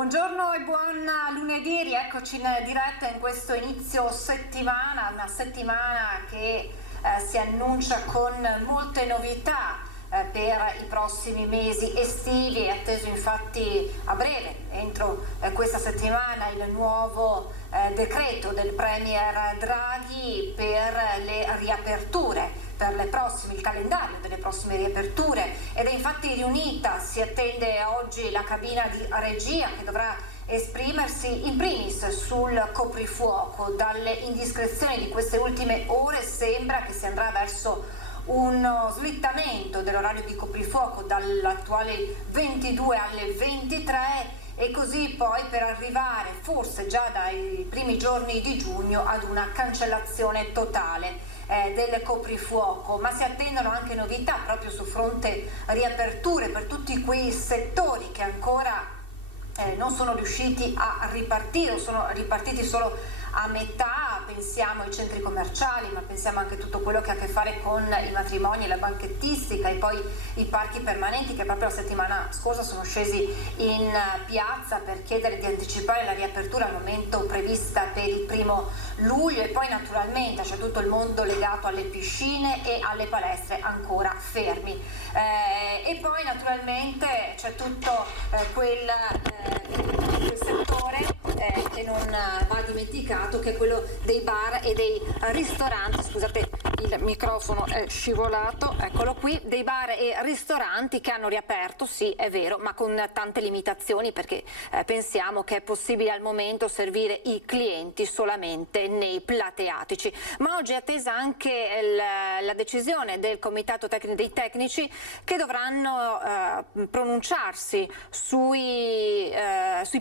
Buongiorno e buon lunedì, rieccoci in diretta in questo inizio settimana, una settimana che si annuncia con molte novità per i prossimi mesi estivi. È atteso infatti a breve, entro questa settimana, il nuovo decreto del Premier Draghi per le riaperture, per le prossime, il calendario delle prossime riaperture, ed è infatti riunita, si attende oggi, la cabina di regia che dovrà esprimersi in primis sul coprifuoco. Dalle indiscrezioni di queste ultime ore sembra che si andrà verso uno slittamento dell'orario di coprifuoco dall'attuale 22 alle 23 e così poi per arrivare forse già dai primi giorni di giugno ad una cancellazione totale del coprifuoco. Ma si attendono anche novità proprio su fronte riaperture per tutti quei settori che ancora non sono riusciti a ripartire o sono ripartiti solo a metà. Pensiamo ai centri commerciali, ma pensiamo anche a tutto quello che ha a che fare con i matrimoni, la banchettistica e poi i parchi permanenti, che proprio la settimana scorsa sono scesi in piazza per chiedere di anticipare la riapertura al momento prevista per il 1° luglio. E poi naturalmente c'è tutto il mondo legato alle piscine e alle palestre ancora fermi, e poi naturalmente c'è tutto quel settore che non va dimenticato, che è quello dei bar e dei ristoranti. Scusate, il microfono è scivolato, eccolo qui. Dei bar e ristoranti che hanno riaperto, sì è vero, ma con tante limitazioni, perché pensiamo che è possibile al momento servire i clienti solamente nei plateatici. Ma oggi è attesa anche la decisione del comitato dei tecnici, che dovranno pronunciarsi sui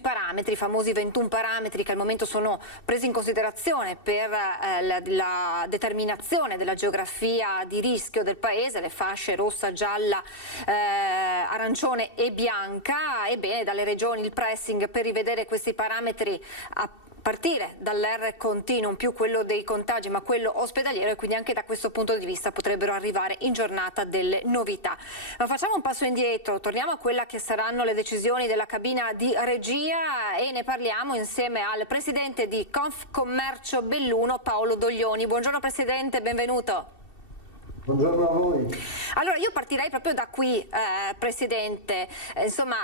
parametri, i famosi 21 parametri che al momento sono presi in considerazione per la determinazione della geografia di rischio del paese, le fasce rossa, gialla, arancione e bianca. Ebbene, dalle regioni il pressing per rivedere questi parametri a partire dall'R continuum più quello dei contagi ma quello ospedaliero, e quindi anche da questo punto di vista potrebbero arrivare in giornata delle novità. Ma facciamo un passo indietro, torniamo a quella che saranno le decisioni della cabina di regia e ne parliamo insieme al presidente di Confcommercio Belluno, Paolo Doglioni. Buongiorno Presidente, benvenuto. Buongiorno a voi. Allora io partirei proprio da qui, Presidente. Insomma,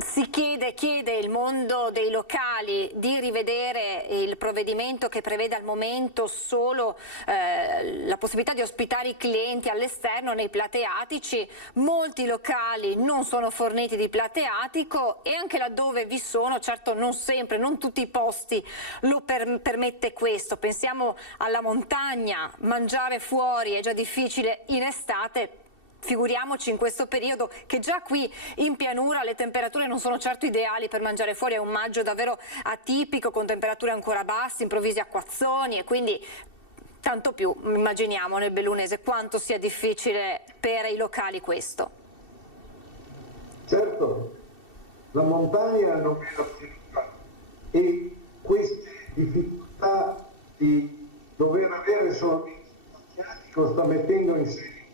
si chiede il mondo dei locali di rivedere il provvedimento che prevede al momento solo la possibilità di ospitare i clienti all'esterno nei plateatici. Molti locali non sono forniti di plateatico e anche laddove vi sono, certo non sempre, non tutti i posti lo permette questo. Pensiamo alla montagna, mangiare fuori è già difficile in estate, figuriamoci in questo periodo che già qui in pianura le temperature non sono certo ideali per mangiare fuori. È un maggio davvero atipico, con temperature ancora basse, improvvisi acquazzoni, e quindi tanto più immaginiamo nel bellunese quanto sia difficile per i locali questo. Certo, la montagna non è la priorità, e queste difficoltà di dover avere solamente lo sta mettendo in serio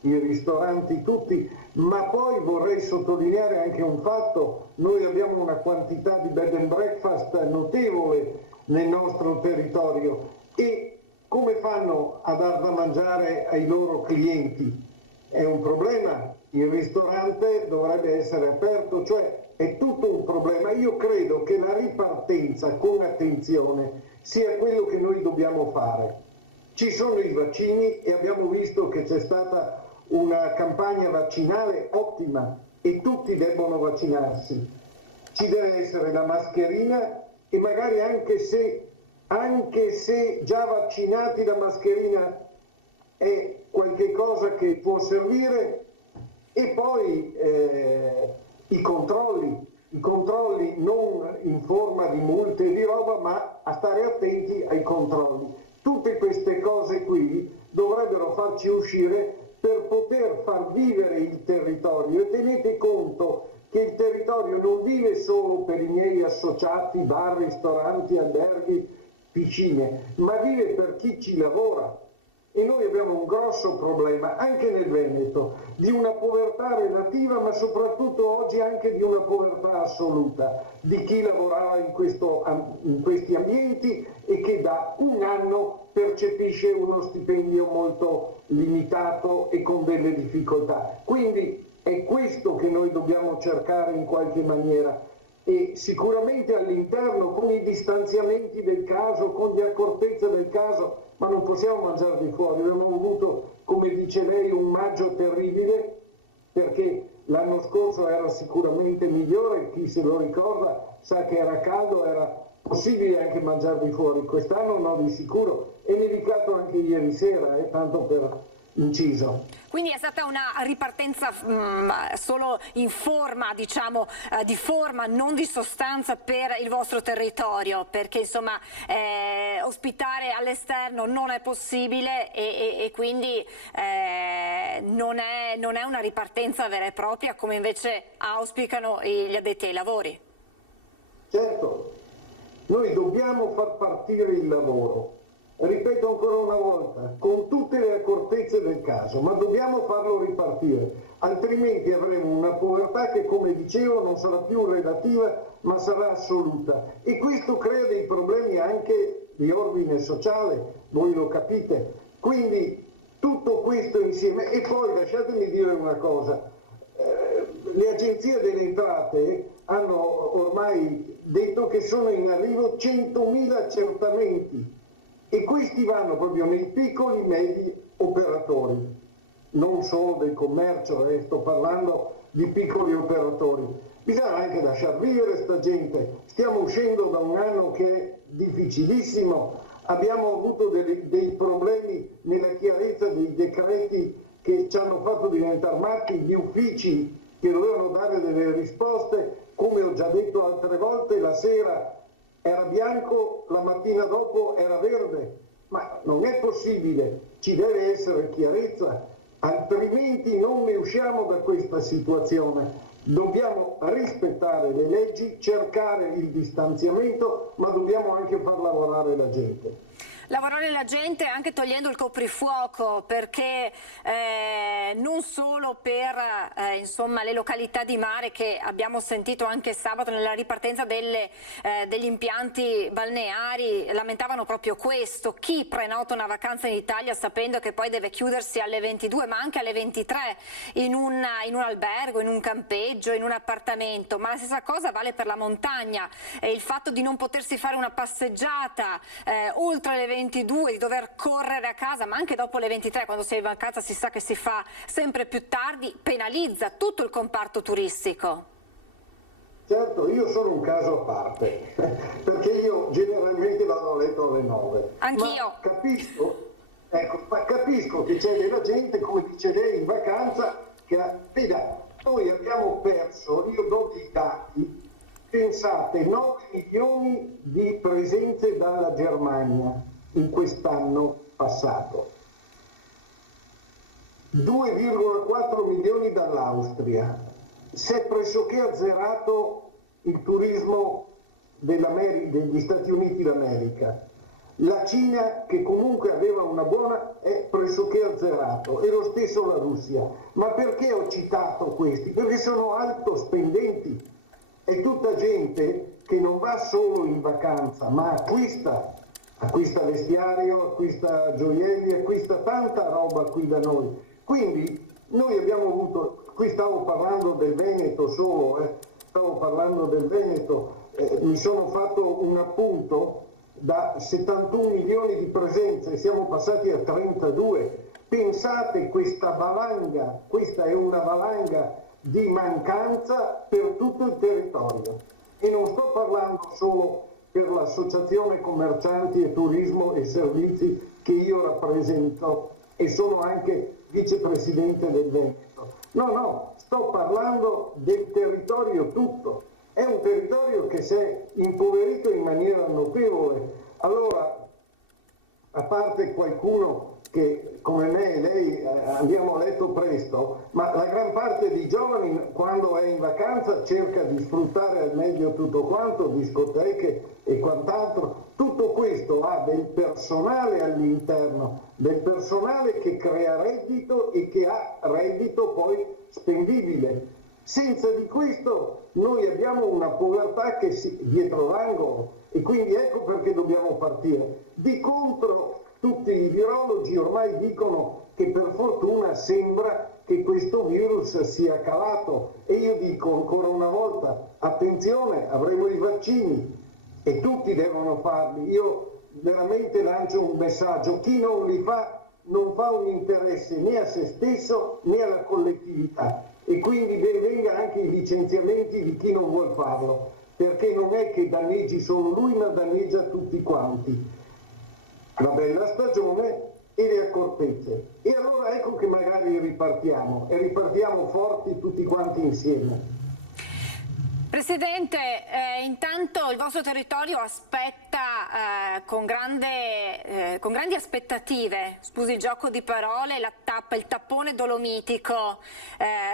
i ristoranti tutti. Ma poi vorrei sottolineare anche un fatto: noi abbiamo una quantità di bed and breakfast notevole nel nostro territorio, e come fanno a dar da mangiare ai loro clienti? È un problema. Il ristorante dovrebbe essere aperto, cioè è tutto un problema. Io credo che la ripartenza con attenzione sia quello che noi dobbiamo fare. Ci sono i vaccini e abbiamo visto che c'è stata una campagna vaccinale ottima e tutti debbono vaccinarsi. Ci deve essere la mascherina, e magari anche se già vaccinati la mascherina è qualche cosa che può servire. E poi i controlli non in forma di multe e di roba, ma a stare attenti ai controlli. Tutte queste cose qui dovrebbero farci uscire per poter far vivere il territorio. E tenete conto che il territorio non vive solo per i miei associati, bar, ristoranti, alberghi, piscine, ma vive per chi ci lavora. E noi abbiamo un grosso problema anche nel Veneto di una povertà relativa, ma soprattutto oggi anche di una povertà assoluta di chi lavorava in questi ambienti e che da un anno percepisce uno stipendio molto limitato e con delle difficoltà. Quindi è questo che noi dobbiamo cercare in qualche maniera, e sicuramente all'interno, con i distanziamenti del caso, con le accortezze del caso, ma non possiamo mangiarli fuori. Abbiamo avuto, come dice lei, un maggio terribile, perché l'anno scorso era sicuramente migliore, chi se lo ricorda sa che era caldo, era possibile anche mangiarli fuori. Quest'anno no, di sicuro, è nevicato anche ieri sera, tanto per inciso. Quindi è stata una ripartenza solo in forma, diciamo, di forma, non di sostanza per il vostro territorio, perché insomma ospitare all'esterno non è possibile e quindi non è una ripartenza vera e propria come invece auspicano gli addetti ai lavori. Certo, noi dobbiamo far partire il lavoro. Ripeto ancora una volta, con tutte le accortezze del caso, ma dobbiamo farlo ripartire, altrimenti avremo una povertà che, come dicevo, non sarà più relativa, ma sarà assoluta. E questo crea dei problemi anche di ordine sociale, voi lo capite. Quindi tutto questo insieme. E poi lasciatemi dire una cosa, le agenzie delle entrate hanno ormai detto che sono in arrivo 100.000 accertamenti. E questi vanno proprio nei piccoli medi operatori, non solo del commercio, sto parlando di piccoli operatori. Bisogna anche lasciar vivere sta gente. Stiamo uscendo da un anno che è difficilissimo, abbiamo avuto dei problemi nella chiarezza dei decreti che ci hanno fatto diventare matti, gli uffici che dovevano dare delle risposte, come ho già detto altre volte, la sera era bianco, la mattina dopo era verde, ma non è possibile, ci deve essere chiarezza, altrimenti non ne usciamo da questa situazione. Dobbiamo rispettare le leggi, cercare il distanziamento, ma dobbiamo anche far lavorare la gente. Lavorare la gente anche togliendo il coprifuoco, perché non solo per insomma, le località di mare che abbiamo sentito anche sabato nella ripartenza degli impianti balneari lamentavano proprio questo, chi prenota una vacanza in Italia sapendo che poi deve chiudersi alle 22 ma anche alle 23 in un albergo, in un campeggio, in un appartamento, ma la stessa cosa vale per la montagna, il fatto di non potersi fare una passeggiata oltre le 22, di dover correre a casa, ma anche dopo le 23, quando si è in vacanza si sa che si fa sempre più tardi, penalizza tutto il comparto turistico. Certo, io sono un caso a parte, perché io generalmente vado a letto alle 9. Anch'io. Ma capisco che c'è della gente, come dice lei, in vacanza, che noi abbiamo perso, io do dei dati, pensate, 9 milioni di presenze dalla Germania in quest'anno passato, 2,4 milioni dall'Austria, si è pressoché azzerato il turismo degli Stati Uniti d'America, la Cina che comunque aveva una buona è pressoché azzerato e lo stesso la Russia. Ma perché ho citato questi? Perché sono alto spendenti, è tutta gente che non va solo in vacanza ma acquista vestiario, acquista gioielli, acquista tanta roba qui da noi. Quindi noi abbiamo avuto, qui stavo parlando del Veneto solo, stavo parlando del Veneto, mi sono fatto un appunto, da 71 milioni di presenze siamo passati a 32. Pensate questa valanga, questa è una valanga di mancanza per tutto il territorio. E non sto parlando solo per l'associazione commercianti e turismo e servizi che io rappresento e sono anche vicepresidente del Veneto. No, sto parlando del territorio tutto. È un territorio che si è impoverito in maniera notevole. Allora, a parte qualcuno che come me e lei andiamo a letto presto, ma la gran parte dei giovani quando è in vacanza cerca di sfruttare al meglio tutto quanto, discoteche e quant'altro, tutto tutto questo ha del personale all'interno, del personale che crea reddito e che ha reddito poi spendibile. Senza di questo noi abbiamo una povertà che dietro l'angolo, e quindi ecco perché dobbiamo partire. Di contro tutti i virologi ormai dicono che per fortuna sembra che questo virus sia calato, e io dico ancora una volta, attenzione, avremo i vaccini e tutti devono farli. Io veramente lancio un messaggio: chi non li fa non fa un interesse né a se stesso né alla collettività, e quindi venga anche i licenziamenti di chi non vuol farlo, perché non è che danneggi solo lui, ma danneggia tutti quanti. La bella stagione e le accortezze, e allora ecco che magari ripartiamo, e ripartiamo forti tutti quanti insieme. Presidente, intanto il vostro territorio aspetta con grandi aspettative, scusi il gioco di parole, la tappa, il tappone dolomitico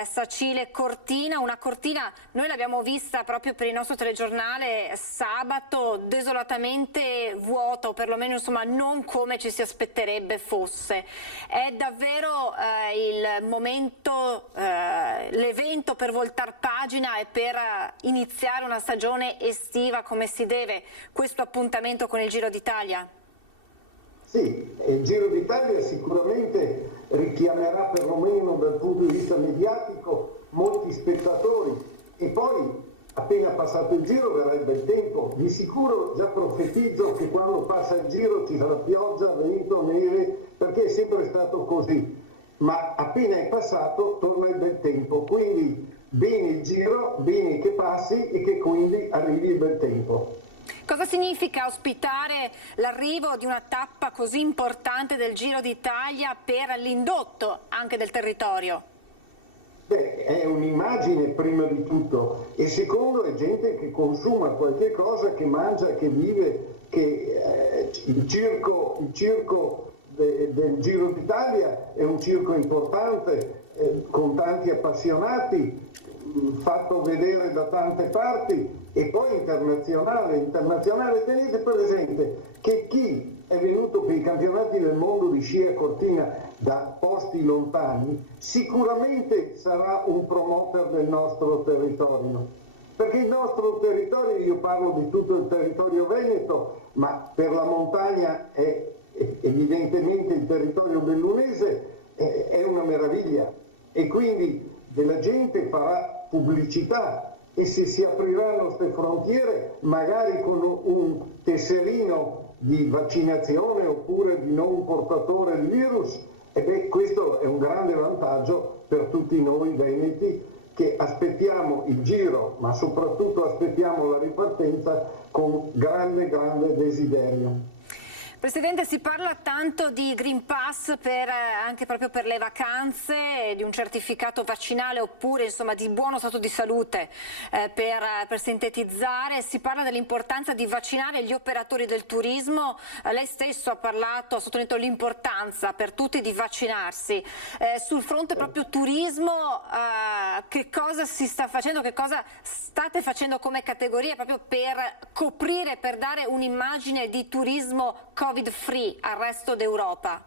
Sacile Cortina, una Cortina, noi l'abbiamo vista proprio per il nostro telegiornale sabato, desolatamente vuota, o perlomeno insomma non come ci si aspetterebbe fosse. È davvero il momento, l'evento per voltar pagina e per iniziare una stagione estiva come si deve, questo appuntamento con il Giro d'Italia? Sì, il Giro d'Italia sicuramente richiamerà, perlomeno dal punto di vista mediatico, molti spettatori, e poi appena passato il Giro verrà il bel tempo. Di sicuro già profetizzo che quando passa il Giro ci sarà pioggia, vento, neve, perché è sempre stato così, ma appena è passato torna il bel tempo, quindi bene il Giro, bene che passi e che quindi arrivi il bel tempo. Cosa significa ospitare l'arrivo di una tappa così importante del Giro d'Italia per l'indotto anche del territorio? Beh, è un'immagine prima di tutto, e secondo è gente che consuma qualche cosa, che mangia, che vive, che il circo del Giro d'Italia è un circo importante, con tanti appassionati, fatto vedere da tante parti, e poi internazionale. Tenete presente che chi è venuto per i campionati del mondo di sci a Cortina da posti lontani sicuramente sarà un promoter del nostro territorio, perché il nostro territorio, io parlo di tutto il territorio veneto, ma per la montagna è evidentemente il territorio bellunese, è una meraviglia, e quindi della gente farà pubblicità, e se si apriranno queste frontiere magari con un tesserino di vaccinazione oppure di non portatore di virus, questo è un grande vantaggio per tutti noi veneti, che aspettiamo il Giro, ma soprattutto aspettiamo la ripartenza con grande desiderio. Presidente, si parla tanto di Green Pass anche proprio per le vacanze, di un certificato vaccinale oppure insomma di buono stato di salute per sintetizzare. Si parla dell'importanza di vaccinare gli operatori del turismo. Lei stesso ha sottolineato l'importanza per tutti di vaccinarsi. Sul fronte proprio turismo, che cosa si sta facendo, che cosa state facendo come categoria proprio per coprire, per dare un'immagine di turismo Covid free al resto d'Europa?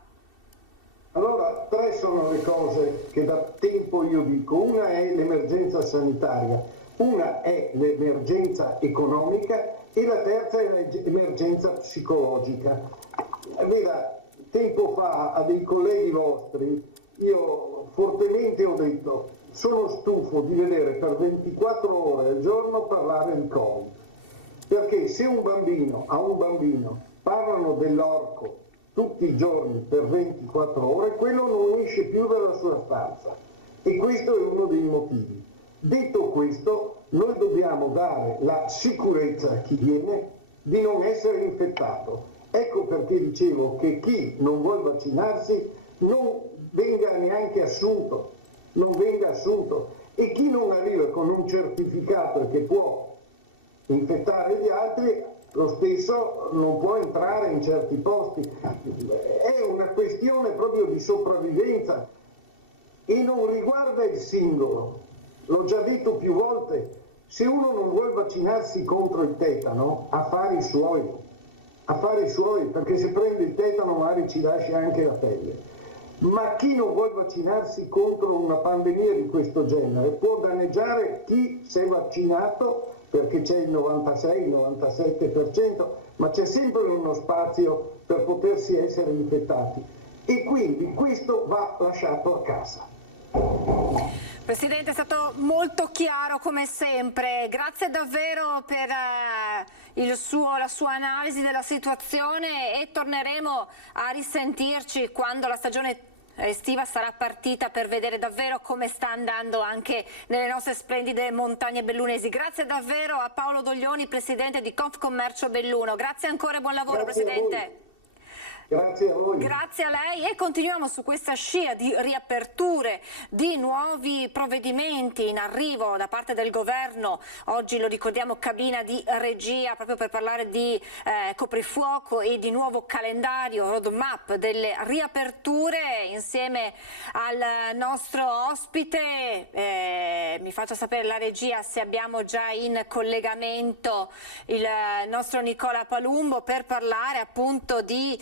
Allora, tre sono le cose che da tempo io dico. Una è l'emergenza sanitaria, una è l'emergenza economica e la terza è l'emergenza psicologica. Veda, tempo fa a dei colleghi vostri io fortemente ho detto: sono stufo di vedere per 24 ore al giorno parlare di Covid, perché se a un bambino parlano dell'orco tutti i giorni per 24 ore, quello non esce più dalla sua stanza, e questo è uno dei motivi. Detto questo, noi dobbiamo dare la sicurezza a chi viene di non essere infettato. Ecco perché dicevo che chi non vuole vaccinarsi non venga neanche assunto, e chi non arriva con un certificato che può infettare gli altri, lo stesso non può entrare in certi posti. È una questione proprio di sopravvivenza e non riguarda il singolo. L'ho già detto più volte: se uno non vuole vaccinarsi contro il tetano, affari suoi, affari suoi, perché se prende il tetano magari ci lascia anche la pelle. Ma chi non vuole vaccinarsi contro una pandemia di questo genere può danneggiare chi si è vaccinato, perché c'è il 96, il 97%, ma c'è sempre uno spazio per potersi essere infettati e quindi questo va lasciato a casa. Presidente, è stato molto chiaro come sempre, grazie davvero per la sua analisi della situazione e torneremo a risentirci quando la stagione estiva sarà partita per vedere davvero come sta andando anche nelle nostre splendide montagne bellunesi. Grazie davvero a Paolo Doglioni, Presidente di Confcommercio Belluno. Grazie ancora e buon lavoro. Grazie Presidente. Grazie a voi. Grazie a lei e continuiamo su questa scia di riaperture, di nuovi provvedimenti in arrivo da parte del governo. Oggi lo ricordiamo, cabina di regia proprio per parlare di coprifuoco e di nuovo calendario, roadmap delle riaperture insieme al nostro ospite. Mi faccia sapere la regia se abbiamo già in collegamento il nostro Nicola Palumbo per parlare appunto di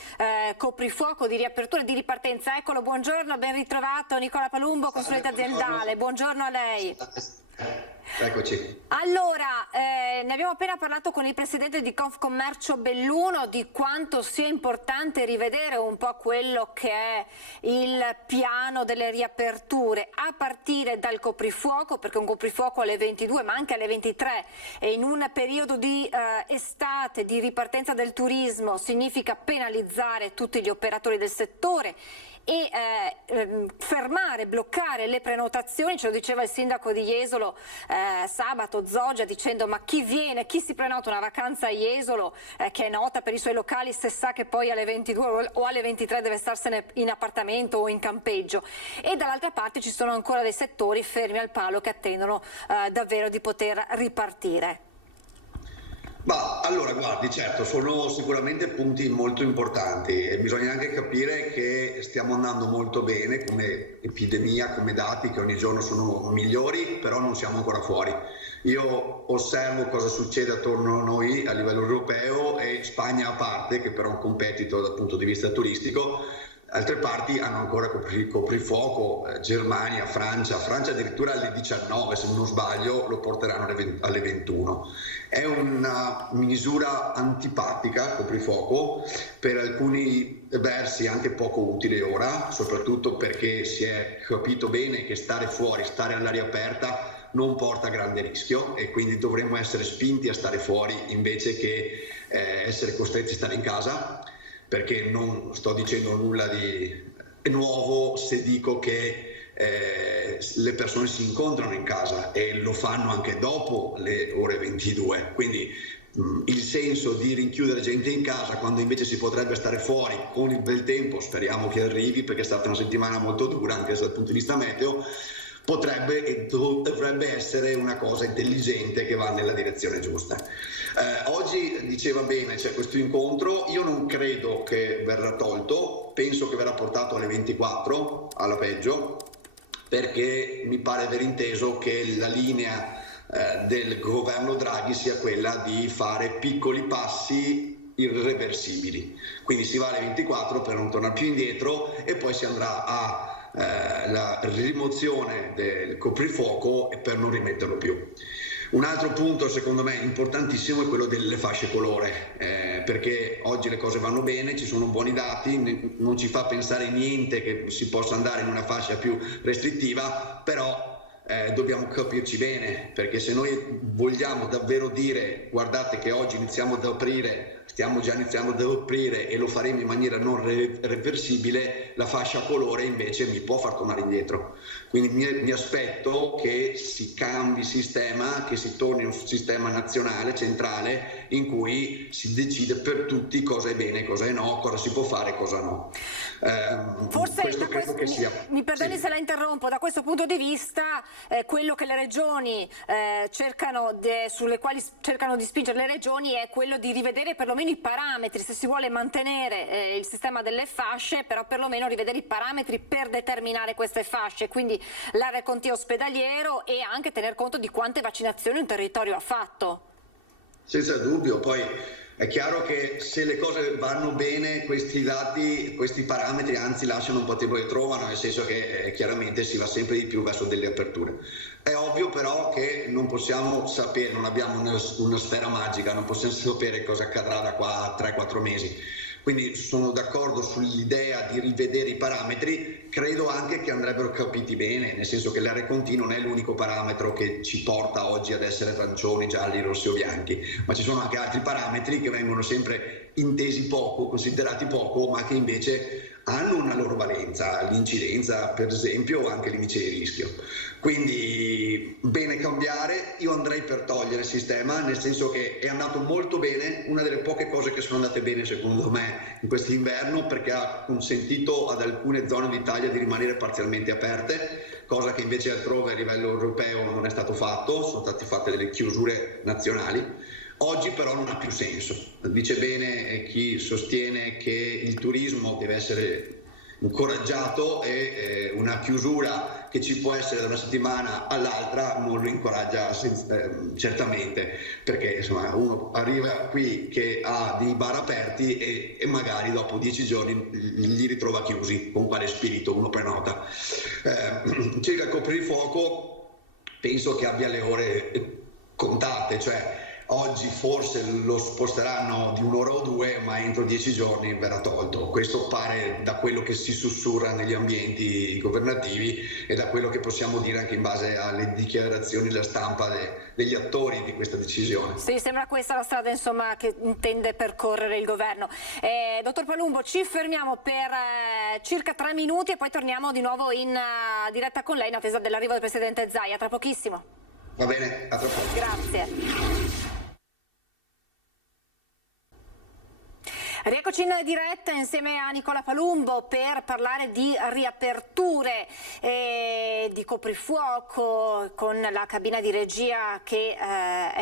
coprifuoco, di riapertura, di ripartenza. Eccolo, buongiorno, ben ritrovato Nicola Palumbo, consulente aziendale, buongiorno a lei. Eccoci. Allora, ne abbiamo appena parlato con il Presidente di Confcommercio Belluno di quanto sia importante rivedere un po' quello che è il piano delle riaperture, a partire dal coprifuoco, perché un coprifuoco alle 22 ma anche alle 23 e in un periodo di estate, di ripartenza del turismo, significa penalizzare tutti gli operatori del settore e fermare, bloccare le prenotazioni. Ce lo diceva il sindaco di Jesolo sabato, Zoggia, dicendo: ma chi viene, chi si prenota una vacanza a Jesolo che è nota per i suoi locali, se sa che poi alle 22 o alle 23 deve starsene in appartamento o in campeggio. E dall'altra parte ci sono ancora dei settori fermi al palo che attendono davvero di poter ripartire. Ma allora guardi, certo, sono sicuramente punti molto importanti e bisogna anche capire che stiamo andando molto bene come epidemia, come dati che ogni giorno sono migliori, però non siamo ancora fuori. Io osservo cosa succede attorno a noi a livello europeo e Spagna a parte, che però è un competitor dal punto di vista turistico. Altre parti hanno ancora coprifuoco, Germania, Francia addirittura alle 19, se non sbaglio lo porteranno alle 21. È una misura antipatica, coprifuoco, per alcuni versi anche poco utile ora, soprattutto perché si è capito bene che stare fuori, stare all'aria aperta non porta grande rischio e quindi dovremmo essere spinti a stare fuori invece che essere costretti a stare in casa. Perché non sto dicendo nulla di nuovo se dico che le persone si incontrano in casa e lo fanno anche dopo le ore 22, quindi il senso di rinchiudere gente in casa quando invece si potrebbe stare fuori con il bel tempo, speriamo che arrivi perché è stata una settimana molto dura anche dal punto di vista meteo, potrebbe e dovrebbe essere una cosa intelligente che va nella direzione giusta. Oggi diceva bene, c'è questo incontro, io non credo che verrà tolto, penso che verrà portato alle 24 alla peggio, perché mi pare aver inteso che la linea del governo Draghi sia quella di fare piccoli passi irreversibili, quindi si va alle 24 per non tornare più indietro e poi si andrà a la rimozione del coprifuoco e per non rimetterlo più. Un altro punto secondo me importantissimo è quello delle fasce colore, perché oggi le cose vanno bene, ci sono buoni dati, non ci fa pensare niente che si possa andare in una fascia più restrittiva, però dobbiamo capirci bene, perché se noi vogliamo davvero dire guardate che oggi iniziamo ad aprire, stiamo già iniziando ad aprire e lo faremo in maniera non reversibile, la fascia colore invece mi può far tornare indietro. Quindi mi aspetto che si cambi sistema, che si torni a un sistema nazionale, centrale, in cui si decide per tutti cosa è bene, cosa è no, cosa si può fare e cosa no. Forse credo che sia. Mi perdoni sì. se la interrompo, da questo punto di vista quello che le regioni sulle quali cercano di spingere le regioni è quello di rivedere perlomeno i parametri, se si vuole mantenere il sistema delle fasce, però perlomeno rivedere i parametri per determinare queste fasce, quindi l'area contigo ospedaliero e anche tener conto di quante vaccinazioni un territorio ha fatto. Senza dubbio, poi È chiaro che se le cose vanno bene, questi dati, questi parametri anzi lasciano un po' tempo che trovano, nel senso che chiaramente si va sempre di più verso delle aperture. È ovvio però che non possiamo sapere, non abbiamo una sfera magica, non possiamo sapere cosa accadrà da qua a 3-4 mesi. Quindi sono d'accordo sull'idea di rivedere i parametri, credo anche che andrebbero capiti bene, nel senso che l'R-Conti non è l'unico parametro che ci porta oggi ad essere arancioni, gialli, rossi o bianchi, ma ci sono anche altri parametri che vengono sempre intesi poco, considerati poco, ma che invece hanno una loro valenza, l'incidenza per esempio o anche l'indice di rischio. Quindi bene cambiare, io andrei per togliere il sistema, nel senso che è andato molto bene, una delle poche cose che sono andate bene secondo me in quest'inverno, perché ha consentito ad alcune zone d'Italia di rimanere parzialmente aperte, cosa che invece altrove a livello europeo non è stato fatto, sono state fatte delle chiusure nazionali. Oggi però non ha più senso. Dice bene chi sostiene che il turismo deve essere incoraggiato e una chiusura che ci può essere da una settimana all'altra non lo incoraggia certamente, perché insomma uno arriva qui che ha dei bar aperti e magari dopo 10 giorni li ritrova chiusi. Con quale spirito uno prenota? Circa il coprifuoco penso che abbia le ore contate, cioè oggi forse lo sposteranno di un'ora o due, ma entro 10 giorni verrà tolto. Questo pare da quello che si sussurra negli ambienti governativi e da quello che possiamo dire anche in base alle dichiarazioni della stampa degli attori di questa decisione. Sì, sembra questa la strada insomma che intende percorrere il governo. Dottor Palumbo, ci fermiamo per circa 3 minuti e poi torniamo di nuovo in diretta con lei in attesa dell'arrivo del Presidente Zaia. Tra pochissimo. Va bene, a tra poco. Grazie. Rieccoci in diretta insieme a Nicola Palumbo per parlare di riaperture, di coprifuoco, con la cabina di regia che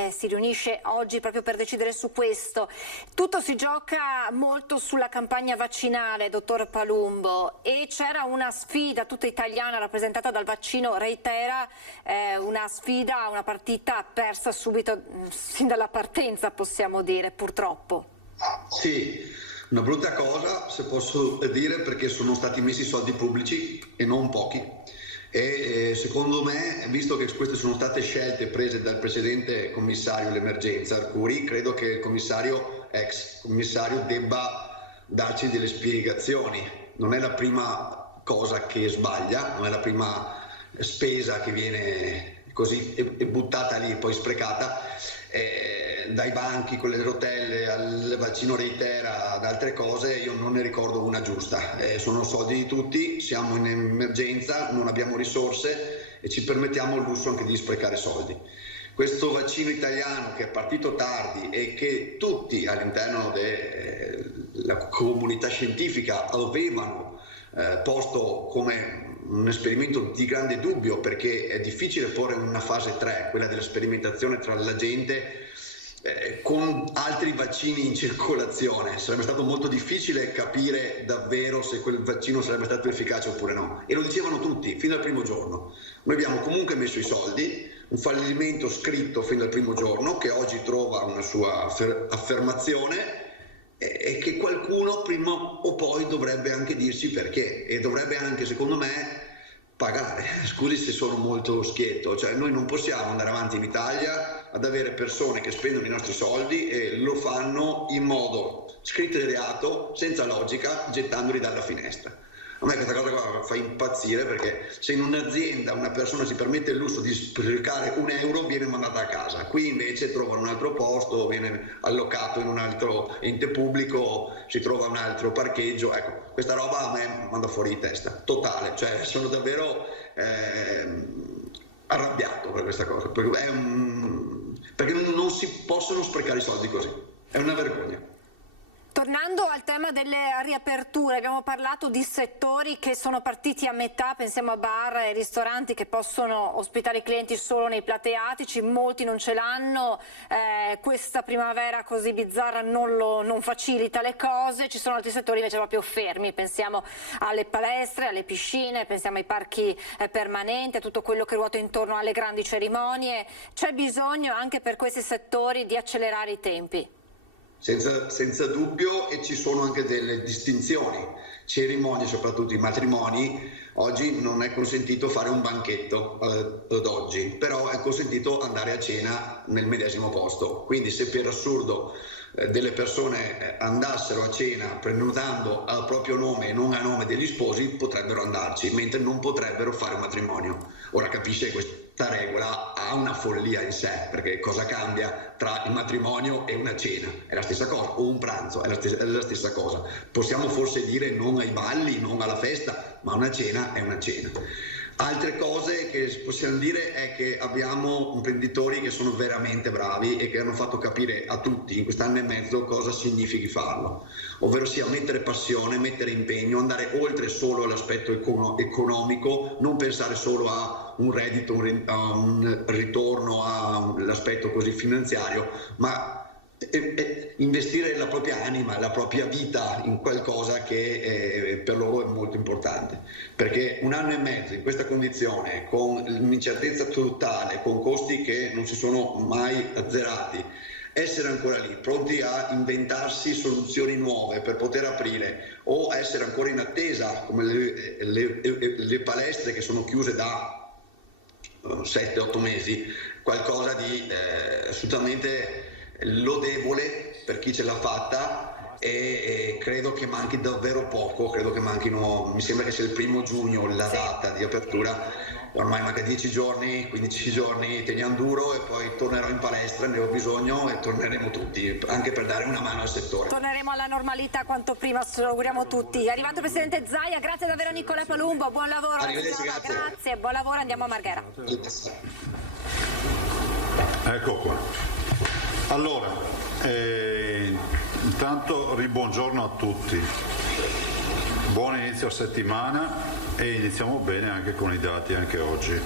si riunisce oggi proprio per decidere su questo. Tutto si gioca molto sulla campagna vaccinale, dottor Palumbo, e c'era una sfida tutta italiana rappresentata dal vaccino Reitera, una sfida, una partita persa subito, sin dalla partenza possiamo dire, purtroppo. Sì, una brutta cosa se posso dire, perché sono stati messi soldi pubblici e non pochi e secondo me, visto che queste sono state scelte prese dal precedente commissario all'emergenza Arcuri, credo che il ex commissario debba darci delle spiegazioni. Non è la prima cosa che sbaglia, non è la prima spesa che viene così e buttata lì e poi sprecata. Dai banchi con le rotelle al vaccino Reitera ad altre cose io non ne ricordo una giusta. Sono soldi di tutti, siamo in emergenza, non abbiamo risorse e ci permettiamo il lusso anche di sprecare soldi. Questo vaccino italiano che è partito tardi e che tutti all'interno della comunità scientifica avevano posto come un esperimento di grande dubbio, perché è difficile porre in una fase 3, quella della sperimentazione tra la gente, con altri vaccini in circolazione. Sarebbe stato molto difficile capire davvero se quel vaccino sarebbe stato efficace oppure no, e lo dicevano tutti fin dal primo giorno. Noi abbiamo comunque messo i soldi, un fallimento scritto fin dal primo giorno che oggi trova una sua affermazione e che qualcuno prima o poi dovrebbe anche dirci perché, e dovrebbe anche, secondo me, pagare. Scusi se sono molto schietto, cioè noi non possiamo andare avanti in Italia ad avere persone che spendono i nostri soldi e lo fanno in modo scritto di reato, senza logica, gettandoli dalla finestra. A me questa cosa qua fa impazzire, perché se in un'azienda una persona si permette il lusso di sprecare €1 viene mandata a casa, qui invece trova un altro posto, viene allocato in un altro ente pubblico, si trova un altro parcheggio. Ecco, questa roba a me manda fuori di testa, totale, cioè sono davvero arrabbiato per questa cosa, perché non si possono sprecare i soldi così, è una vergogna. Tornando al tema delle riaperture, abbiamo parlato di settori che sono partiti a metà, pensiamo a bar e ristoranti che possono ospitare i clienti solo nei plateatici, molti non ce l'hanno, questa primavera così bizzarra non facilita le cose, ci sono altri settori invece proprio fermi, pensiamo alle palestre, alle piscine, pensiamo ai parchi permanenti, a tutto quello che ruota intorno alle grandi cerimonie. C'è bisogno anche per questi settori di accelerare i tempi? senza dubbio, e ci sono anche delle distinzioni. Cerimonie, soprattutto i matrimoni, oggi non è consentito fare un banchetto ad oggi, però è consentito andare a cena nel medesimo posto. Quindi se per assurdo delle persone andassero a cena prenotando al proprio nome e non a nome degli sposi, potrebbero andarci, mentre non potrebbero fare un matrimonio. Ora capisce che questa regola ha una follia in sé, perché cosa cambia tra il matrimonio e una cena? È la stessa cosa, o un pranzo, è la stessa cosa. Possiamo forse dire non ai balli, non alla festa, ma una cena è una cena. Altre cose che possiamo dire è che abbiamo imprenditori che sono veramente bravi e che hanno fatto capire a tutti in quest'anno e mezzo cosa significhi farlo, ovvero sia mettere passione, mettere impegno, andare oltre solo all'aspetto economico, non pensare solo a un reddito, a un ritorno, all'aspetto così finanziario, ma investire la propria anima, la propria vita in qualcosa che per loro è molto importante, perché un anno e mezzo in questa condizione, con l'incertezza totale, con costi che non si sono mai azzerati, essere ancora lì, pronti a inventarsi soluzioni nuove per poter aprire, o essere ancora in attesa, come le palestre che sono chiuse da 7-8 mesi, qualcosa di assolutamente lodevole per chi ce l'ha fatta, e credo che manchi davvero poco, credo che manchino, mi sembra che sia il 1° giugno la data di apertura, ormai manca 10 giorni, 15 giorni, teniamo duro e poi tornerò in palestra, ne ho bisogno e torneremo tutti, anche per dare una mano al settore. Torneremo alla normalità quanto prima, ce lo auguriamo tutti. È arrivato il Presidente Zaia, grazie davvero a Nicola Palumbo, buon lavoro. Arrivederci, grazie, buon lavoro, andiamo a Marghera. Ecco qua. Allora, intanto ribuongiorno a tutti, buon inizio settimana e iniziamo bene anche con i dati anche oggi.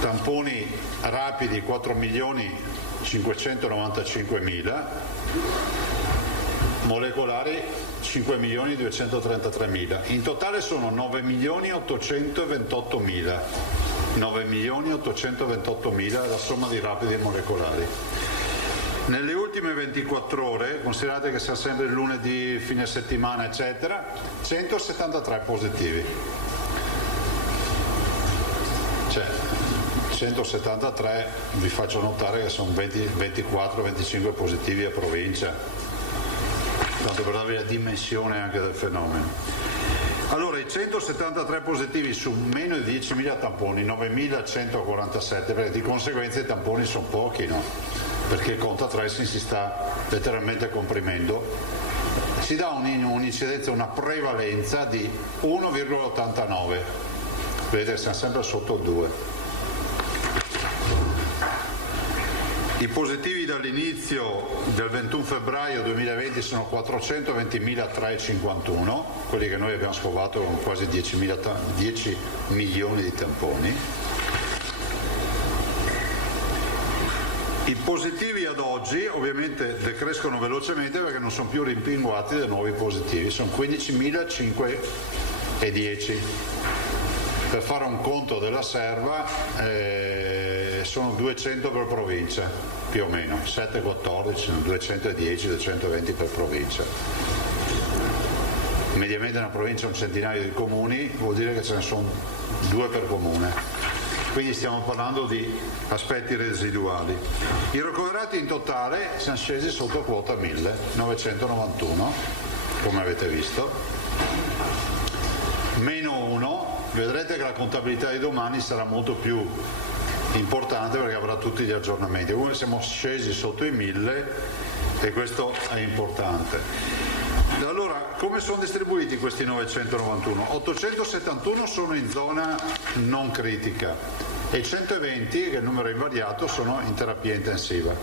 Tamponi rapidi 4.595.000, molecolari 5.233.000, in totale sono 9.828.000. 9.828.000 la somma di rapidi e molecolari. Nelle ultime 24 ore, considerate che sia sempre il lunedì, fine settimana, eccetera, 173 positivi. Cioè, 173, vi faccio notare che sono 24-25 positivi a provincia, tanto per darvi la dimensione anche del fenomeno. Allora, i 173 positivi su meno di 10.000 tamponi, 9.147, perché di conseguenza i tamponi sono pochi, no? Perché il contact tracing si sta letteralmente comprimendo, si dà un'incidenza, una prevalenza di 1,89, vedete che siamo sempre sotto il 2. I positivi dall'inizio del 21 febbraio 2020 sono 420.351, quelli che noi abbiamo scovato con quasi 10 milioni di tamponi. I positivi ad oggi ovviamente decrescono velocemente perché non sono più rimpinguati da nuovi positivi, sono 15.510. Per fare un conto della serva sono 200 per provincia, più o meno, 7-14, sono 210, 220 per provincia. Mediamente una provincia ha un centinaio di comuni, vuol dire che ce ne sono 2 per comune. Quindi stiamo parlando di aspetti residuali. I ricoverati in totale siamo scesi sotto quota 1.991, come avete visto. Meno 1, vedrete che la contabilità di domani sarà molto più importante perché avrà tutti gli aggiornamenti. Comunque siamo scesi sotto i 1.000 e questo è importante. Allora, come sono distribuiti questi 991? 871 sono in zona non critica e 120, che è il numero invariato, sono in terapia intensiva.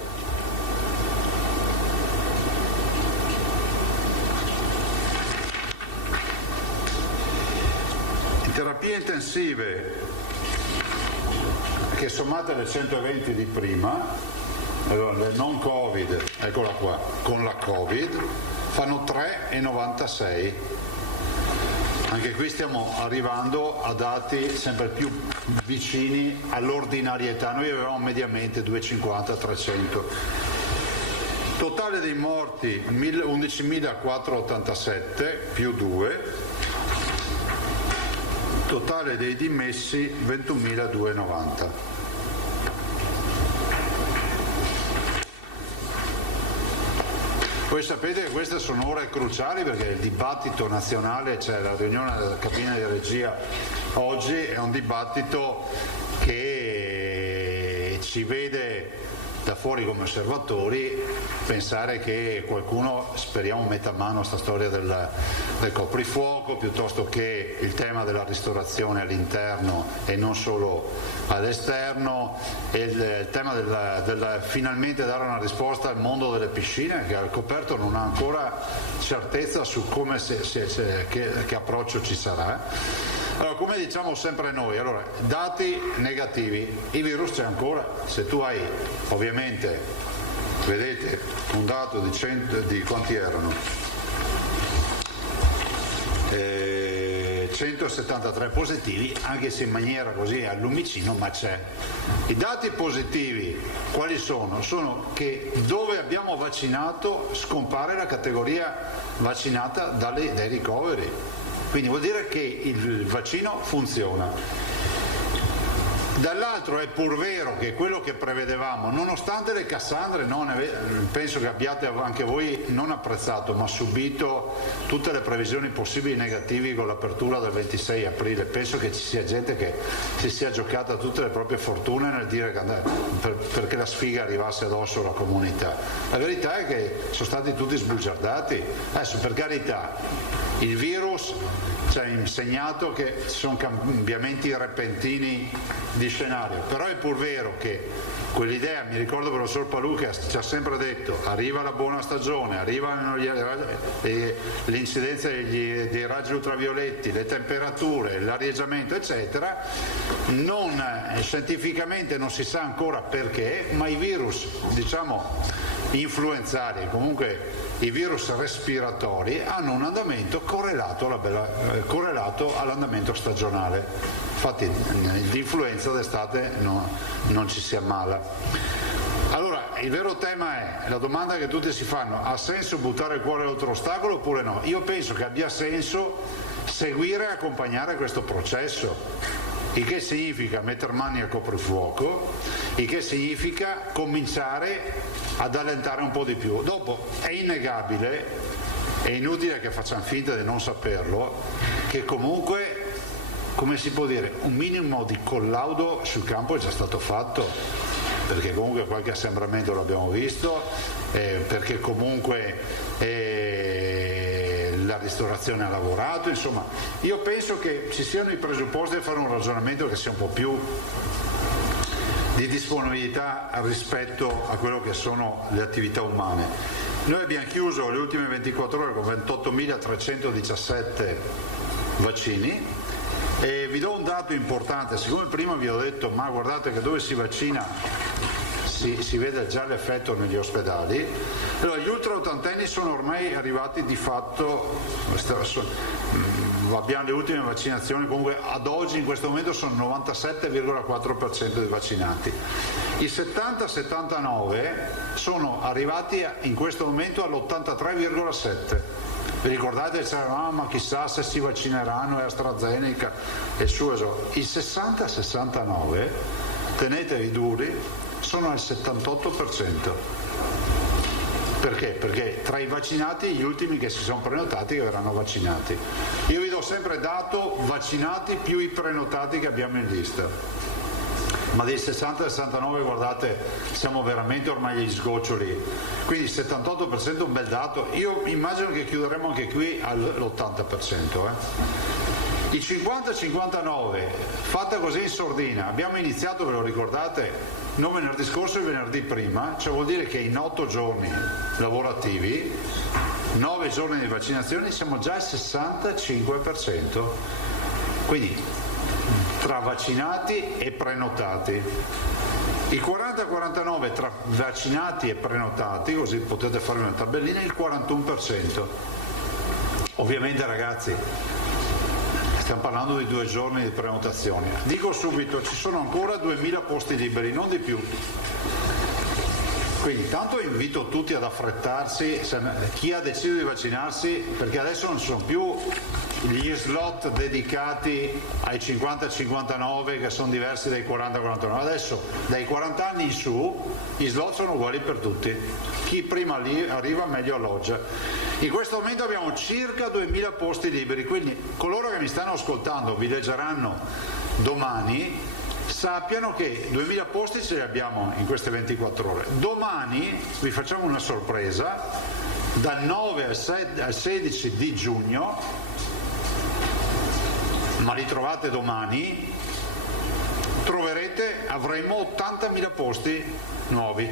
In terapie intensive, che sommate alle 120 di prima, allora le non Covid, eccola qua, con la Covid, fanno 3,96. Anche qui stiamo arrivando a dati sempre più vicini all'ordinarietà. Noi avevamo mediamente 250-300. Totale dei morti 11.487 più 2, totale dei dimessi 21.290. Voi sapete che queste sono ore cruciali perché il dibattito nazionale, cioè la riunione della cabina di regia oggi, è un dibattito che ci vede da fuori come osservatori pensare che qualcuno, speriamo, metta a mano a sta storia del coprifuoco, piuttosto che il tema della ristorazione all'interno e non solo all'esterno, e il tema del finalmente dare una risposta al mondo delle piscine, che al coperto non ha ancora certezza su come che approccio ci sarà. Allora, come diciamo sempre noi, allora, dati negativi, il virus c'è ancora. Se tu hai, ovviamente, vedete un dato di quanti erano? 173 positivi, anche se in maniera così al lumicino, ma c'è. I dati positivi quali sono? Sono che dove abbiamo vaccinato scompare la categoria vaccinata dai ricoveri. Quindi vuol dire che il vaccino funziona. Dall'altro è pur vero che quello che prevedevamo, nonostante le Cassandre, penso che abbiate anche voi non apprezzato, ma subito tutte le previsioni possibili negativi con l'apertura del 26 aprile, penso che ci sia gente che si sia giocata tutte le proprie fortune nel dire che perché la sfiga arrivasse addosso alla comunità. La verità è che sono stati tutti sbugiardati. Adesso, per carità, il virus ci ha insegnato che ci sono cambiamenti repentini di scenario, però è pur vero che quell'idea, mi ricordo il professor Palù che ci ha sempre detto, arriva la buona stagione, arrivano l'incidenza dei raggi ultravioletti, le temperature, l'arieggiamento eccetera, scientificamente non si sa ancora perché, ma i virus, diciamo, influenzali, comunque i virus respiratori, hanno un andamento correlato all'andamento stagionale. Infatti l'influenza d'estate non ci si ammala. Allora, il vero tema è, la domanda che tutti si fanno, ha senso buttare il cuore oltre ostacolo oppure no? Io penso che abbia senso seguire e accompagnare questo processo, il che significa mettere mani al coprifuoco, il che significa cominciare ad allentare un po' di più. Dopo è innegabile, è inutile che facciamo finta di non saperlo, che comunque, come si può dire, un minimo di collaudo sul campo è già stato fatto, perché comunque qualche assembramento l'abbiamo visto, perché comunque la ristorazione ha lavorato, insomma io penso che ci siano i presupposti di fare un ragionamento che sia un po' più di disponibilità rispetto a quello che sono le attività umane. Noi abbiamo chiuso le ultime 24 ore con 28.317 vaccini e vi do un dato importante, siccome prima vi ho detto ma guardate che dove si vaccina si vede già l'effetto negli ospedali, allora gli ultraottantenni sono ormai arrivati di fatto, abbiamo le ultime vaccinazioni, comunque ad oggi in questo momento sono 97,4% dei vaccinati. I 70-79 sono arrivati in questo momento all'83,7%. Vi ricordate che c'era, ma chissà se si vaccineranno e AstraZeneca e su esatto. I 60-69, tenetevi duri, sono al 78%. Perché? Perché tra i vaccinati gli ultimi che si sono prenotati che verranno vaccinati. Io vi do sempre dato vaccinati più i prenotati che abbiamo in lista. Ma dei 60 al 69 guardate siamo veramente ormai agli sgoccioli, quindi il 78% è un bel dato, io immagino che chiuderemo anche qui all'80%. I 50-59 fatta così in sordina, abbiamo iniziato, ve lo ricordate, non venerdì scorso e venerdì prima, cioè vuol dire che in 8 giorni lavorativi, 9 giorni di vaccinazioni, siamo già al 65%, quindi tra vaccinati e prenotati. Il 40-49 tra vaccinati e prenotati, così potete fare una tabellina, il 41%. Ovviamente ragazzi, stiamo parlando di 2 giorni di prenotazione. Dico subito, ci sono ancora 2000 posti liberi, non di più. Quindi tanto invito tutti ad affrettarsi, chi ha deciso di vaccinarsi, perché adesso non ci sono più gli slot dedicati ai 50-59 che sono diversi dai 40-49, adesso dai 40 anni in su gli slot sono uguali per tutti, chi prima lì arriva meglio alloggia. In questo momento abbiamo circa 2000 posti liberi, quindi coloro che mi stanno ascoltando vi leggeranno domani, sappiano che 2000 posti ce li abbiamo in queste 24 ore. Domani vi facciamo una sorpresa, dal 9 al 16 di giugno, ma li trovate domani, avremo 80.000 posti nuovi.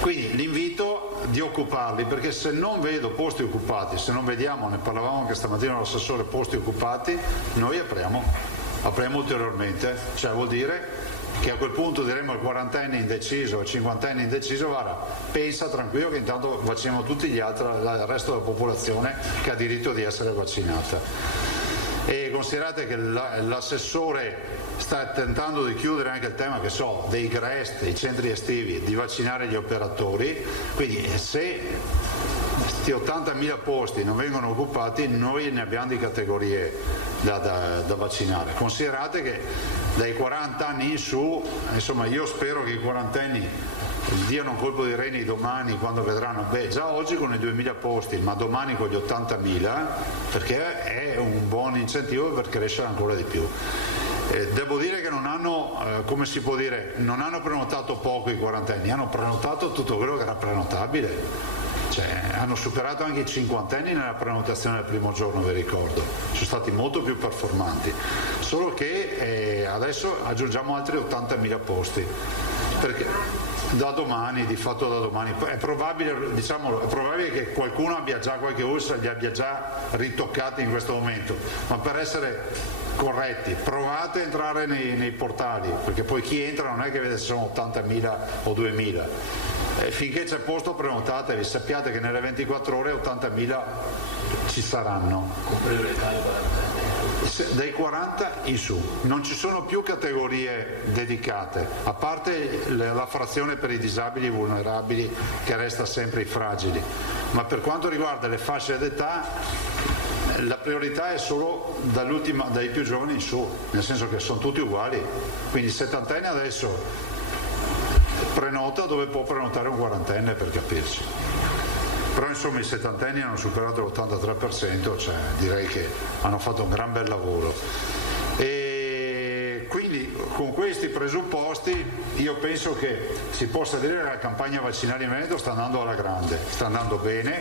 Quindi l'invito di occuparli, perché se non vedo posti occupati, se non vediamo, ne parlavamo anche stamattina con l'assessore, posti occupati, noi apriamo ulteriormente, cioè vuol dire che a quel punto diremo al 40enne indeciso, al 50enne indeciso, guarda, pensa tranquillo che intanto vacciniamo tutti gli altri, il resto della popolazione che ha diritto di essere vaccinata. E considerate che l'assessore sta tentando di chiudere anche il tema, che so, dei GREST, dei centri estivi, di vaccinare gli operatori, quindi se questi 80.000 posti non vengono occupati, noi ne abbiamo di categorie da vaccinare. Considerate che dai 40 anni in su, insomma, io spero che i quarantenni diano un colpo di reni domani quando vedranno, già oggi con i 2000 posti, ma domani con gli 80.000, perché è un buon incentivo per crescere ancora di più. Devo dire che non hanno, come si può dire, non hanno prenotato poco i quarantenni, hanno prenotato tutto quello che era prenotabile. Cioè, hanno superato anche i cinquantenni nella prenotazione del primo giorno, vi ricordo, sono stati molto più performanti, solo che adesso aggiungiamo altri 80.000 posti, perché da domani, di fatto da domani, è probabile che qualcuno abbia già, qualche USA li abbia già ritoccati in questo momento, ma per essere corretti provate a entrare nei portali, perché poi chi entra non è che vede se sono 80.000 o 2.000. Finché c'è posto prenotatevi, sappiate che nelle 24 ore 80.000 ci saranno. Dai 40 in su, non ci sono più categorie dedicate, a parte la frazione per i disabili vulnerabili che resta sempre i fragili, ma per quanto riguarda le fasce d'età la priorità è solo dai più giovani in su, nel senso che sono tutti uguali, quindi il settantenne adesso prenota dove può prenotare un quarantenne, per capirci. Però insomma i settantenni hanno superato l'83%, cioè direi che hanno fatto un gran bel lavoro. E quindi con questi presupposti io penso che si possa dire che la campagna vaccinale in Veneto sta andando alla grande, sta andando bene.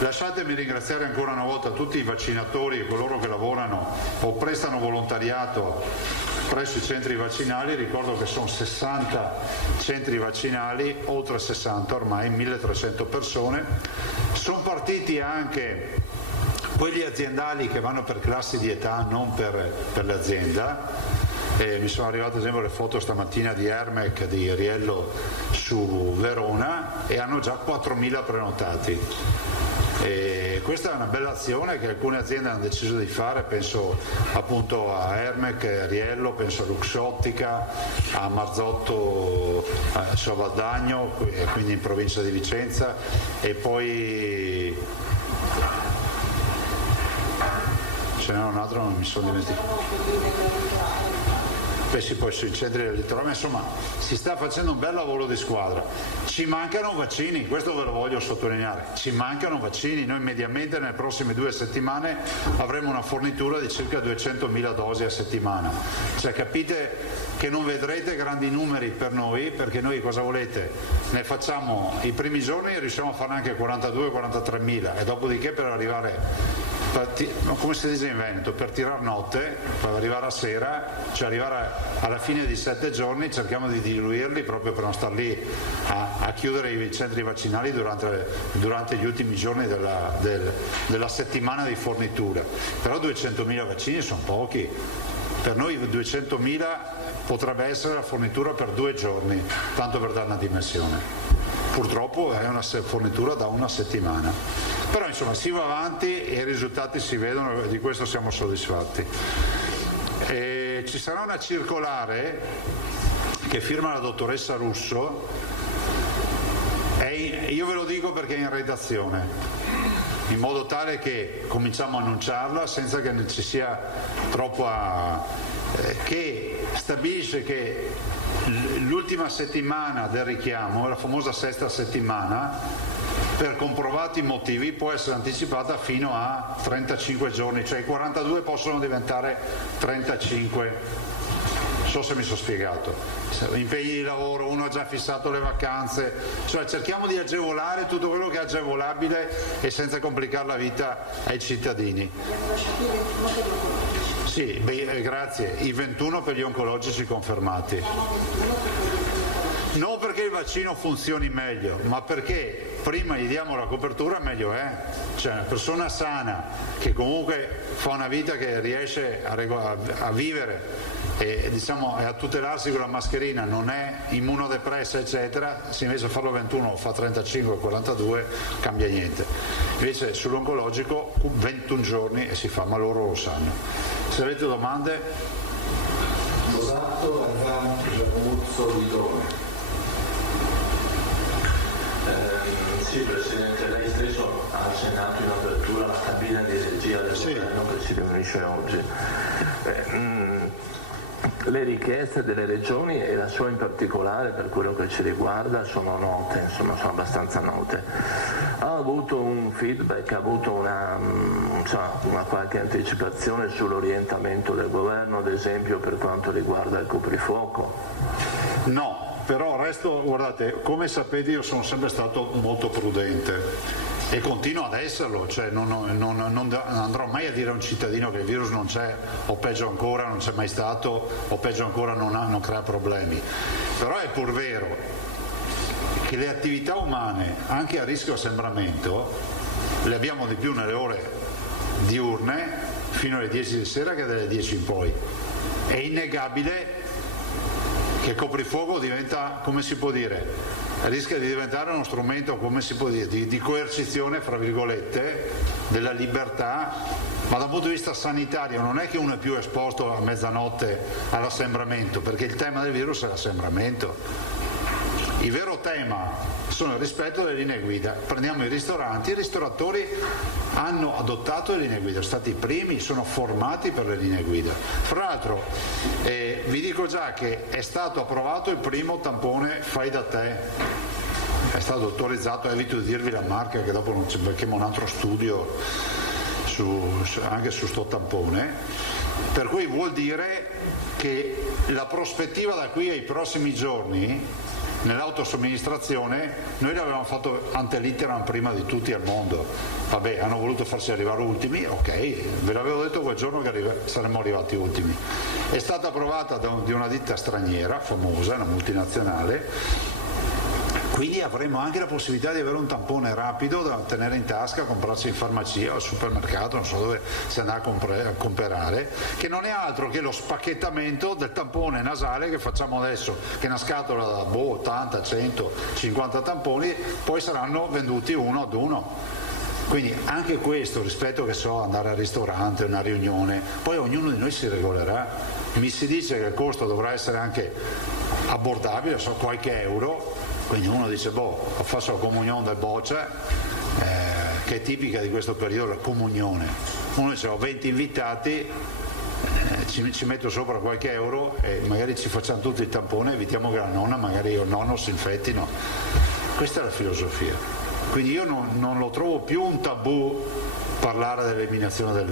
Lasciatemi ringraziare ancora una volta tutti i vaccinatori e coloro che lavorano o prestano volontariato presso i centri vaccinali. Ricordo che sono 60 centri vaccinali, oltre 60 ormai, 1300 persone. Sono partiti anche quelli aziendali che vanno per classi di età, non per l'azienda. Mi sono arrivate ad esempio le foto stamattina di Ermec di Riello su Verona e hanno già 4.000 prenotati. E questa è una bella azione che alcune aziende hanno deciso di fare, penso appunto a Ermec, Riello, penso a Luxottica, a Marzotto, a Valdagno, quindi in provincia di Vicenza, e poi ce n'è un altro, non mi sono dimenticato. Poi sui centri del litorale, insomma si sta facendo un bel lavoro di squadra. Ci mancano vaccini, questo ve lo voglio sottolineare, ci mancano vaccini. Noi mediamente nelle prossime 2 settimane avremo una fornitura di circa 200.000 dosi a settimana, cioè capite che non vedrete grandi numeri per noi, perché noi cosa volete? Ne facciamo i primi giorni e riusciamo a farne anche 42-43.000 e dopodiché per arrivare, come si dice in Veneto, per tirar notte, per arrivare a sera, cioè arrivare alla fine di 7 giorni, cerchiamo di diluirli proprio per non star lì a chiudere i centri vaccinali durante gli ultimi giorni della settimana di fornitura. Però 200.000 vaccini sono pochi, per noi 200.000 potrebbe essere la fornitura per 2 giorni, tanto per dare una dimensione. Purtroppo è una fornitura da una settimana. Però insomma si va avanti e i risultati si vedono e di questo siamo soddisfatti. Ci sarà una circolare che firma la dottoressa Russo, io ve lo dico perché è in redazione, in modo tale che cominciamo a annunciarla senza che ci sia troppo che stabilisce che l'ultima settimana del richiamo, la famosa sesta settimana, per comprovati motivi può essere anticipata fino a 35 giorni, cioè i 42 possono diventare 35. Non so se mi sono spiegato. Impegni di lavoro, uno ha già fissato le vacanze, cioè cerchiamo di agevolare tutto quello che è agevolabile e senza complicare la vita ai cittadini. Sì, grazie, i 21 per gli oncologici confermati. Non perché il vaccino funzioni meglio, ma perché prima gli diamo la copertura meglio è. Cioè una persona sana che comunque fa una vita che riesce a vivere e diciamo a tutelarsi con la mascherina, non è immunodepressa eccetera, se invece farlo 21 o fa 35 o 42 cambia niente. Invece sull'oncologico 21 giorni e si fa, ma loro lo sanno. Se avete domande? Dosato, Arganti, Giannuzzo, Lidone. Sì, Presidente, lei stesso ha accennato in apertura alla cabina di regia del governo che si riunisce oggi. Le richieste delle regioni e la sua in particolare per quello che ci riguarda sono note, insomma sono abbastanza note. Ha avuto un feedback, ha avuto una qualche anticipazione sull'orientamento del governo, ad esempio per quanto riguarda il coprifuoco? No. Però resto, guardate, come sapete io sono sempre stato molto prudente e continuo ad esserlo, cioè non andrò mai a dire a un cittadino che il virus non c'è o peggio ancora non c'è mai stato o peggio ancora non crea problemi. Però è pur vero che le attività umane, anche a rischio assembramento, le abbiamo di più nelle ore diurne fino alle 10 di sera che dalle 10 in poi. È innegabile che il coprifuoco diventa, come si può dire, rischia di diventare uno strumento, come si può dire, di coercizione, fra virgolette, della libertà, ma dal punto di vista sanitario non è che uno è più esposto a mezzanotte all'assembramento, perché il tema del virus è l'assembramento. Il vero tema sono il rispetto delle linee guida. Prendiamo i ristoranti, i ristoratori hanno adottato le linee guida, sono stati i primi, sono formati per le linee guida. Fra l'altro vi dico già che è stato approvato il primo tampone fai da te, è stato autorizzato, evito di dirvi la marca che dopo non ci becchiamo un altro studio anche su sto tampone, per cui vuol dire che la prospettiva da qui ai prossimi giorni nell'autosomministrazione noi l'avevamo fatto ante litteram prima di tutti al mondo. Vabbè, hanno voluto farsi arrivare ultimi, ok, ve l'avevo detto quel giorno che saremmo arrivati ultimi. È stata approvata di una ditta straniera famosa, una multinazionale, quindi avremo anche la possibilità di avere un tampone rapido da tenere in tasca, comprarsi in farmacia o al supermercato, non so dove si andrà a comprare, che non è altro che lo spacchettamento del tampone nasale che facciamo adesso, che è una scatola da 80, 100, 50 tamponi, poi saranno venduti uno ad uno. Quindi anche questo, rispetto che so andare al ristorante, una riunione, poi ognuno di noi si regolerà. Mi si dice che il costo dovrà essere anche abbordabile, so qualche euro, quindi uno dice faccio la comunione del boccia, che è tipica di questo periodo, la comunione. Uno dice ho 20 invitati, ci metto sopra qualche euro e magari ci facciamo tutti il tampone, evitiamo che la nonna magari o il nonno si infettino. Questa è la filosofia. Quindi io non lo trovo più un tabù parlare dell'eliminazione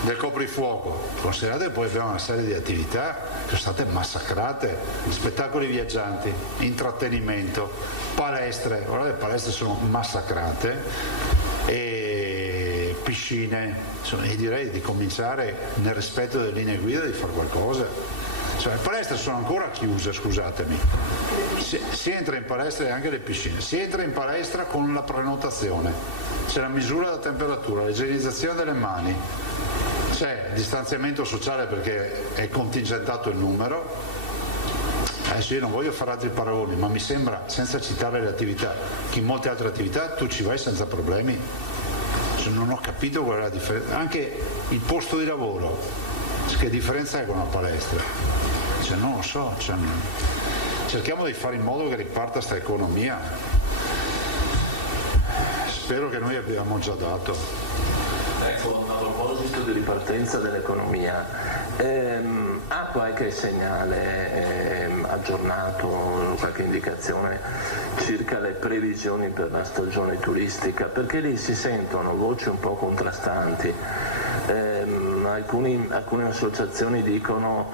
del coprifuoco. Considerate che poi abbiamo una serie di attività che sono state massacrate, spettacoli viaggianti, intrattenimento, palestre, guardate, le palestre sono massacrate, e piscine, insomma, e direi di cominciare nel rispetto delle linee guida di fare qualcosa. Cioè, le palestre sono ancora chiuse, scusatemi, si entra in palestra e anche le piscine, si entra in palestra con la prenotazione, c'è la misura della temperatura, l'igienizzazione delle mani, c'è distanziamento sociale perché è contingentato il numero. Adesso io non voglio fare altri paragoni, ma mi sembra, senza citare le attività, che in molte altre attività tu ci vai senza problemi. Cioè, non ho capito qual è la differenza. Anche il posto di lavoro, che differenza è con una palestra? Cioè, non lo so, cioè, cerchiamo di fare in modo che riparta questa economia. Spero che noi abbiamo già dato. Ecco, a proposito di ripartenza dell'economia, ha qualche segnale aggiornato, qualche indicazione circa le previsioni per la stagione turistica? Perché lì si sentono voci un po' contrastanti. Alcune associazioni dicono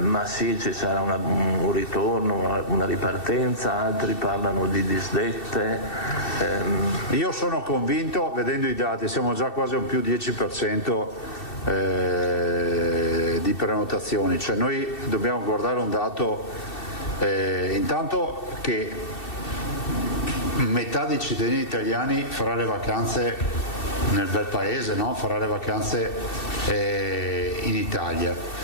ma sì, ci sarà un ritorno, una ripartenza, altri parlano di disdette. Io sono convinto, vedendo i dati, siamo già quasi un più 10% di prenotazioni, cioè noi dobbiamo guardare un dato intanto che metà dei cittadini italiani farà le vacanze nel bel paese, no? Farà le vacanze in Italia.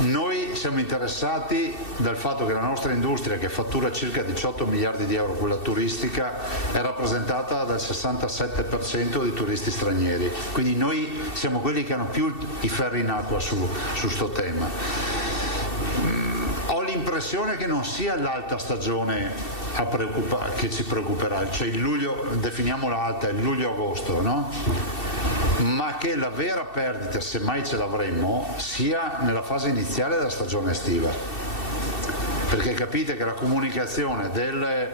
Noi siamo interessati dal fatto che la nostra industria, che fattura circa 18 miliardi di euro, quella turistica, è rappresentata dal 67% di turisti stranieri, quindi noi siamo quelli che hanno più i ferri in acqua su sto tema. Ho l'impressione che non sia l'alta stagione che ci preoccuperà, cioè il luglio, definiamola alta, il luglio-agosto, no? Ma che la vera perdita, se mai ce l'avremmo, sia nella fase iniziale della stagione estiva, perché capite che la comunicazione del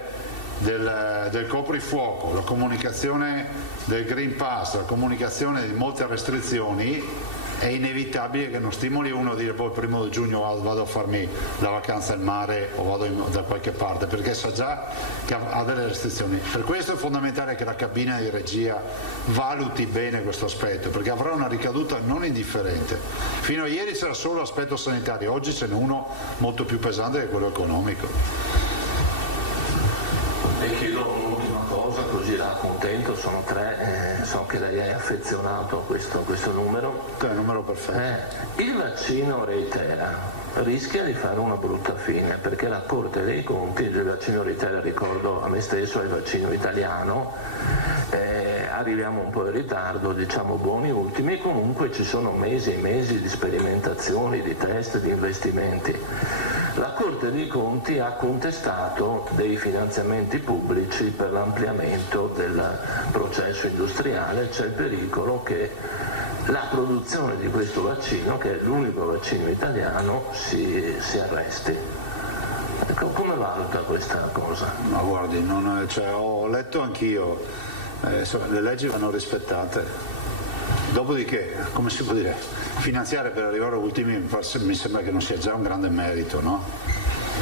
coprifuoco, la comunicazione del Green Pass, la comunicazione di molte restrizioni, è inevitabile che non stimoli uno a dire poi il 1° di giugno vado a farmi la vacanza al mare o vado da qualche parte, perché sa già che ha delle restrizioni. Per questo è fondamentale che la cabina di regia valuti bene questo aspetto, perché avrà una ricaduta non indifferente. Fino a ieri c'era solo l'aspetto sanitario, oggi ce n'è uno molto più pesante che quello economico. Le chiedo un'ultima cosa, così la accontento, sono 3, so che lei è affezionato a questo numero. È il numero perfetto. Il vaccino Reitera rischia di fare una brutta fine, perché la Corte dei Conti, il vaccino Reitera, ricordo a me stesso, è il vaccino italiano, arriviamo un po' in ritardo, diciamo buoni ultimi, comunque ci sono mesi e mesi di sperimentazioni, di test, di investimenti. La Corte dei Conti ha contestato dei finanziamenti pubblici per l'ampliamento del processo industriale, c'è il pericolo che la produzione di questo vaccino, che è l'unico vaccino italiano, si arresti. Ecco, come valuta questa cosa? Ma guardi, ho letto anch'io, le leggi vanno rispettate. Dopodiché, come si può dire, finanziare per arrivare a ultimi mi sembra che non sia già un grande merito, no?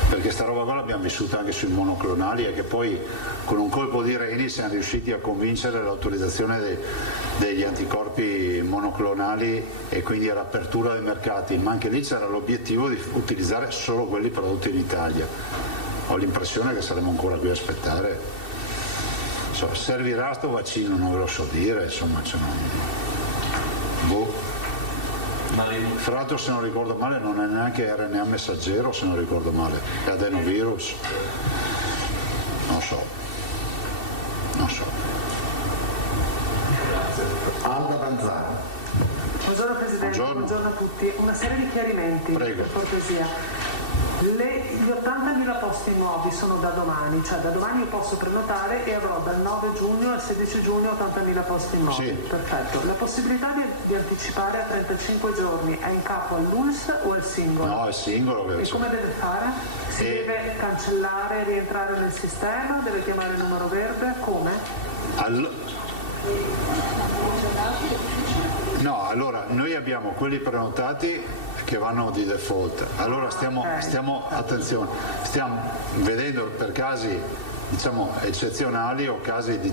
Perché sta roba qua l'abbiamo vissuta anche sui monoclonali e che poi con un colpo di reni siamo riusciti a convincere l'autorizzazione degli anticorpi monoclonali e quindi all'apertura dei mercati, ma anche lì c'era l'obiettivo di utilizzare solo quelli prodotti in Italia. Ho l'impressione che saremo ancora qui a aspettare. Servirà sto vaccino, non ve lo so dire, insomma, Fra l'altro, se non ricordo male, non è neanche RNA messaggero, se non ricordo male, è adenovirus. Non so. Alda Banzano. Buongiorno Presidente, buongiorno a tutti. Una serie di chiarimenti, Prego. per cortesia. Gli 80.000 posti nuovi sono da domani, cioè da domani io posso prenotare e avrò dal 9 giugno al 16 giugno 80.000 posti nuovi. Sì. Perfetto. La possibilità di anticipare a 35 giorni è in capo all'ULS o al singolo? No, è singolo. E come deve fare? Si deve cancellare e rientrare nel sistema? Deve chiamare il numero verde? Come? No, allora noi abbiamo quelli prenotati che vanno di default, allora stiamo vedendo per casi eccezionali o casi di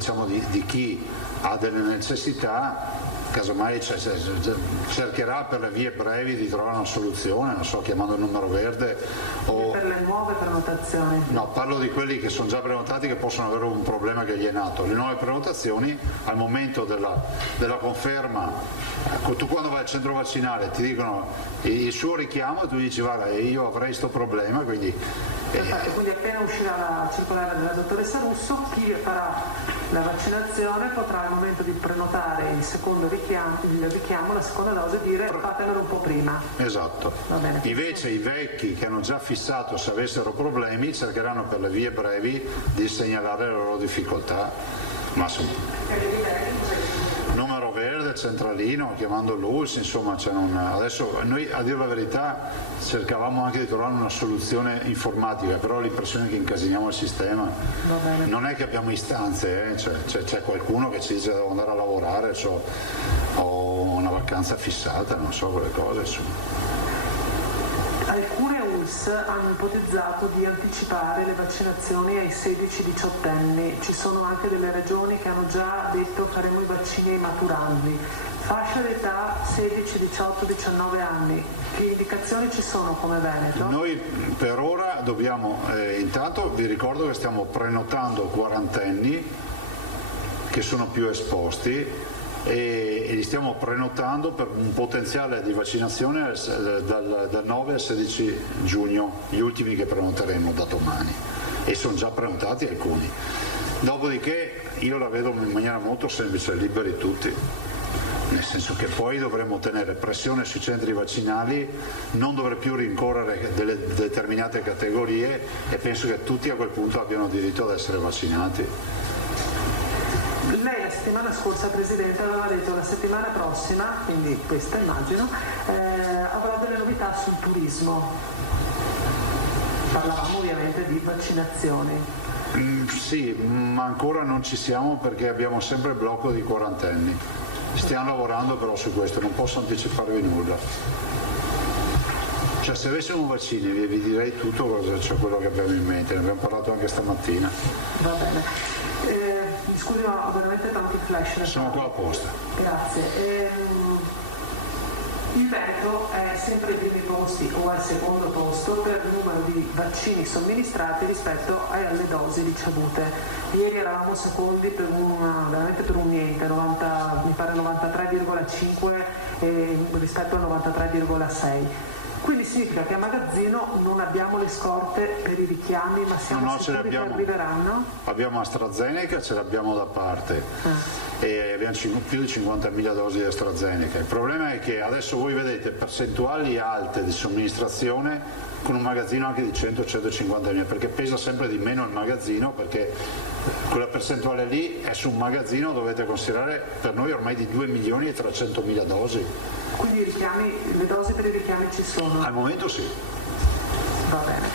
chi ha delle necessità, casomai cercherà per le vie brevi di trovare una soluzione, non so, chiamando il numero verde o per le nuove prenotazioni. No, parlo di quelli che sono già prenotati che possono avere un problema che gli è nato. Le nuove prenotazioni al momento della conferma, tu quando vai al centro vaccinale ti dicono il suo richiamo e tu dici guarda io avrei questo problema, quindi Perfetto, quindi appena uscirà la circolare della dottoressa Russo, chi farà la vaccinazione potrà al momento di prenotare il secondo richiamo, la seconda dose, dire fatemelo un po' prima. Esatto. Va bene. Invece i vecchi che hanno già fissato, se avessero problemi, cercheranno per le vie brevi di segnalare le loro difficoltà. Ma numero verde, centralino, chiamando l'ULS, insomma adesso noi, a dire la verità, cercavamo anche di trovare una soluzione informatica, però ho l'impressione che incasiniamo il sistema. Non è che abbiamo istanze, c'è qualcuno che ci dice devo andare a lavorare, ho una vacanza fissata, non so, quelle cose, insomma. Alcune ULS hanno ipotizzato di anticipare le vaccinazioni ai 16-18 anni, ci sono anche delle regioni che hanno già detto faremo i vaccini ai maturandi. Fascia d'età 16, 18, 19 anni, che indicazioni ci sono come Veneto? Noi per ora dobbiamo, intanto vi ricordo che stiamo prenotando quarantenni che sono più esposti e li stiamo prenotando per un potenziale di vaccinazione dal 9 al 16 giugno, gli ultimi che prenoteremo da domani, e sono già prenotati alcuni. Dopodiché io la vedo in maniera molto semplice, liberi tutti, nel senso che poi dovremo tenere pressione sui centri vaccinali, non dovrà più rincorrere delle determinate categorie, e penso che tutti a quel punto abbiano diritto ad essere vaccinati. Lei la settimana scorsa, Presidente, aveva detto la settimana prossima, quindi questa immagino, avrà delle novità sul turismo. Parlavamo ovviamente di vaccinazioni. Sì, ma ancora non ci siamo perché abbiamo sempre il blocco di quarantenni. Stiamo lavorando però su questo, non posso anticiparvi nulla. Cioè, se avessimo vaccini vi direi tutto quello che abbiamo in mente, ne abbiamo parlato anche stamattina. Va bene. Scusi, ma ho veramente tanti flash. Sono qua apposta. Grazie. Il Veneto è sempre ai primi posti o al secondo posto per il numero di vaccini somministrati rispetto alle dosi ricevute. Ieri eravamo secondi veramente per un niente, mi pare 93,5 rispetto al 93,6. Quindi significa che a magazzino non abbiamo le scorte per i richiami, ma siamo sicuri che arriveranno? Abbiamo AstraZeneca, ce l'abbiamo da parte e abbiamo più di 50.000 dosi di AstraZeneca. Il problema è che adesso voi vedete percentuali alte di somministrazione con un magazzino anche di 100-150.000, perché pesa sempre di meno il magazzino, perché quella percentuale lì è su un magazzino, dovete considerare, per noi ormai di 2.300.000 dosi. Quindi le dosi per i richiami ci sono? Al momento sì. Va bene.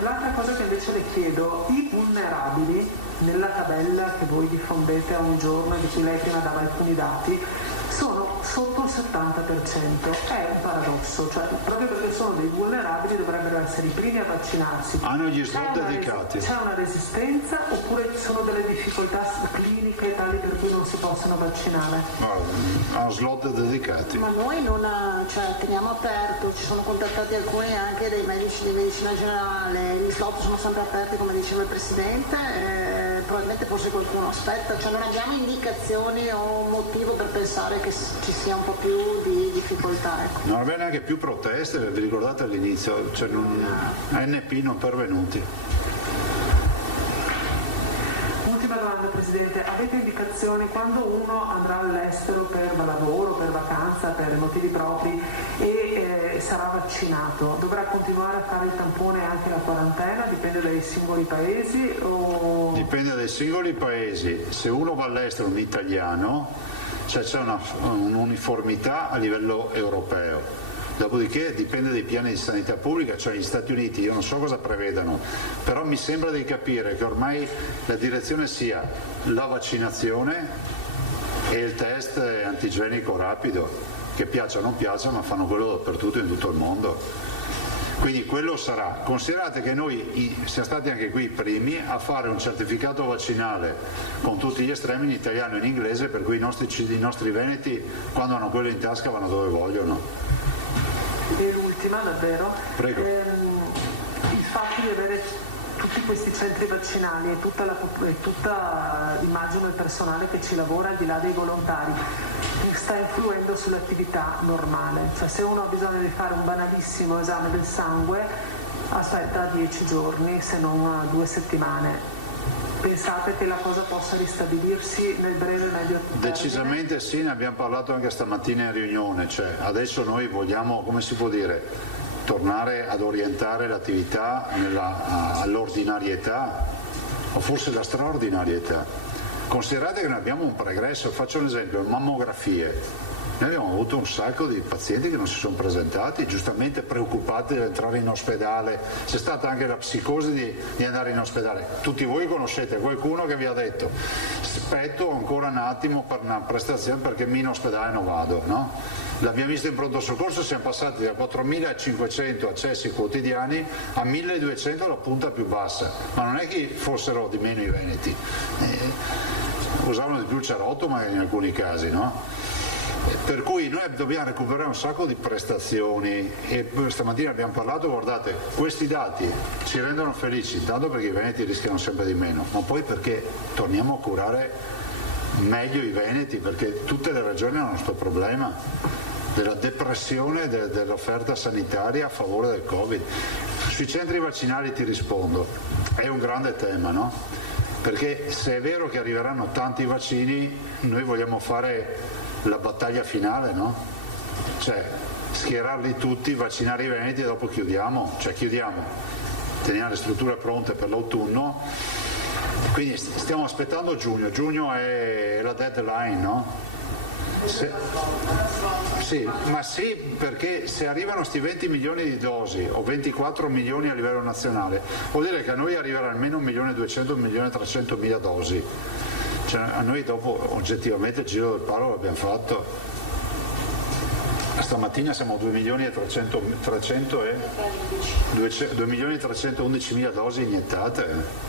L'altra cosa che invece le chiedo, i vulnerabili, nella tabella che voi diffondete ogni giorno e di cui lei prima dava alcuni dati, sono sotto il 70%. È un paradosso, cioè proprio perché sono dei vulnerabili dovrebbero essere i primi a vaccinarsi. Hanno gli slot dedicati. C'è una resistenza oppure ci sono delle difficoltà cliniche tali per cui non si possono vaccinare? Hanno slot dedicati. Ma noi non teniamo aperto, ci sono contattati alcuni anche dei medici di medicina generale, gli slot sono sempre aperti come diceva il Presidente. Probabilmente forse qualcuno aspetta, cioè non abbiamo indicazioni o motivo per pensare che ci sia un po' più di difficoltà. Ecco. Non aveva neanche più proteste, vi ricordate all'inizio, cioè NP non pervenuti. Ultima domanda, Presidente, avete indicazioni quando uno andrà all'estero per lavoro, per vacanza, per motivi propri e sarà vaccinato, dovrà continuare a fare il tampone e anche la quarantena? Dipende dai singoli paesi? Dipende dai singoli paesi. Se uno va all'estero, un italiano, c'è un'uniformità a livello europeo. Dopodiché dipende dai piani di sanità pubblica, cioè gli Stati Uniti, io non so cosa prevedano, però mi sembra di capire che ormai la direzione sia la vaccinazione e il test antigenico rapido, che piaccia o non piaccia, ma fanno quello dappertutto in tutto il mondo. Quindi quello sarà. Considerate che noi siamo stati anche qui i primi a fare un certificato vaccinale con tutti gli estremi in italiano e in inglese, per cui i nostri veneti, quando hanno quello in tasca, vanno dove vogliono. E l'ultima, davvero? Prego. Il fatto di avere tutti questi centri vaccinali e tutta immagino il personale che ci lavora al di là dei volontari sta influendo sull'attività normale, cioè se uno ha bisogno di fare un banalissimo esame del sangue aspetta 10 giorni se non 2 settimane. pensate che la cosa possa ristabilirsi nel breve e medio termine? Decisamente sì, ne abbiamo parlato anche stamattina in riunione, cioè adesso noi vogliamo, come si può dire, tornare ad orientare l'attività all'ordinarietà o forse la straordinarietà. Considerate che noi abbiamo un pregresso, faccio un esempio, mammografie. Noi abbiamo avuto un sacco di pazienti che non si sono presentati, giustamente preoccupati di entrare in ospedale. C'è stata anche la psicosi di andare in ospedale. Tutti voi conoscete qualcuno che vi ha detto aspetto ancora un attimo per una prestazione perché in ospedale non vado, no? L'abbiamo visto in pronto soccorso, siamo passati da 4.500 accessi quotidiani a 1.200 la punta più bassa, ma non è che fossero di meno i veneti, usavano di più il cerotto magari in alcuni casi, no? Per cui noi dobbiamo recuperare un sacco di prestazioni e stamattina abbiamo parlato, guardate, questi dati ci rendono felici, intanto perché i veneti rischiano sempre di meno, ma poi perché torniamo a curare meglio i veneti, perché tutte le regioni hanno questo problema della depressione dell'offerta sanitaria a favore del Covid. Sui centri vaccinali ti rispondo, è un grande tema, no? Perché se è vero che arriveranno tanti vaccini, noi vogliamo fare la battaglia finale, no? Cioè schierarli tutti, vaccinare i veneti e dopo chiudiamo, teniamo le strutture pronte per l'autunno, quindi stiamo aspettando giugno è la deadline, no? Sì, ma sì, perché se arrivano sti 20 milioni di dosi o 24 milioni a livello nazionale, vuol dire che a noi arriverà almeno 1.200.000, 1.300.000 dosi. Cioè, a noi dopo oggettivamente il giro del palo l'abbiamo fatto. Stamattina siamo a 2.311.000 dosi iniettate.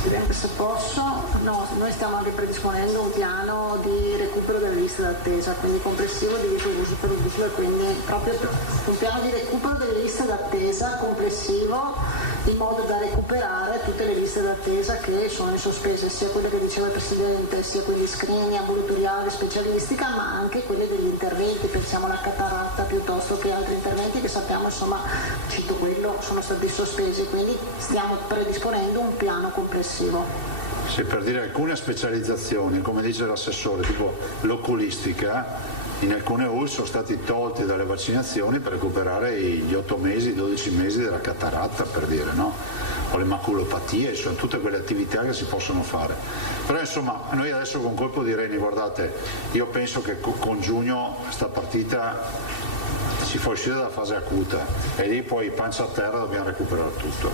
Presidente, se posso, noi stiamo anche predisponendo un piano di recupero delle liste d'attesa, quindi complessivo diviso uso per uso, e quindi proprio un piano di recupero delle liste d'attesa complessivo in modo da recuperare tutte le liste d'attesa che sono in sospese, sia quelle che diceva il Presidente, sia quelli screening, ambulatoriale, specialistica, ma anche quelle degli interventi, pensiamo alla cataratta piuttosto che altri interventi che sappiamo, insomma, cito quello, sono stati sospesi, quindi stiamo predisponendo un piano complessivo. Sì, per dire alcune specializzazioni, come dice l'assessore, tipo l'oculistica, in alcune ULS sono stati tolti dalle vaccinazioni per recuperare gli 8 mesi, i 12 mesi della cataratta, per dire, no? O le maculopatie, sono tutte quelle attività che si possono fare. Però insomma, noi adesso con colpo di reni, guardate, io penso che con giugno sta partita si fa uscire dalla fase acuta e lì poi pancia a terra dobbiamo recuperare tutto.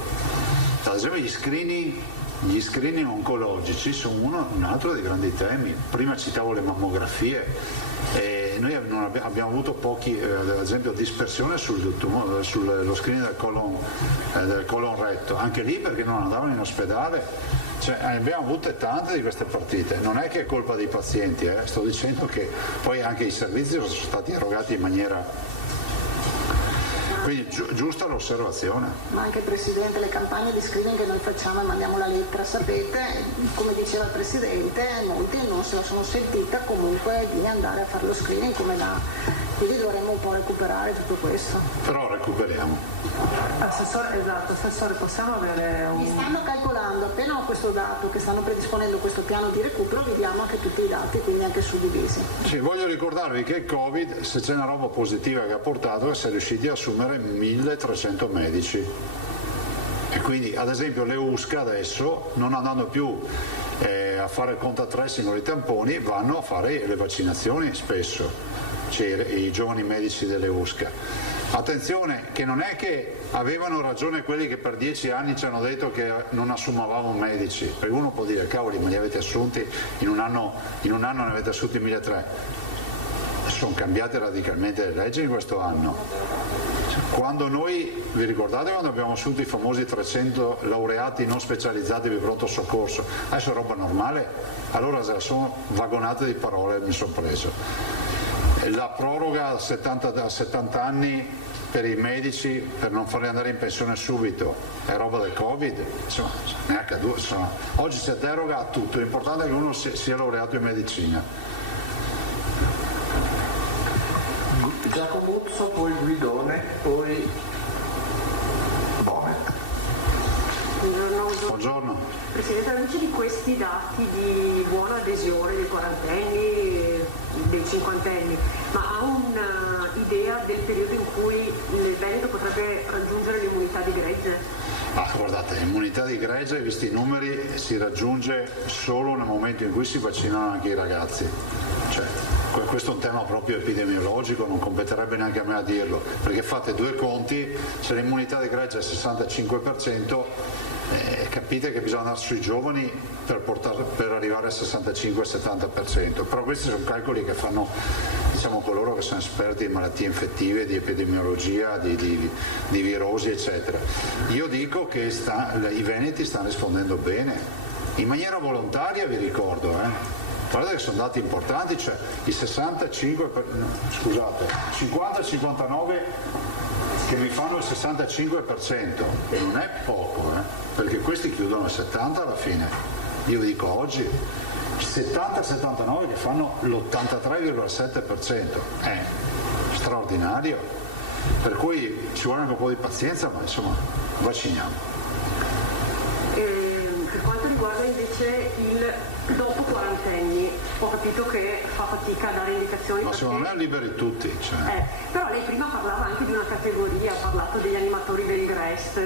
Ad esempio gli screening oncologici sono un altro dei grandi temi. Prima citavo le mammografie. Noi abbiamo avuto pochi, ad esempio, dispersione sullo screening del colon retto, anche lì perché non andavano in ospedale. Cioè, abbiamo avute tante di queste partite, non è che è colpa dei pazienti, sto dicendo che poi anche i servizi sono stati erogati in maniera. Quindi giusta l'osservazione. Ma anche Presidente, le campagne di screening che noi facciamo e mandiamo la lettera, sapete, come diceva il Presidente, molti non se la sono sentita comunque di andare a fare lo screening come da. Quindi dovremmo un po' recuperare tutto questo. Però recuperiamo. Assessore, possiamo avere un. Mi stanno calcolando, appena ho questo dato, che stanno predisponendo questo piano di recupero, vediamo anche tutti i dati, quindi anche suddivisi. Sì, voglio ricordarvi che il Covid, se c'è una roba positiva che ha portato, è che si è riusciti ad assumere 1.300 medici. E quindi, ad esempio, le USCA adesso, non andando più a fare il contact tracing o i tamponi, vanno a fare le vaccinazioni spesso. Cioè, i giovani medici delle USCA. Attenzione, che non è che avevano ragione quelli che per 10 anni ci hanno detto che non assumavamo medici, perché uno può dire cavoli, ma li avete assunti in un anno ne avete assunti 1.300. Sono cambiate radicalmente le leggi in questo anno. Quando noi, vi ricordate quando abbiamo assunto i famosi 300 laureati non specializzati di pronto soccorso? Adesso è roba normale? Allora se la sono vagonate di parole, mi sono preso. La proroga a 70 anni per i medici per non farli andare in pensione subito è roba del Covid, insomma, non è accaduto, insomma. Oggi si deroga a tutto, l'importante è che uno sia laureato in medicina. Giacomuzzo, poi Guidone, poi Bonet. Buongiorno. Presidente, alla luce di questi dati di buona adesione dei quarantenni, dei cinquantenni, ma ha un'idea del periodo in cui il Veneto potrebbe raggiungere l'immunità di gregge? Guardate, l'immunità di gregge, visti i numeri, si raggiunge solo nel momento in cui si vaccinano anche i ragazzi. Cioè, questo è un tema proprio epidemiologico, non competerebbe neanche a me a dirlo, perché fate due conti, se l'immunità di gregge è il 65%, capite che bisogna andare sui giovani per arrivare al 65-70%, però questi sono calcoli che fanno, diciamo, coloro che sono esperti di malattie infettive, di epidemiologia, di virosi eccetera. Io dico che i veneti stanno rispondendo bene, in maniera volontaria, vi ricordo, guardate che sono dati importanti, cioè i 50-59 che mi fanno il 65%, e non è poco, perché questi chiudono il 70% alla fine. Io vi dico oggi 70-79 che fanno l'83,7%, è straordinario, per cui ci vuole anche un po' di pazienza, ma insomma vacciniamo. Per quanto riguarda invece il dopo quarantenni, ho capito che fa fatica a dare indicazioni. Ma secondo me liberi tutti. Cioè. Però lei prima parlava anche di una categoria, ha parlato degli animatori del GREST,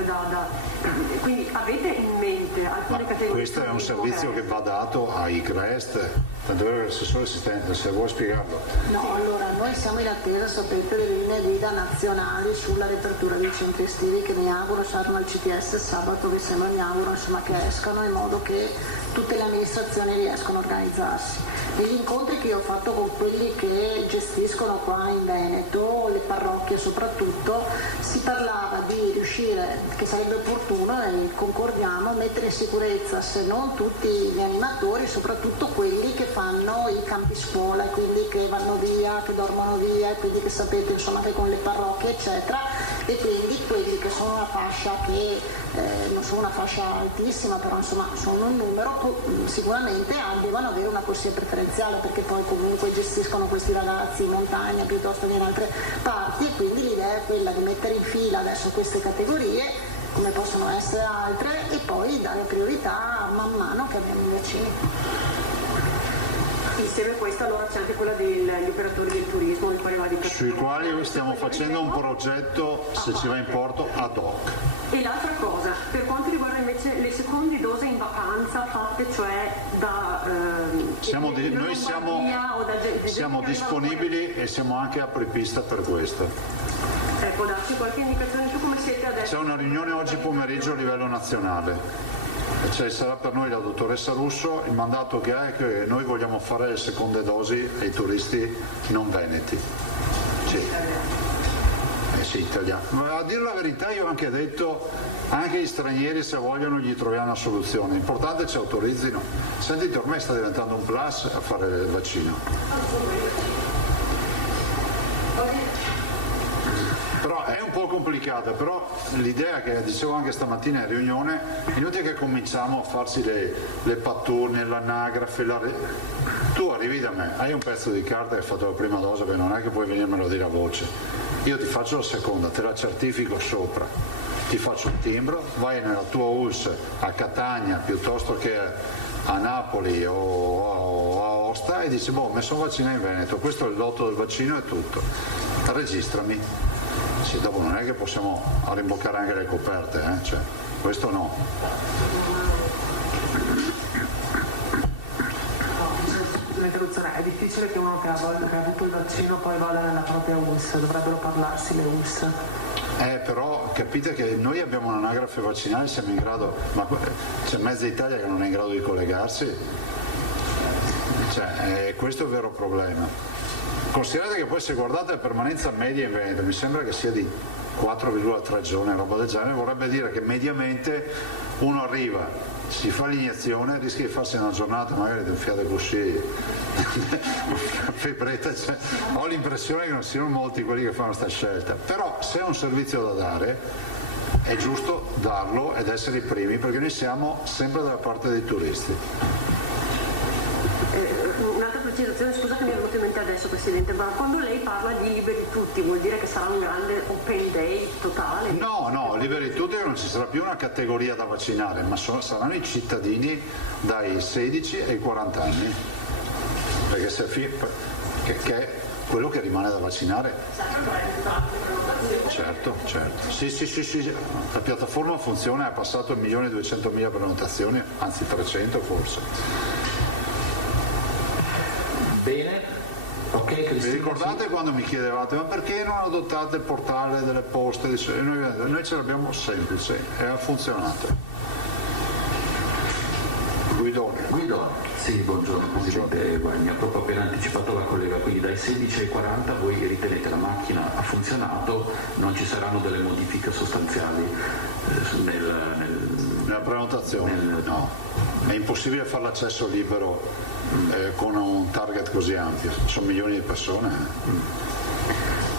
quindi avete in mente alcune categorie? Questo è un servizio che va dato ai GREST, tanto vero che l'assessore assistente, se vuoi spiegarlo. No, allora noi siamo in attesa, sapete, delle linee guida nazionali sulla riapertura dei centri estivi che mi auguro saranno al CTS sabato, mi sembra, mi auguro insomma che escano in modo che tutte le amministrazioni riescono a organizzarsi. Negli incontri che io ho fatto con quelli che gestiscono qua in Veneto, le parrocchie soprattutto, si parlava di riuscire, che sarebbe opportuno e concordiamo, a mettere in sicurezza se non tutti gli animatori, soprattutto quelli che fanno i campi scuola, quindi che vanno via, che dormono via, quindi che sapete insomma che con le parrocchie eccetera, e quindi quelli che sono una fascia che non sono una fascia altissima, però insomma sono un numero, sicuramente devono avere una corsia preferenziale, perché poi comunque gestiscono questi ragazzi in montagna piuttosto che in altre parti, e quindi l'idea è quella di mettere in fila adesso queste categorie, come possono essere altre, e poi dare priorità man mano che abbiamo i vaccini. Insieme a questa allora c'è anche quella degli operatori del turismo, sui quali stiamo facendo un progetto, se ci va in porto, ad hoc. E l'altra cosa, per quanto riguarda invece le seconde dosi in vacanza fatte, cioè da noi siamo disponibili e siamo anche apripista per questo. Può darci qualche indicazione su come siete adesso? C'è una riunione oggi pomeriggio a livello nazionale. Cioè, sarà per noi la dottoressa Russo, il mandato che ha è che noi vogliamo fare le seconde dosi ai turisti non veneti. Sì. Sì, italiani. Ma a dire la verità io ho anche detto, anche gli stranieri se vogliono gli troviamo una soluzione, l'importante è che ci autorizzino. Sentite, ormai sta diventando un plus a fare il vaccino. Però è un po' complicata, però l'idea che dicevo anche stamattina in riunione, inutile che cominciamo a farsi le patturne, l'anagrafe, tu arrivi da me, hai un pezzo di carta che hai fatto la prima dose, che non è che puoi venirmelo a dire a voce, io ti faccio la seconda, te la certifico sopra, ti faccio un timbro, vai nella tua ULSS a Catania piuttosto che a Napoli o a Aosta e dici, boh, mi sono vaccinato in Veneto, questo è il lotto del vaccino e tutto, registrami. Sì, dopo non è che possiamo rimboccare anche le coperte, cioè, questo no. È difficile che uno che ha avuto il vaccino poi vada nella propria ULSS, dovrebbero parlarsi le ULSS. Però capite che noi abbiamo un'anagrafe vaccinale, siamo in grado, ma c'è mezza Italia che non è in grado di collegarsi, cioè, questo è il vero problema. Considerate che poi se guardate la permanenza media in Veneto, mi sembra che sia di 4,3 giorni, roba del genere, vorrebbe dire che mediamente uno arriva, si fa l'iniezione, rischia di farsi una giornata magari di un fiato così, febbretta, cioè, ho l'impressione che non siano molti quelli che fanno questa scelta, però se è un servizio da dare è giusto darlo ed essere i primi, perché noi siamo sempre dalla parte dei turisti. Un'altra precisazione, scusa che mi è venuta in mente adesso, Presidente, ma quando lei parla di liberi tutti vuol dire che sarà un grande open day totale? No, liberi tutti, non ci sarà più una categoria da vaccinare, ma saranno i cittadini dai 16 ai 40 anni, perché che è quello che rimane da vaccinare. Certo. Sì, la piattaforma funziona, ha passato 1.200.000 prenotazioni, anzi 300 forse. Bene, ok Cristina. Vi ricordate quando mi chiedevate ma perché non adottate il portale delle poste? Noi ce l'abbiamo semplice e ha funzionato. Guidone, sì, buongiorno Presidente. Mi ha proprio appena anticipato la collega, quindi dai 16 ai 40 voi ritenete la macchina ha funzionato, non ci saranno delle modifiche sostanziali nella prenotazione? No, è impossibile fare l'accesso libero con un target così ampio, sono milioni di persone.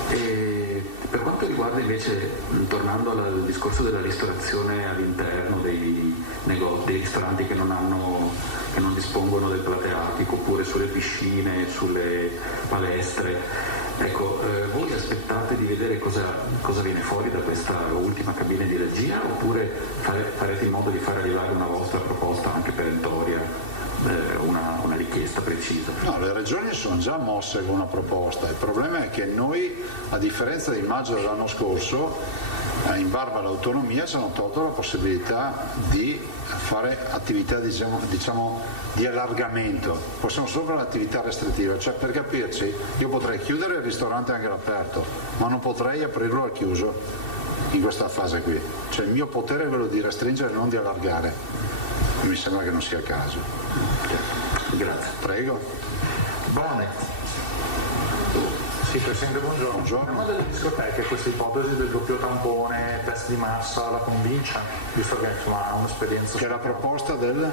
E per quanto riguarda invece, tornando al discorso della ristorazione all'interno dei ristoranti che non dispongono del plateatico, oppure sulle piscine, sulle palestre, ecco, voi aspettate di vedere cosa viene fuori da questa ultima cabina di regia, oppure farete in modo di far arrivare una vostra proposta anche perentoria? Una richiesta precisa? No, le regioni sono già mosse con una proposta, il problema è che noi, a differenza di maggio dell'anno scorso, in barba all'autonomia ci hanno tolto la possibilità di fare attività diciamo di allargamento, possiamo solo fare l'attività restrittiva, cioè per capirci io potrei chiudere il ristorante anche all'aperto, ma non potrei aprirlo al chiuso in questa fase qui, cioè il mio potere è quello di restringere e non di allargare. Mi sembra che non sia il caso. Grazie. Prego. Bonet. Sì, Presidente, buongiorno. Parliamo delle discoteche, questa ipotesi del doppio tampone, test di massa, la convince? Visto che insomma ha un'esperienza. Che è la proposta del?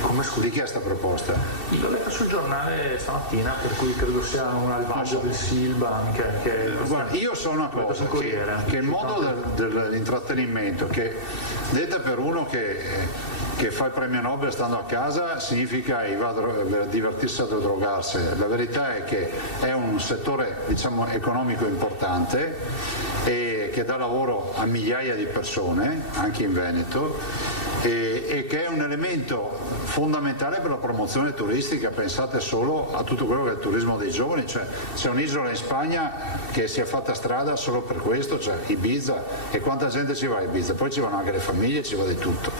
Come scusi? Di chi è sta proposta? L'ho letto sul giornale stamattina, per cui credo sia un alvaggio del Silva anche. Guarda, io so una cosa, che il mondo dell'intrattenimento, che detta per uno che fa il premio Nobel stando a casa, significa che va a divertirsi a drogarsi. La verità è che è un settore diciamo economico importante e che dà lavoro a migliaia di persone, anche in Veneto, e che è un elemento fondamentale per la promozione turistica. Pensate solo a tutto quello che è il turismo dei giovani, cioè c'è un'isola in Spagna che si è fatta strada solo per questo, cioè Ibiza, e quanta gente ci va a Ibiza, poi ci vanno anche le famiglie, ci va di tutto,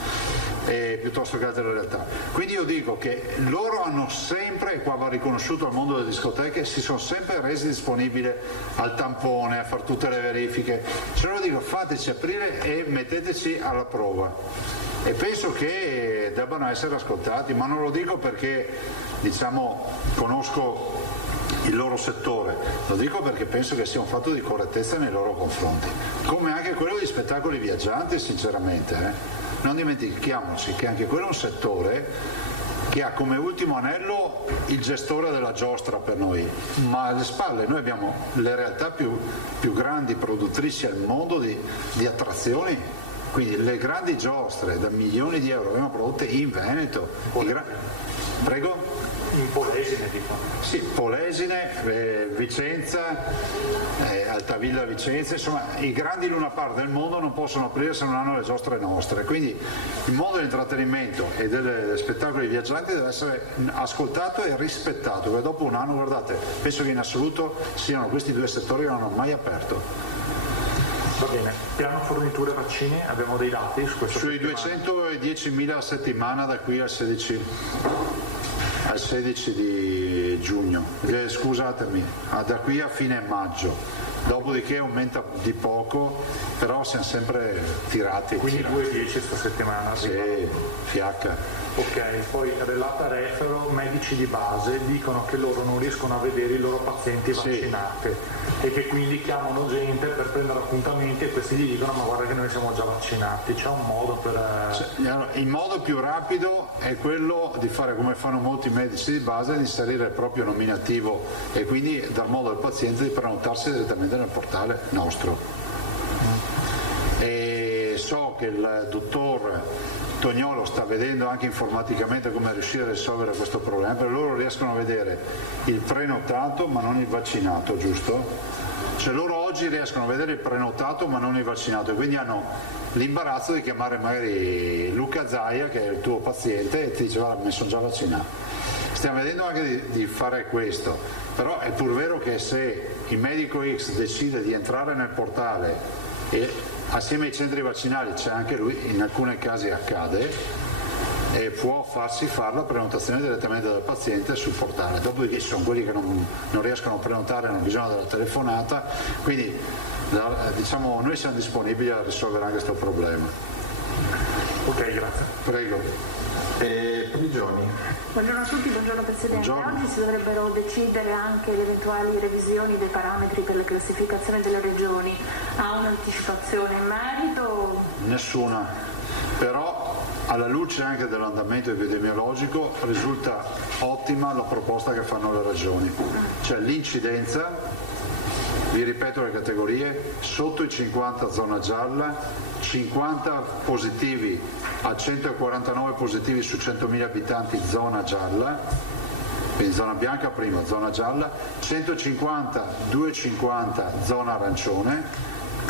piuttosto che altre realtà. Quindi io dico che loro hanno sempre, e qua va riconosciuto al mondo delle discoteche, si sono sempre resi disponibili al tampone, a fare tutte le verifiche, cioè lo dico, fateci aprire e metteteci alla prova. E penso che debbano essere ascoltati, ma non lo dico perché diciamo conosco il loro settore, lo dico perché penso che sia un fatto di correttezza nei loro confronti, come anche quello di spettacoli viaggianti, sinceramente. Non dimentichiamoci che anche quello è un settore che ha come ultimo anello il gestore della giostra per noi, ma alle spalle noi abbiamo le realtà più grandi produttrici al mondo di attrazioni. Quindi le grandi giostre da milioni di euro vengono prodotte in Veneto. Prego? In Polesine dico. Sì, Polesine, Vicenza, Altavilla Vicenza, insomma i grandi Luna Park del mondo non possono aprire se non hanno le giostre nostre. Quindi il mondo dell'intrattenimento e degli spettacoli viaggianti deve essere ascoltato e rispettato, perché dopo un anno, guardate, penso che in assoluto siano questi due settori che non hanno mai aperto. Va bene, piano forniture vaccini, abbiamo dei dati su questo? Sui 210.000 a settimana da qui al 16 di giugno, scusatemi, da qui a fine maggio, dopodiché aumenta di poco, però siamo sempre tirati. Quindi 2,10 questa settimana? Sì, fiacca. Ok, poi relata refero, medici di base dicono che loro non riescono a vedere i loro pazienti vaccinati, sì, e che quindi chiamano gente per prendere appuntamenti e questi gli dicono ma guarda che noi siamo già vaccinati, c'è un modo per... Il modo più rapido è quello di fare come fanno molti medici di base, di inserire il proprio nominativo e quindi dar modo al paziente di prenotarsi direttamente nel portale nostro. E so che il dottor Tognolo sta vedendo anche informaticamente come riuscire a risolvere questo problema, perché loro riescono a vedere il prenotato ma non il vaccinato, giusto? Cioè loro oggi riescono a vedere il prenotato ma non il vaccinato, e quindi hanno l'imbarazzo di chiamare magari Luca Zaia, che è il tuo paziente, e ti dice guarda, mi sono già vaccinato. Stiamo vedendo anche di fare questo, però è pur vero che se il medico X decide di entrare nel portale e assieme ai centri vaccinali c'è anche lui, in alcuni casi accade, e può farsi fare la prenotazione direttamente dal paziente sul portale. Dopodiché ci sono quelli che non riescono a prenotare, hanno bisogno della telefonata, quindi diciamo noi siamo disponibili a risolvere anche questo problema. Ok, grazie. Prego. Prigioni. Buongiorno a tutti, buongiorno Presidente. Buongiorno. Oggi si dovrebbero decidere anche le eventuali revisioni dei parametri per la classificazione delle regioni. Ha un'anticipazione in merito? Nessuna, però alla luce anche dell'andamento epidemiologico risulta ottima la proposta che fanno le regioni, cioè l'incidenza, vi ripeto le categorie, sotto i 50 zona gialla, 50 positivi a 149 positivi su 100.000 abitanti zona gialla, quindi zona bianca prima, zona gialla, 150, 250 zona arancione,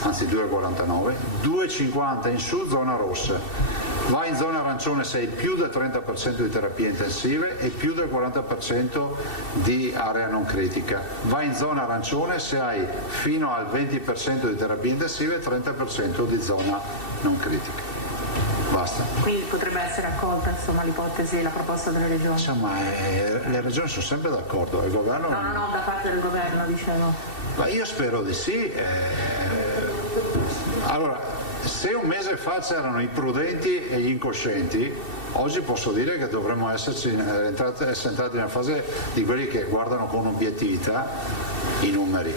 anzi 2,49, 2,50 in su zona rossa. Vai in zona arancione se hai più del 30% di terapie intensive e più del 40% di area non critica. Vai in zona arancione se hai fino al 20% di terapie intensive e 30% di zona non critica. Basta. Quindi potrebbe essere accolta insomma l'ipotesi e la proposta delle regioni? Insomma, le regioni sono sempre d'accordo, il governo... No, da parte del governo dicevo. Ma io spero di sì. Allora, se un mese fa c'erano i prudenti e gli incoscienti, oggi posso dire che dovremmo essere entrati nella fase di quelli che guardano con obiettività i numeri.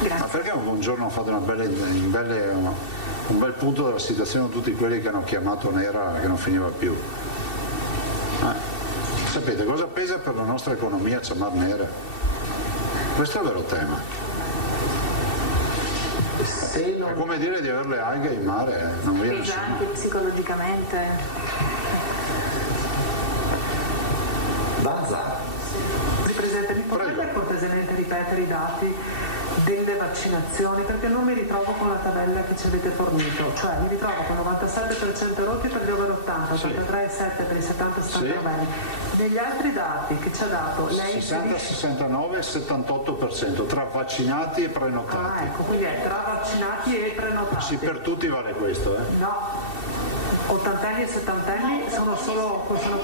Grazie. Ma perché un giorno ho fatto un bel punto della situazione di tutti quelli che hanno chiamato nera che non finiva più. Sapete cosa pesa per la nostra economia chiamare nera? Questo è il vero tema. È come dire di avere le alghe in mare, non viene Pesa anche psicologicamente. Banza. Presidente, mi potrebbe cortesemente ripetere i dati delle vaccinazioni, perché non mi ritrovo con la tabella che ci avete fornito, cioè mi ritrovo con 97% rotti per gli over 80, 83,7 per i 70-79 anni. Negli altri dati che ci ha dato lei 60-69 78% tra vaccinati e prenotati. ecco, quindi è tra vaccinati e prenotati. Sì, per tutti vale questo, No, ottantenni e settantenni sono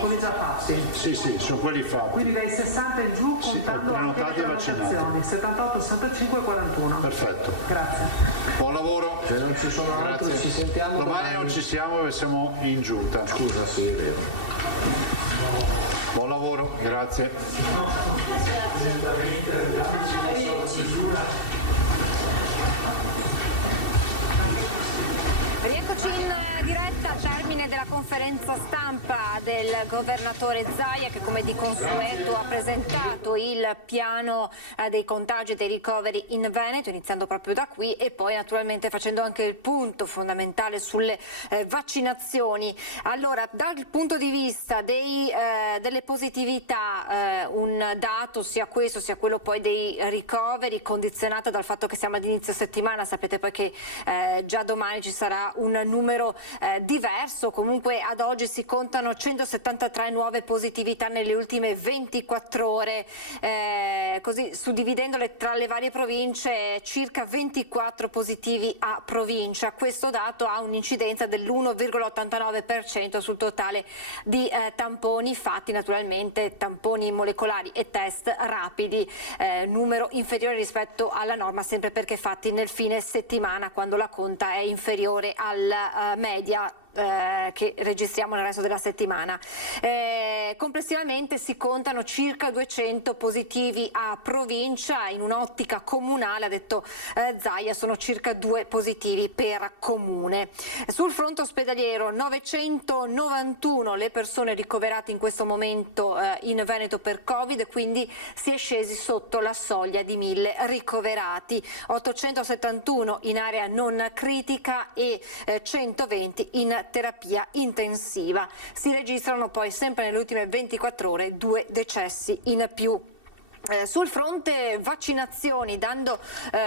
quelli già fatti. Sì, sono quelli fatti. Quindi dai 60 in giù contando anche le prenotazioni, 78, 65 e 41. Perfetto. Grazie. Buon lavoro. Se non ci sono altri ci sentiamo domani. Non ci siamo perché siamo in giunta. Scusa, sì, è vero. Buon lavoro, grazie. Rieccoci in diretta al termine della conferenza stampa del governatore Zaia, che come di consueto ha presentato il piano dei contagi e dei ricoveri in Veneto, iniziando proprio da qui e poi naturalmente facendo anche il punto fondamentale sulle vaccinazioni. Allora, dal punto di vista delle positività, un dato sia questo sia quello poi dei ricoveri, condizionato dal fatto che siamo ad inizio settimana, sapete poi che già domani ci sarà un numero diverso. Comunque ad oggi si contano 173 nuove positività nelle ultime 24 ore, così suddividendole tra le varie province circa 24 positivi a provincia. Questo dato ha un'incidenza dell'1,89% sul totale di tamponi fatti, naturalmente tamponi molecolari e test rapidi, numero inferiore rispetto alla norma, sempre perché fatti nel fine settimana, quando la conta è inferiore alla media che registriamo nel resto della settimana. Complessivamente si contano circa 200 positivi a provincia, in un'ottica comunale, ha detto Zaia, sono circa 2 positivi per comune. Sul fronte ospedaliero 991 le persone ricoverate in questo momento in Veneto per Covid, quindi si è scesi sotto la soglia di 1000 ricoverati, 871 in area non critica e 120 in terapia intensiva. Si registrano poi sempre nelle ultime 24 ore 2 decessi in più. Sul fronte vaccinazioni, dando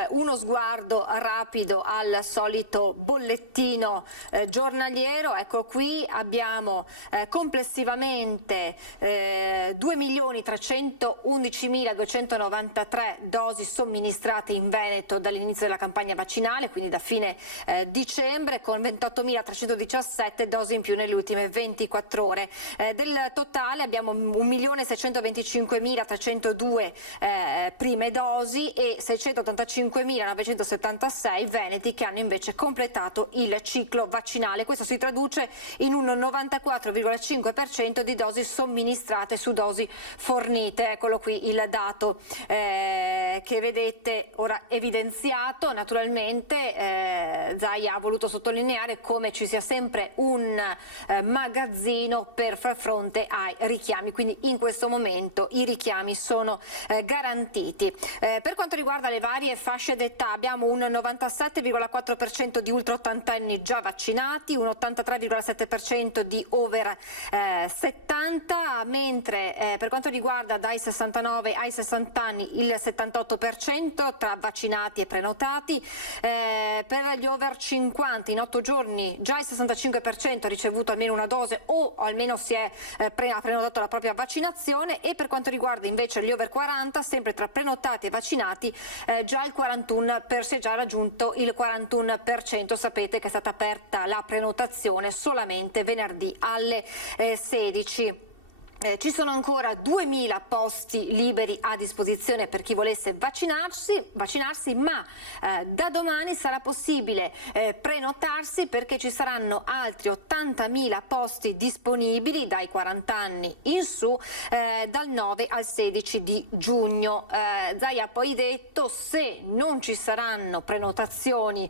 uno sguardo rapido al solito bollettino giornaliero, ecco qui abbiamo complessivamente 2.311.293 dosi somministrate in Veneto dall'inizio della campagna vaccinale, quindi da fine dicembre, con 28.317 dosi in più nelle ultime 24 ore. Del totale abbiamo 1.625.302 prime dosi e 685.976 veneti che hanno invece completato il ciclo vaccinale. Questo si traduce in un 94,5% di dosi somministrate su dosi fornite. Eccolo qui il dato che vedete ora evidenziato. Naturalmente Zaia ha voluto sottolineare come ci sia sempre un magazzino per far fronte ai richiami, quindi in questo momento i richiami sono garantiti. Per quanto riguarda le varie fasce d'età abbiamo un 97,4% di ultra 80 anni già vaccinati, un 83,7% di over 70, mentre per quanto riguarda dai 69 ai 60 anni il 78% tra vaccinati e prenotati. Per gli over 50 in 8 giorni già il 65% ha ricevuto almeno una dose o almeno si è prenotato la propria vaccinazione, e per quanto riguarda invece gli over 40, sempre tra prenotati e vaccinati, già il 41 si è già raggiunto il 41%. Sapete che è stata aperta la prenotazione solamente venerdì alle 16. Ci sono ancora 2.000 posti liberi a disposizione per chi volesse vaccinarsi, ma da domani sarà possibile prenotarsi, perché ci saranno altri 80.000 posti disponibili dai 40 anni in su dal 9 al 16 di giugno. Zaia ha poi detto: se non ci saranno prenotazioni,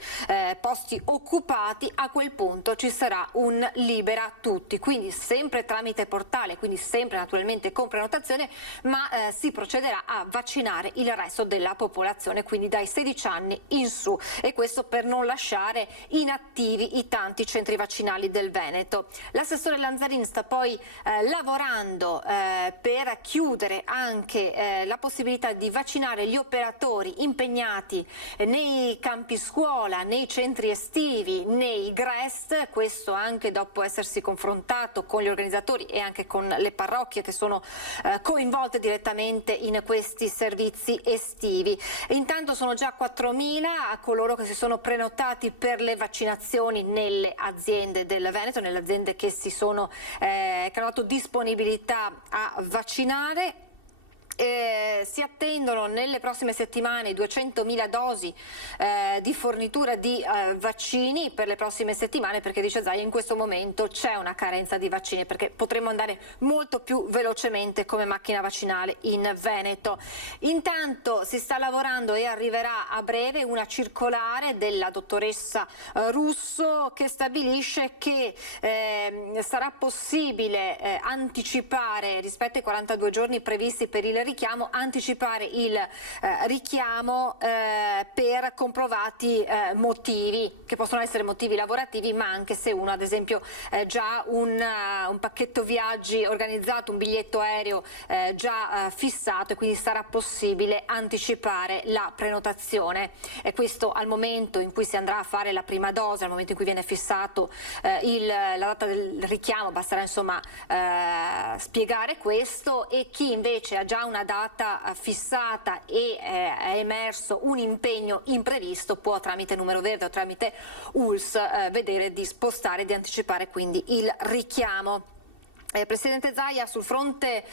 posti occupati, a quel punto ci sarà un libera tutti, quindi sempre tramite portale, quindi sempre naturalmente con prenotazione, ma si procederà a vaccinare il resto della popolazione, quindi dai 16 anni in su, e questo per non lasciare inattivi i tanti centri vaccinali del Veneto. L'assessore Lanzarin sta poi lavorando per chiudere anche la possibilità di vaccinare gli operatori impegnati nei campi scuola, nei centri estivi, nei GREST, questo anche dopo essersi confrontato con gli organizzatori e anche con le parrocchie che sono coinvolte direttamente in questi servizi estivi. Intanto sono già 4.000 coloro che si sono prenotati per le vaccinazioni nelle aziende del Veneto, nelle aziende che che hanno dato disponibilità a vaccinare. Si attendono nelle prossime settimane 200.000 dosi di fornitura di vaccini per le prossime settimane, perché dice Zaia in questo momento c'è una carenza di vaccini, perché potremmo andare molto più velocemente come macchina vaccinale in Veneto. Intanto si sta lavorando e arriverà a breve una circolare della dottoressa Russo che stabilisce che sarà possibile anticipare rispetto ai 42 giorni previsti per il richiamo, anticipare il richiamo per comprovati motivi, che possono essere motivi lavorativi, ma anche se uno ad esempio già un pacchetto viaggi organizzato, un biglietto aereo già fissato, e quindi sarà possibile anticipare la prenotazione. E questo al momento in cui si andrà a fare la prima dose, al momento in cui viene fissato la data del richiamo, basterà insomma spiegare questo, e chi invece ha già una data fissata e è emerso un impegno imprevisto può tramite numero verde o tramite ULS vedere di spostare, di anticipare quindi il richiamo. Presidente Zaia, sul fronte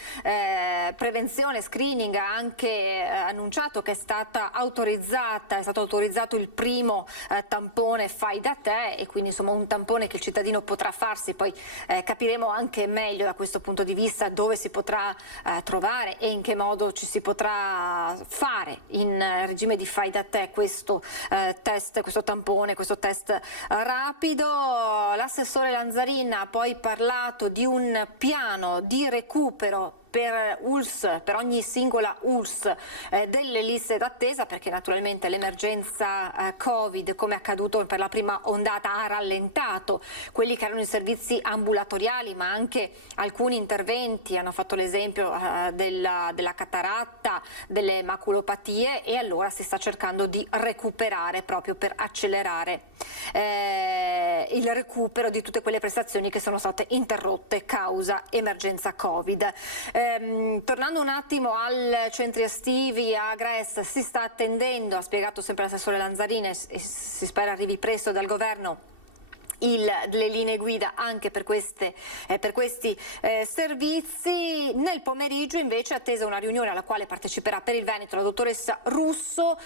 prevenzione, screening, ha anche annunciato che è stato autorizzato il primo tampone fai da te, e quindi insomma un tampone che il cittadino potrà farsi. Poi capiremo anche meglio da questo punto di vista dove si potrà trovare e in che modo ci si potrà fare in regime di fai da te questo test, questo tampone, questo test rapido. L'assessore Lanzarin ha poi parlato di un piano di recupero per ULSS, per ogni singola ULSS, delle liste d'attesa, perché naturalmente l'emergenza Covid, come è accaduto per la prima ondata, ha rallentato quelli che erano i servizi ambulatoriali, ma anche alcuni interventi. Hanno fatto l'esempio della cataratta, delle maculopatie, e allora si sta cercando di recuperare proprio per accelerare il recupero di tutte quelle prestazioni che sono state interrotte causa emergenza Covid. Tornando un attimo al centri estivi a Gres, si sta attendendo, ha spiegato sempre l'assessore Lanzarini, e si spera arrivi presto dal governo, le linee guida anche per questi servizi. Nel pomeriggio invece è attesa una riunione alla quale parteciperà per il Veneto la dottoressa Russo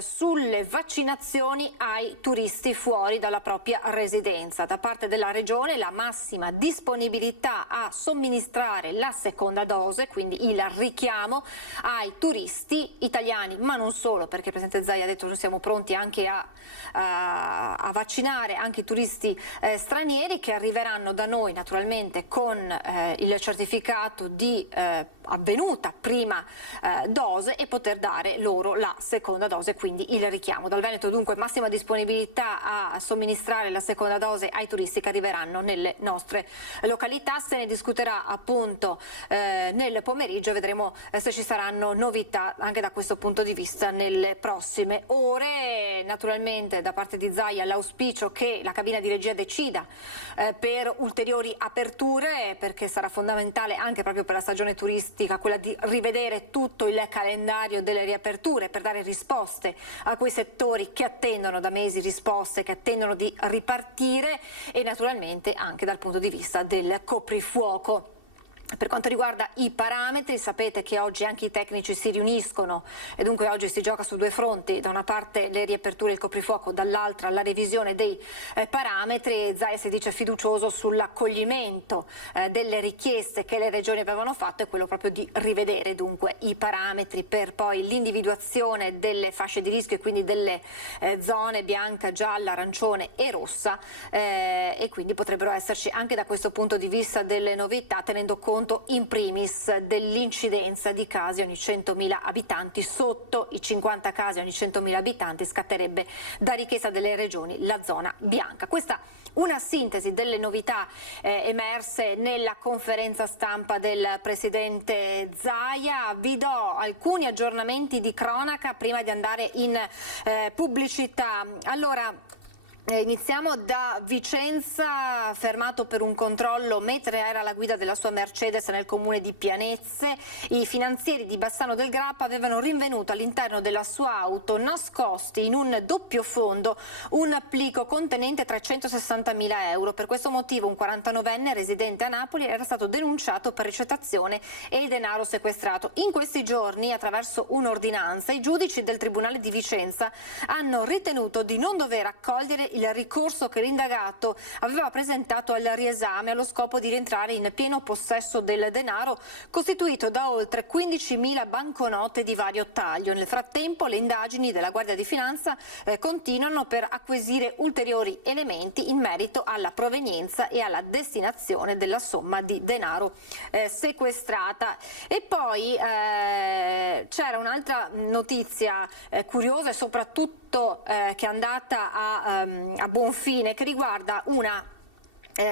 sulle vaccinazioni ai turisti fuori dalla propria residenza. Da parte della Regione la massima disponibilità a somministrare la seconda dose, quindi il richiamo ai turisti italiani, ma non solo, perché il Presidente Zaia ha detto che noi siamo pronti anche a vaccinare anche i turisti stranieri che arriveranno da noi naturalmente con il certificato di avvenuta prima dose e poter dare loro la seconda dose, quindi il richiamo. Dal Veneto dunque massima disponibilità a somministrare la seconda dose ai turisti che arriveranno nelle nostre località. Se ne discuterà appunto nel pomeriggio, vedremo se ci saranno novità anche da questo punto di vista nelle prossime ore. Naturalmente da parte di Zaia l'auspicio che la cabina di regia decida per ulteriori aperture, perché sarà fondamentale anche proprio per la stagione turistica quella di rivedere tutto il calendario delle riaperture per dare risposte a quei settori che attendono da mesi risposte, che attendono di ripartire, e naturalmente anche dal punto di vista del coprifuoco. Per quanto riguarda i parametri, sapete che oggi anche i tecnici si riuniscono e dunque oggi si gioca su due fronti: da una parte le riaperture e il coprifuoco, dall'altra la revisione dei parametri. Zaia si dice fiducioso sull'accoglimento delle richieste che le regioni avevano fatto, e quello proprio di rivedere dunque i parametri per poi l'individuazione delle fasce di rischio e quindi delle zone bianca, gialla, arancione e rossa, e quindi potrebbero esserci anche da questo punto di vista delle novità, tenendo conto in primis dell'incidenza di casi ogni 100.000 abitanti. Sotto i 50 casi ogni 100.000 abitanti scatterebbe da richiesta delle regioni la zona bianca. Questa una sintesi delle novità emerse nella conferenza stampa del Presidente Zaia. Vi do alcuni aggiornamenti di cronaca prima di andare in pubblicità. Allora, iniziamo da Vicenza. Fermato per un controllo mentre era alla guida della sua Mercedes nel comune di Pianezze. I finanzieri di Bassano del Grappa avevano rinvenuto all'interno della sua auto, nascosti in un doppio fondo, un plico contenente 360.000 euro. Per questo motivo un 49enne residente a Napoli era stato denunciato per ricettazione e denaro sequestrato. In questi giorni, attraverso un'ordinanza, i giudici del Tribunale di Vicenza hanno ritenuto di non dover accogliere il ricorso che l'indagato aveva presentato al riesame allo scopo di rientrare in pieno possesso del denaro costituito da oltre 15.000 banconote di vario taglio. Nel frattempo le indagini della Guardia di Finanza continuano per acquisire ulteriori elementi in merito alla provenienza e alla destinazione della somma di denaro sequestrata. E poi c'era un'altra notizia curiosa e soprattutto che è andata a buon fine, che riguarda una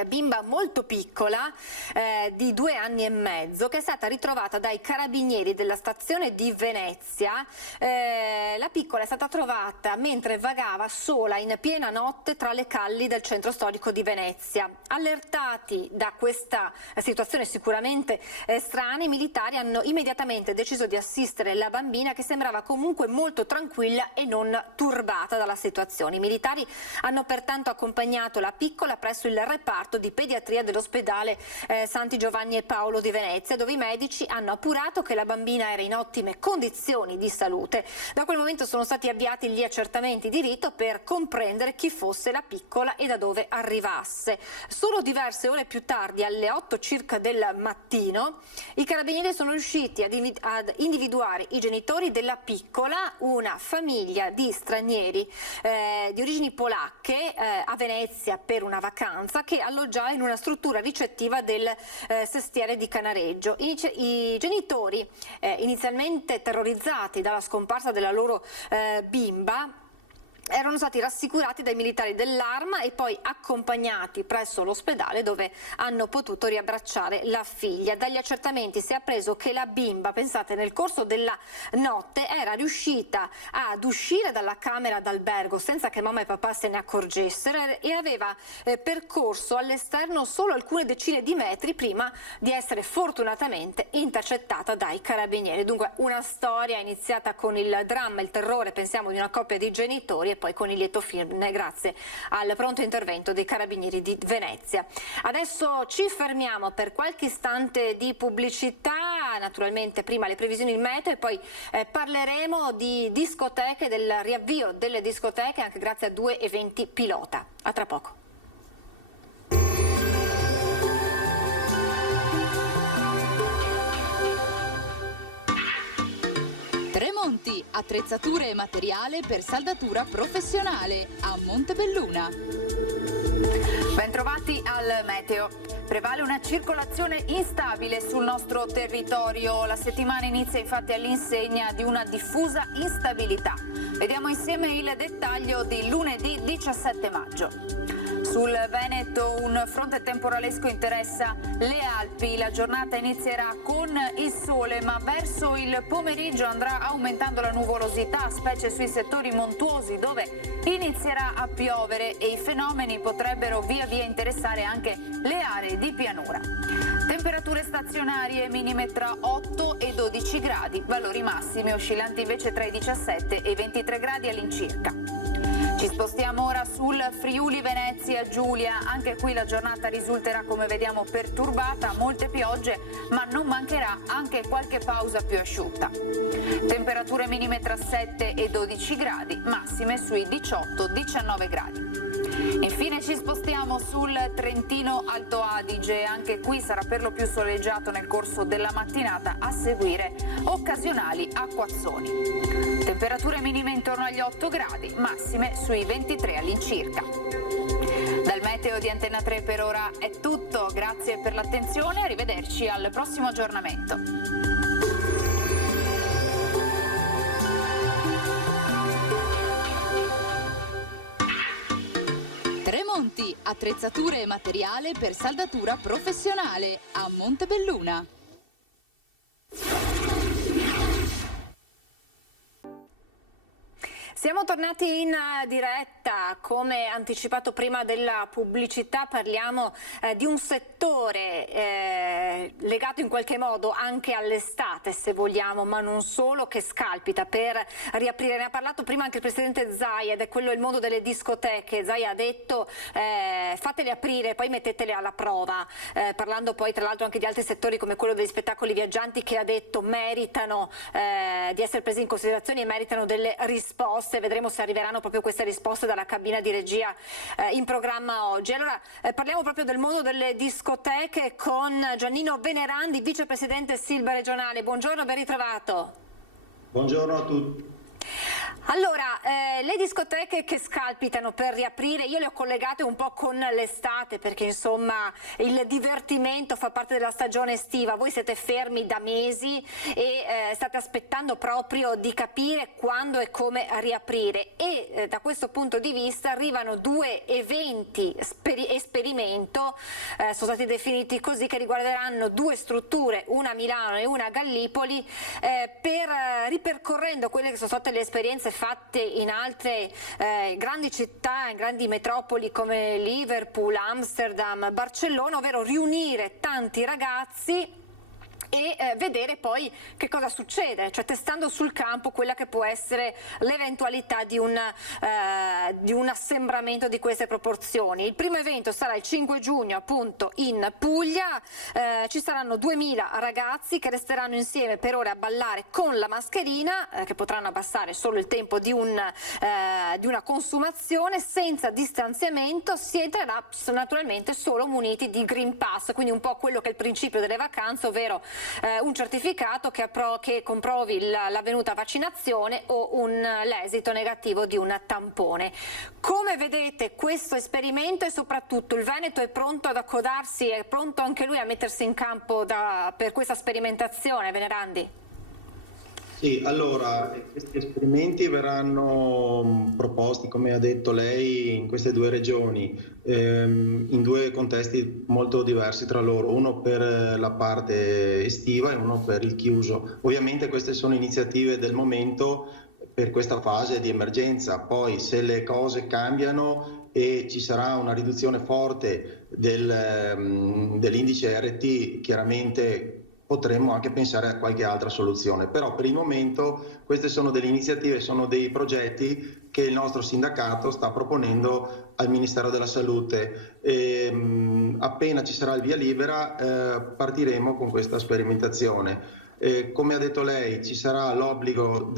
bimba molto piccola di 2 anni e mezzo che è stata ritrovata dai carabinieri della stazione di Venezia. La piccola è stata trovata mentre vagava sola in piena notte tra le calli del centro storico di Venezia. Allertati da questa situazione sicuramente strana, i militari hanno immediatamente deciso di assistere la bambina, che sembrava comunque molto tranquilla e non turbata dalla situazione. I militari hanno pertanto accompagnato la piccola presso il reparto di pediatria dell'ospedale Santi Giovanni e Paolo di Venezia, dove i medici hanno appurato che la bambina era in ottime condizioni di salute. Da quel momento sono stati avviati gli accertamenti di rito per comprendere chi fosse la piccola e da dove arrivasse. Solo diverse ore più tardi, alle 8 circa del mattino, i carabinieri sono riusciti ad individuare i genitori della piccola, una famiglia di stranieri di origini polacche a Venezia per una vacanza, che alloggiava in una struttura ricettiva del Sestiere di Canareggio. I genitori, inizialmente terrorizzati dalla scomparsa della loro bimba, erano stati rassicurati dai militari dell'Arma e poi accompagnati presso l'ospedale, dove hanno potuto riabbracciare la figlia. Dagli accertamenti si è appreso che la bimba, pensate, nel corso della notte era riuscita ad uscire dalla camera d'albergo senza che mamma e papà se ne accorgessero e aveva percorso all'esterno solo alcune decine di metri prima di essere fortunatamente intercettata dai carabinieri. Dunque una storia iniziata con il dramma, il terrore, pensiamo, di una coppia di genitori, e poi con il lieto fine grazie al pronto intervento dei carabinieri di Venezia. Adesso ci fermiamo per qualche istante di pubblicità, naturalmente prima le previsioni del meteo e poi parleremo di discoteche, del riavvio delle discoteche anche grazie a 2 eventi pilota. A tra poco. Tremonti, attrezzature e materiale per saldatura professionale a Montebelluna. Bentrovati al meteo. Prevale una circolazione instabile sul nostro territorio. La settimana inizia infatti all'insegna di una diffusa instabilità. Vediamo insieme il dettaglio di lunedì 17 maggio. Sul Veneto un fronte temporalesco interessa le Alpi. La giornata inizierà con il sole, ma verso il pomeriggio andrà aumentando la nuvolosità, specie sui settori montuosi dove inizierà a piovere e i fenomeni potrebbero via via interessare anche le aree di pianura. Temperature stazionarie minime tra 8 e 12 gradi, valori massimi oscillanti invece tra i 17 e i 23 gradi all'incirca. Ci spostiamo ora sul Friuli Venezia Giulia, anche qui la giornata risulterà come vediamo perturbata, molte piogge, ma non mancherà anche qualche pausa più asciutta. Temperature minime tra 7 e 12 gradi, massime sui 18-19 gradi. Infine ci spostiamo sul Trentino Alto Adige, anche qui sarà per lo più soleggiato nel corso della mattinata, a seguire occasionali acquazzoni. Temperature minime intorno agli 8 gradi, massime sui 23 all'incirca. Dal meteo di Antenna 3 per ora è tutto, grazie per l'attenzione, arrivederci al prossimo aggiornamento. Tremonti, attrezzature e materiale per saldatura professionale a Montebelluna. Siamo tornati in diretta, come anticipato prima della pubblicità parliamo di un settore legato in qualche modo anche all'estate, se vogliamo, ma non solo, che scalpita per riaprire. Ne ha parlato prima anche il presidente Zaia, ed è quello il mondo delle discoteche. Zaia ha detto fatele aprire, poi mettetele alla prova, parlando poi tra l'altro anche di altri settori come quello degli spettacoli viaggianti, che ha detto meritano di essere presi in considerazione e meritano delle risposte. Vedremo se arriveranno proprio queste risposte dalla cabina di regia in programma oggi. Allora parliamo proprio del mondo delle discoteche con Giannino Venerandi, vicepresidente Silba regionale. Buongiorno, ben ritrovato. Buongiorno a tutti. Allora, le discoteche che scalpitano per riaprire, io le ho collegate un po' con l'estate, perché insomma il divertimento fa parte della stagione estiva. Voi siete fermi da mesi e state aspettando proprio di capire quando e come riaprire, e da questo punto di vista arrivano 2 eventi esperimento, sono stati definiti così, che riguarderanno 2 strutture, una a Milano e una a Gallipoli, ripercorrendo quelle che sono state le esperienze fatte in altre grandi città, in grandi metropoli come Liverpool, Amsterdam, Barcellona, ovvero riunire tanti ragazzi e vedere poi che cosa succede, cioè testando sul campo quella che può essere l'eventualità di un assembramento di queste proporzioni. Il primo evento sarà il 5 giugno appunto in Puglia, ci saranno 2000 ragazzi che resteranno insieme per ore a ballare con la mascherina, che potranno abbassare solo il tempo di una consumazione, senza distanziamento. Si entrerà naturalmente solo muniti di Green Pass, quindi un po' quello che è il principio delle vacanze, ovvero un certificato che comprovi l'avvenuta vaccinazione o l'esito negativo di un tampone. Come vedete questo esperimento e soprattutto il Veneto è pronto ad accodarsi, è pronto anche lui a mettersi in campo per questa sperimentazione, Venerandi? Sì, allora, questi esperimenti verranno proposti, come ha detto lei, in queste due regioni, in due contesti molto diversi tra loro, uno per la parte estiva e uno per il chiuso. Ovviamente queste sono iniziative del momento per questa fase di emergenza, poi se le cose cambiano e ci sarà una riduzione forte dell'indice RT, chiaramente potremmo anche pensare a qualche altra soluzione, però per il momento queste sono delle iniziative, sono dei progetti che il nostro sindacato sta proponendo al Ministero della Salute e appena ci sarà il via libera partiremo con questa sperimentazione. Come ha detto lei, ci sarà l'obbligo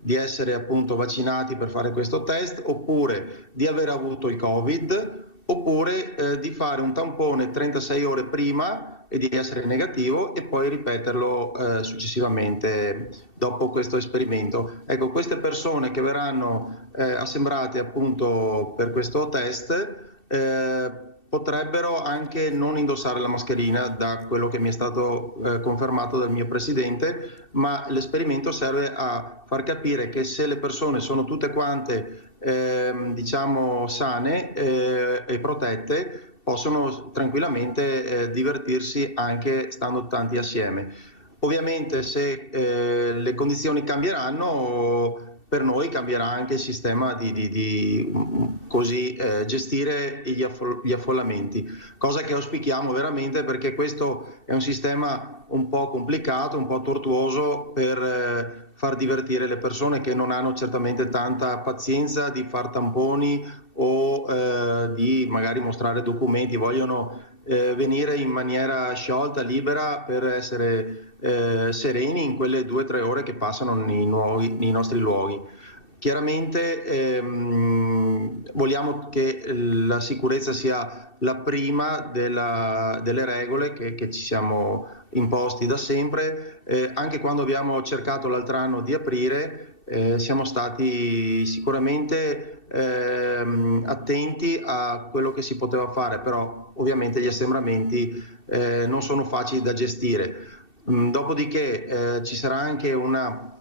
di essere appunto vaccinati per fare questo test, oppure di aver avuto il Covid, oppure di fare un tampone 36 ore prima e di essere negativo e poi ripeterlo successivamente dopo questo esperimento. Ecco, queste persone che verranno assemblate appunto per questo test potrebbero anche non indossare la mascherina, da quello che mi è stato confermato dal mio presidente, ma l'esperimento serve a far capire che se le persone sono tutte quante diciamo sane e protette, possono tranquillamente divertirsi anche stando tanti assieme. Ovviamente se le condizioni cambieranno, per noi cambierà anche il sistema di gestire gli affollamenti, cosa che auspichiamo veramente, perché questo è un sistema un po' complicato, un po' tortuoso per far divertire le persone che non hanno certamente tanta pazienza di far tamponi o di magari mostrare documenti, vogliono venire in maniera sciolta, libera, per essere sereni in quelle 2 o 3 ore che passano nei nostri luoghi. Chiaramente vogliamo che la sicurezza sia la prima delle regole che ci siamo imposti da sempre. Anche quando abbiamo cercato l'altro anno di aprire, siamo stati sicuramente attenti a quello che si poteva fare, però ovviamente gli assembramenti non sono facili da gestire. Dopodiché ci sarà anche una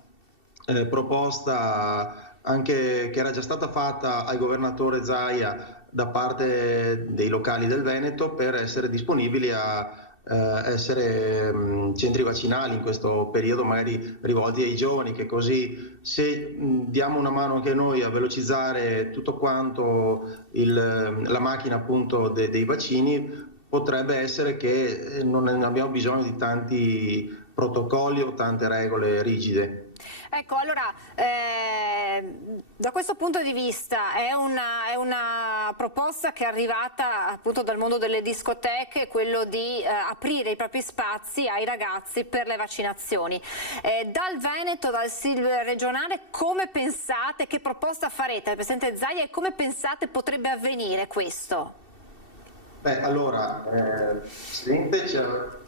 proposta che era già stata fatta al governatore Zaia da parte dei locali del Veneto per essere disponibili a essere centri vaccinali in questo periodo, magari rivolti ai giovani, che così se diamo una mano anche noi a velocizzare tutto quanto la macchina appunto dei vaccini, potrebbe essere che non abbiamo bisogno di tanti protocolli o tante regole rigide. Ecco, allora, da questo punto di vista è una proposta che è arrivata appunto dal mondo delle discoteche, quello di aprire i propri spazi ai ragazzi per le vaccinazioni. Dal Veneto, dal SIL regionale, come pensate, che proposta farete al Presidente Zaia e come pensate potrebbe avvenire questo? Beh, allora, il Presidente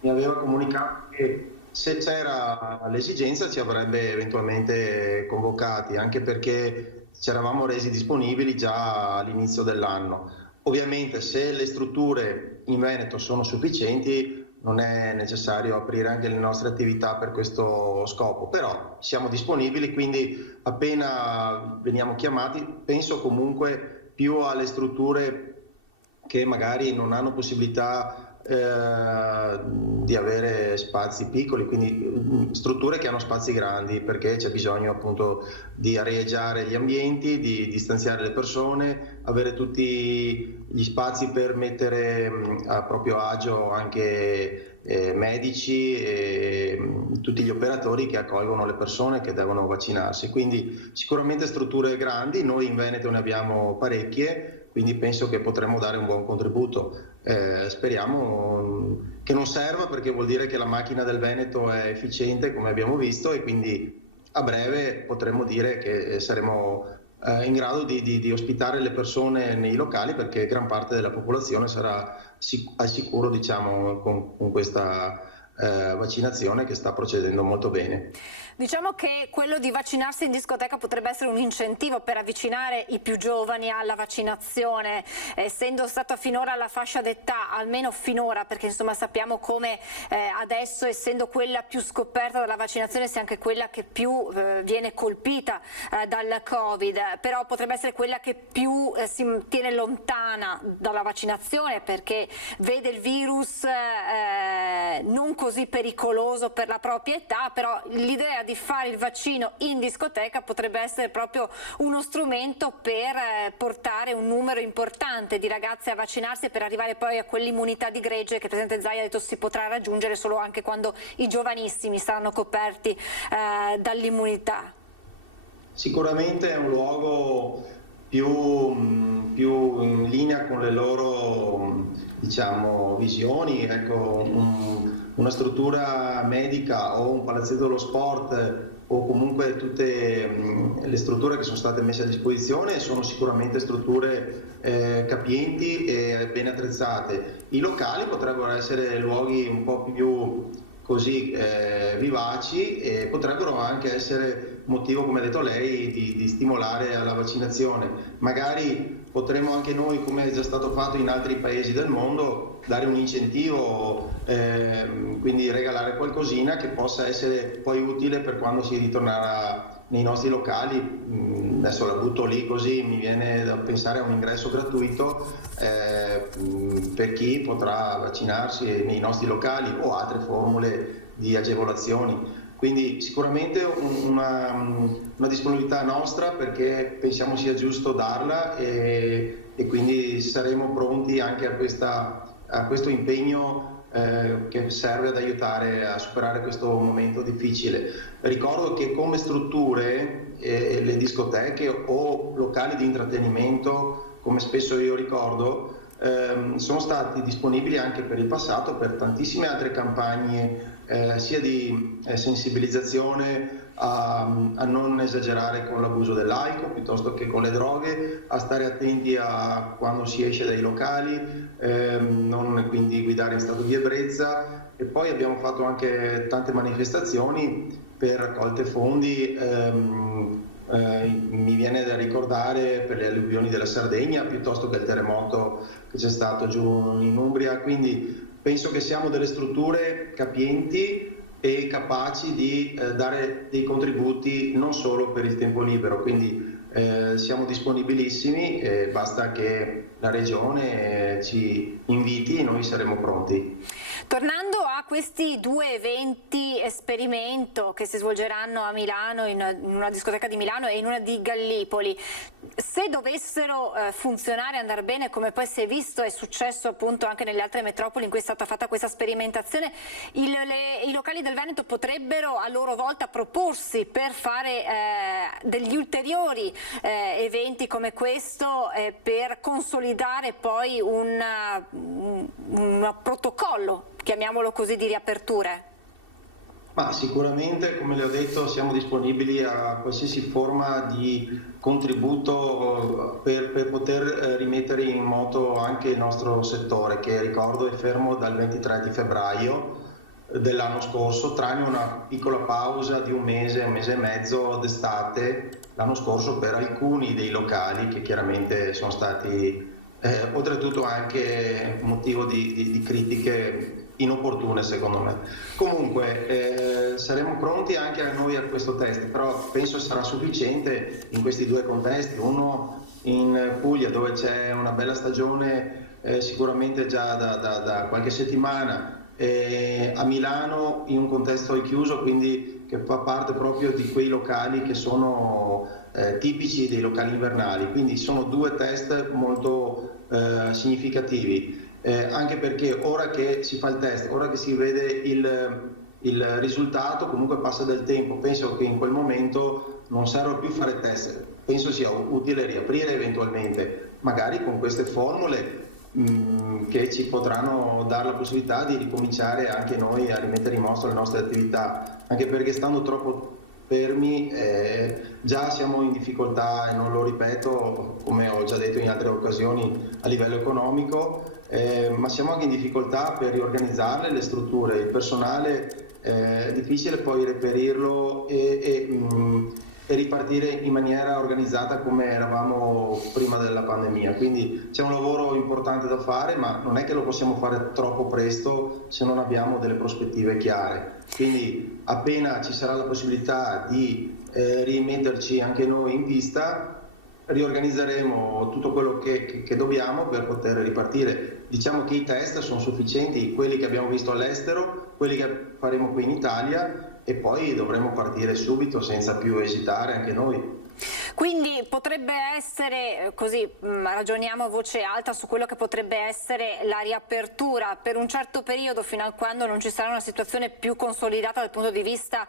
mi aveva comunicato che se c'era l'esigenza ci avrebbe eventualmente convocati, anche perché ci eravamo resi disponibili già all'inizio dell'anno. Ovviamente se le strutture in Veneto sono sufficienti non è necessario aprire anche le nostre attività per questo scopo, però siamo disponibili, quindi appena veniamo chiamati, penso comunque più alle strutture che magari non hanno possibilità di avere spazi piccoli, quindi strutture che hanno spazi grandi, perché c'è bisogno appunto di arieggiare gli ambienti, di distanziare le persone, avere tutti gli spazi per mettere a proprio agio anche medici e tutti gli operatori che accolgono le persone che devono vaccinarsi. Quindi sicuramente strutture grandi, noi in Veneto ne abbiamo parecchie, quindi penso che potremo dare un buon contributo. Speriamo che non serva, perché vuol dire che la macchina del Veneto è efficiente, come abbiamo visto, e quindi a breve potremo dire che saremo in grado di ospitare le persone nei locali, perché gran parte della popolazione sarà al sicuro, diciamo, con questa vaccinazione che sta procedendo molto bene. Diciamo che quello di vaccinarsi in discoteca potrebbe essere un incentivo per avvicinare i più giovani alla vaccinazione, essendo stata finora la fascia d'età, almeno finora, perché insomma sappiamo come adesso, essendo quella più scoperta dalla vaccinazione, sia anche quella che più viene colpita dal Covid, però potrebbe essere quella che più si tiene lontana dalla vaccinazione, perché vede il virus non così pericoloso per la propria età, però l'idea di fare il vaccino in discoteca potrebbe essere proprio uno strumento per portare un numero importante di ragazze a vaccinarsi, per arrivare poi a quell'immunità di gregge che il Presidente Zaia ha detto si potrà raggiungere solo anche quando i giovanissimi saranno coperti dall'immunità. Sicuramente è un luogo più in linea con le loro, diciamo, visioni, ecco, una struttura medica o un palazzetto dello sport o comunque tutte le strutture che sono state messe a disposizione sono sicuramente strutture capienti e ben attrezzate. I locali potrebbero essere luoghi un po' più così vivaci e potrebbero anche essere motivo, come ha detto lei, di stimolare alla vaccinazione. Magari potremmo anche noi, come è già stato fatto in altri paesi del mondo, dare un incentivo, quindi regalare qualcosina che possa essere poi utile per quando si ritornerà nei nostri locali. Adesso la butto lì così, mi viene da pensare a un ingresso gratuito per chi potrà vaccinarsi nei nostri locali o altre formule di agevolazioni. Quindi sicuramente una disponibilità nostra, perché pensiamo sia giusto darla e quindi saremo pronti anche a questo impegno che serve ad aiutare a superare questo momento difficile. Ricordo che come strutture le discoteche o locali di intrattenimento, come spesso io ricordo, sono stati disponibili anche per il passato per tantissime altre campagne, sia di sensibilizzazione a non esagerare con l'abuso dell'alcol piuttosto che con le droghe, a stare attenti a quando si esce dai locali, non quindi guidare in stato di ebbrezza. E poi abbiamo fatto anche tante manifestazioni per raccolte fondi, mi viene da ricordare per le alluvioni della Sardegna piuttosto che il terremoto che c'è stato giù in Umbria, quindi penso che siamo delle strutture capienti e capaci di dare dei contributi non solo per il tempo libero, quindi siamo disponibilissimi, basta che la Regione ci inviti e noi saremo pronti. Tornando a questi due eventi esperimento che si svolgeranno a Milano, in una discoteca di Milano e in una di Gallipoli, se dovessero funzionare e andare bene, come poi si è visto, è successo appunto anche nelle altre metropoli in cui è stata fatta questa sperimentazione, i locali del Veneto potrebbero a loro volta proporsi per fare degli ulteriori eventi come questo, per consolidare poi un protocollo, chiamiamolo così, di riaperture? Ma sicuramente, come le ho detto, siamo disponibili a qualsiasi forma di contributo per poter rimettere in moto anche il nostro settore, che ricordo è fermo dal 23 di febbraio dell'anno scorso, tranne una piccola pausa di un mese e mezzo d'estate l'anno scorso per alcuni dei locali che chiaramente sono stati oltretutto anche motivo di critiche inopportune secondo me. Comunque saremo pronti anche a noi a questo test, però penso sarà sufficiente in questi due contesti, uno in Puglia dove c'è una bella stagione sicuramente già da qualche settimana, a Milano in un contesto al chiuso, quindi che fa parte proprio di quei locali che sono tipici dei locali invernali, quindi sono due test molto significativi, anche perché ora che si fa il test, ora che si vede il risultato, comunque passa del tempo, penso che in quel momento non serve più fare test, penso sia utile riaprire eventualmente, magari con queste formule che ci potranno dare la possibilità di ricominciare anche noi a rimettere in mostra le nostre attività, anche perché stando troppo fermi già siamo in difficoltà, e non lo ripeto come ho già detto in altre occasioni, a livello economico, ma siamo anche in difficoltà per riorganizzarle le strutture, il personale è difficile poi reperirlo e ripartire in maniera organizzata come eravamo prima della pandemia, quindi c'è un lavoro importante da fare, ma non è che lo possiamo fare troppo presto se non abbiamo delle prospettive chiare, quindi appena ci sarà la possibilità di rimetterci anche noi in pista, riorganizzeremo tutto quello che dobbiamo per poter ripartire. Diciamo che i test sono sufficienti, quelli che abbiamo visto all'estero, quelli che faremo qui in Italia, e poi dovremo partire subito senza più esitare anche noi. Quindi potrebbe essere, così ragioniamo a voce alta su quello che potrebbe essere la riapertura per un certo periodo, fino a quando non ci sarà una situazione più consolidata dal punto di vista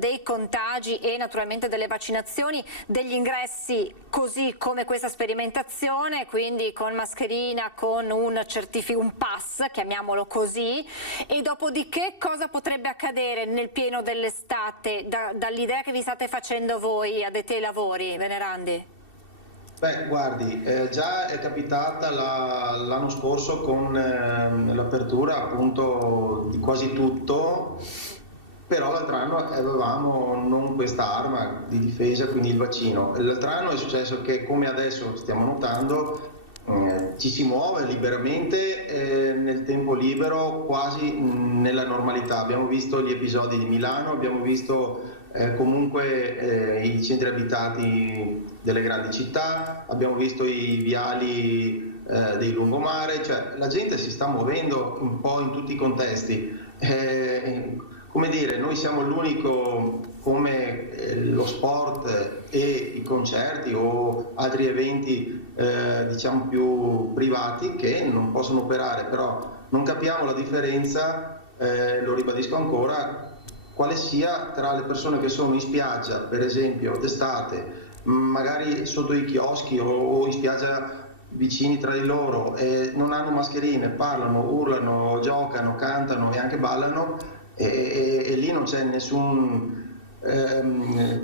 dei contagi e naturalmente delle vaccinazioni, degli ingressi così come questa sperimentazione, quindi con mascherina, con un pass, chiamiamolo così, e dopodiché cosa potrebbe accadere nel pieno dell'estate dall'idea che vi state facendo voi addetti ai lavori, Venerandi? Beh, guardi, già è capitata l'anno scorso con l'apertura appunto di quasi tutto, però l'altro anno avevamo non questa arma di difesa, quindi il vaccino. L'altro anno è successo che, come adesso stiamo notando, ci si muove liberamente nel tempo libero, quasi nella normalità. Abbiamo visto gli episodi di Milano, abbiamo visto comunque i centri abitati delle grandi città, abbiamo visto i viali dei lungomare, cioè la gente si sta muovendo un po' in tutti i contesti. Come dire, noi siamo l'unico, come lo sport e i concerti o altri eventi diciamo più privati, che non possono operare, però non capiamo la differenza, lo ribadisco ancora, quale sia tra le persone che sono in spiaggia, per esempio d'estate, magari sotto i chioschi o in spiaggia vicini tra di loro, non hanno mascherine, parlano, urlano, giocano, cantano e anche ballano, e lì non c'è nessun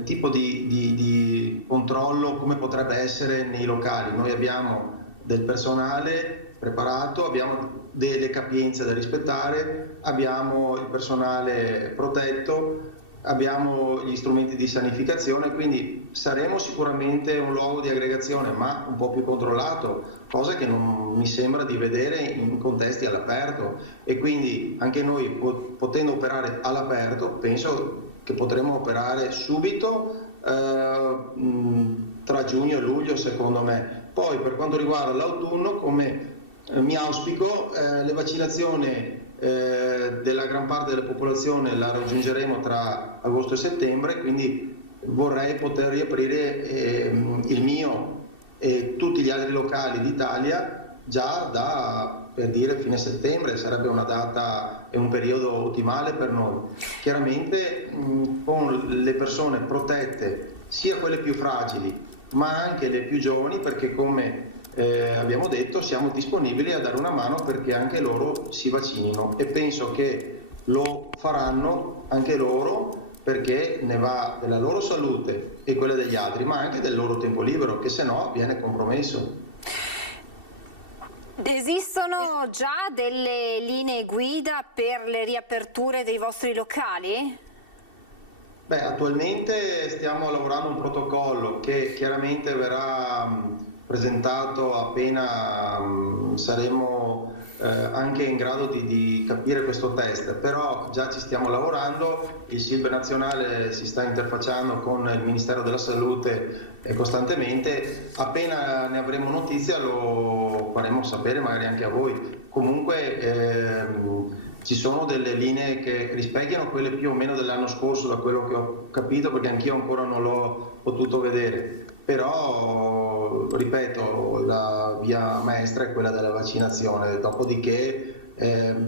tipo di controllo come potrebbe essere nei locali. Noi abbiamo del personale preparato, abbiamo delle capienze da rispettare, abbiamo il personale protetto, abbiamo gli strumenti di sanificazione, quindi saremo sicuramente un luogo di aggregazione, ma un po' più controllato, cosa che non mi sembra di vedere in contesti all'aperto, e quindi anche noi potendo operare all'aperto penso che potremo operare subito tra giugno e luglio, secondo me. Poi per quanto riguarda l'autunno, come mi auspico, le vaccinazioni della gran parte della popolazione la raggiungeremo tra agosto e settembre, quindi vorrei poter riaprire il mio e tutti gli altri locali d'Italia già da, per dire, fine settembre. Sarebbe una data e un periodo ottimale per noi, chiaramente con le persone protette, sia quelle più fragili ma anche le più giovani, perché come abbiamo detto siamo disponibili a dare una mano perché anche loro si vaccinino, e penso che lo faranno anche loro, perché ne va della loro salute e quella degli altri, ma anche del loro tempo libero, che se no viene compromesso. Esistono già delle linee guida per le riaperture dei vostri locali? Beh, attualmente stiamo lavorando un protocollo che chiaramente verrà presentato appena saremo anche in grado di capire questo test, però già ci stiamo lavorando, il SILB nazionale si sta interfacciando con il Ministero della Salute costantemente, appena ne avremo notizia lo faremo sapere magari anche a voi. Comunque ci sono delle linee che rispecchiano quelle più o meno dell'anno scorso, da quello che ho capito, perché anch'io ancora non l'ho potuto vedere, però ripeto, la via maestra è quella della vaccinazione, dopodiché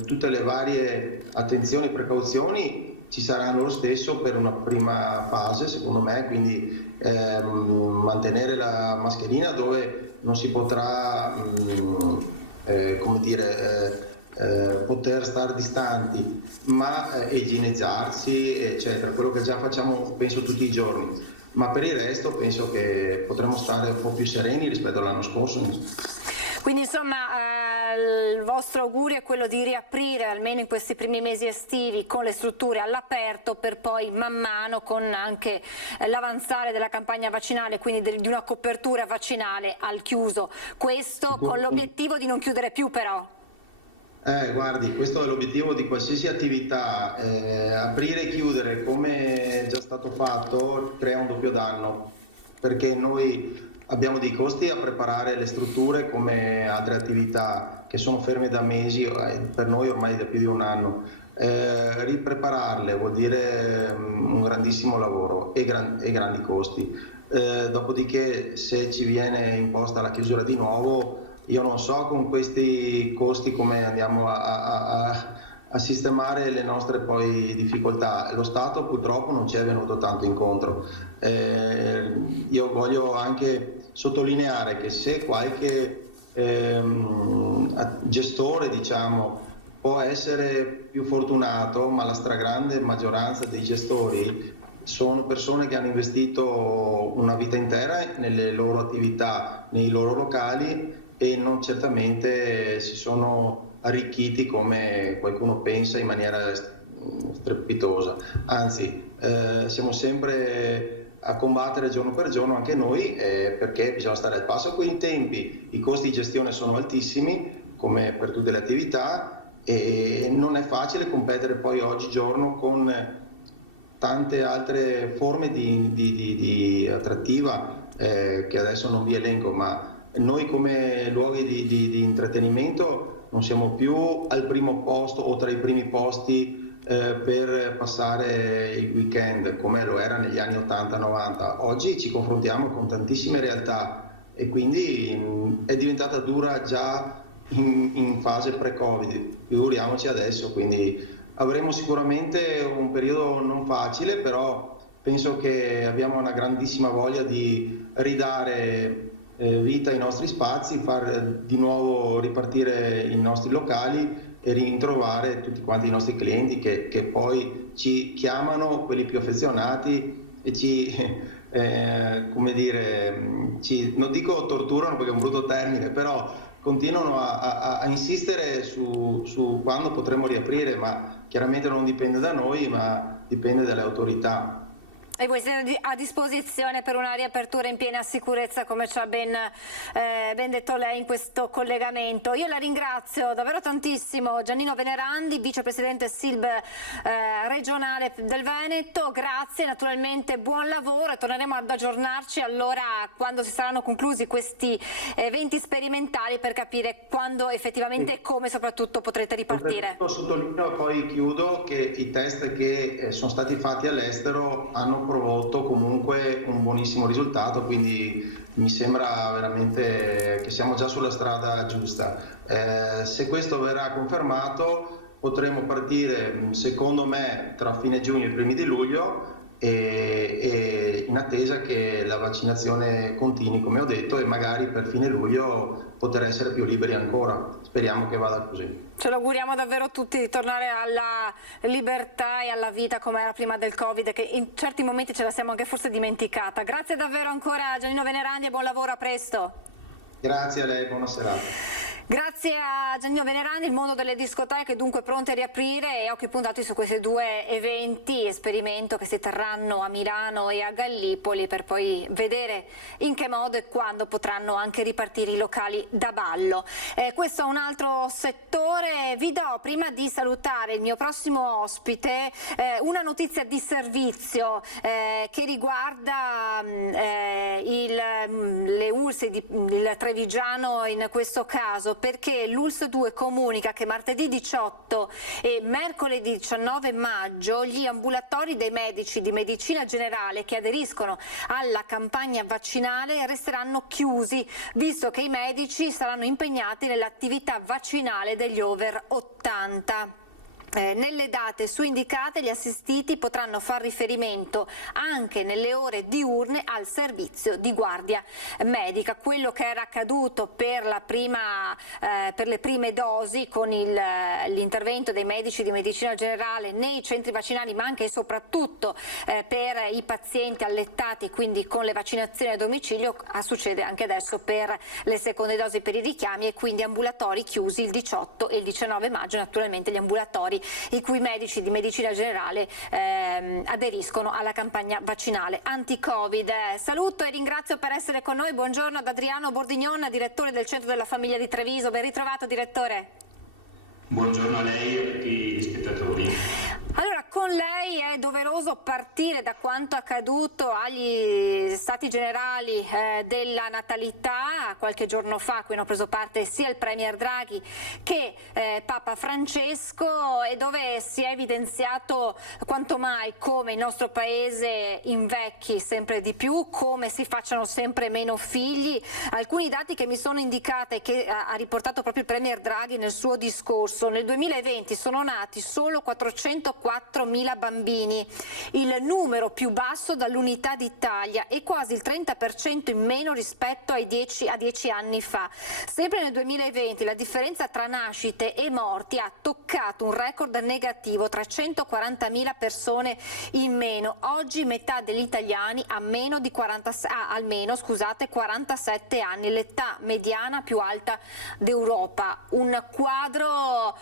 tutte le varie attenzioni e precauzioni ci saranno lo stesso per una prima fase, secondo me, quindi mantenere la mascherina dove non si potrà come dire poter stare distanti, ma igienizzarsi, eccetera, quello che già facciamo penso tutti i giorni, ma per il resto penso che potremo stare un po' più sereni rispetto all'anno scorso. Quindi insomma il vostro augurio è quello di riaprire almeno in questi primi mesi estivi con le strutture all'aperto, per poi man mano, con anche l'avanzare della campagna vaccinale, quindi di una copertura vaccinale, al chiuso. Questo con l'obiettivo di non chiudere più però. Guardi, questo è l'obiettivo di qualsiasi attività. Aprire e chiudere, come è già stato fatto, crea un doppio danno, perché noi abbiamo dei costi a preparare le strutture come altre attività che sono ferme da mesi, per noi ormai da più di un anno. Riprepararle vuol dire un grandissimo lavoro e grandi costi. Dopodiché, se ci viene imposta la chiusura di nuovo, io non so con questi costi come andiamo a sistemare le nostre poi difficoltà. Lo Stato purtroppo non ci è venuto tanto incontro. Io voglio anche sottolineare che se qualche gestore, diciamo, può essere più fortunato, ma la stragrande maggioranza dei gestori sono persone che hanno investito una vita intera nelle loro attività, nei loro locali, e non certamente si sono arricchiti come qualcuno pensa in maniera strepitosa. Anzi, siamo sempre a combattere giorno per giorno anche noi, perché bisogna stare al passo con i tempi. I costi di gestione sono altissimi, come per tutte le attività, e non è facile competere poi oggigiorno con tante altre forme di attrattiva che adesso non vi elenco, ma noi come luoghi di intrattenimento non siamo più al primo posto o tra i primi posti per passare il weekend come lo era negli anni 80-90. Oggi ci confrontiamo con tantissime realtà e quindi è diventata dura già in fase pre-Covid, figuriamoci adesso, quindi avremo sicuramente un periodo non facile, però penso che abbiamo una grandissima voglia di ridare vita ai nostri spazi, far di nuovo ripartire i nostri locali e ritrovare tutti quanti i nostri clienti che poi ci chiamano, quelli più affezionati, e ci, come dire, non dico torturano perché è un brutto termine, però continuano a insistere su quando potremo riaprire, ma chiaramente non dipende da noi, ma dipende dalle autorità. E voi siete a disposizione per una riapertura in piena sicurezza, come ci ha ben detto lei in questo collegamento. Io la ringrazio davvero tantissimo, Giannino Venerandi, vicepresidente SILB regionale del Veneto. Grazie, naturalmente buon lavoro, e torneremo ad aggiornarci allora quando si saranno conclusi questi eventi sperimentali, per capire quando effettivamente e come soprattutto potrete ripartire. Sottolineo, poi chiudo, che i test che sono stati fatti all'estero hanno prodotto comunque un buonissimo risultato, quindi mi sembra veramente che siamo già sulla strada giusta. Se questo verrà confermato potremo partire, secondo me, tra fine giugno e i primi di luglio, e in attesa che la vaccinazione continui, come ho detto, e magari per fine luglio poter essere più liberi ancora. Speriamo che vada così. Ce lo auguriamo davvero tutti, di tornare alla libertà e alla vita come era prima del Covid, che in certi momenti ce la siamo anche forse dimenticata. Grazie davvero ancora Giannino Venerandi e buon lavoro, a presto. Grazie a lei, buona serata. Grazie a Giannino Venerandi. Il mondo delle discoteche dunque pronte a riaprire, e occhi puntati su questi due eventi esperimento che si terranno a Milano e a Gallipoli, per poi vedere in che modo e quando potranno anche ripartire i locali da ballo. Questo è un altro settore. Vi do, prima di salutare il mio prossimo ospite, una notizia di servizio che riguarda le ULSS, il Trevigiano in questo caso, perché l'ULSS 2 comunica che martedì 18 e mercoledì 19 maggio gli ambulatori dei medici di medicina generale che aderiscono alla campagna vaccinale resteranno chiusi, visto che i medici saranno impegnati nell'attività vaccinale degli over 80. nelle date su indicate gli assistiti potranno far riferimento anche nelle ore diurne al servizio di guardia medica. Quello che era accaduto per le prime dosi con l'intervento dei medici di medicina generale nei centri vaccinali, ma anche e soprattutto per i pazienti allettati, quindi con le vaccinazioni a domicilio, succede anche adesso per le seconde dosi per i richiami, e quindi ambulatori chiusi il 18 e il 19 maggio, naturalmente gli ambulatori i cui medici di medicina generale aderiscono alla campagna vaccinale anti-Covid. Saluto e ringrazio per essere con noi. Buongiorno ad Adriano Bordignon, direttore del Centro della Famiglia di Treviso. Ben ritrovato, direttore. Buongiorno a lei e a tutti gli spettatori. Allora, con lei è doveroso partire da quanto accaduto agli Stati Generali della natalità qualche giorno fa, a cui hanno preso parte sia il Premier Draghi che Papa Francesco, e dove si è evidenziato quanto mai come il nostro paese invecchi sempre di più, come si facciano sempre meno figli. Alcuni dati che mi sono indicati, che ha riportato proprio il Premier Draghi nel suo discorso: nel 2020 sono nati solo 404.000 bambini, il numero più basso dall'Unità d'Italia e quasi il 30% in meno rispetto a 10 anni fa. Sempre nel 2020 la differenza tra nascite e morti ha toccato un record negativo, 340.000 persone in meno. Oggi metà degli italiani ha almeno 47 anni, l'età mediana più alta d'Europa. Un quadro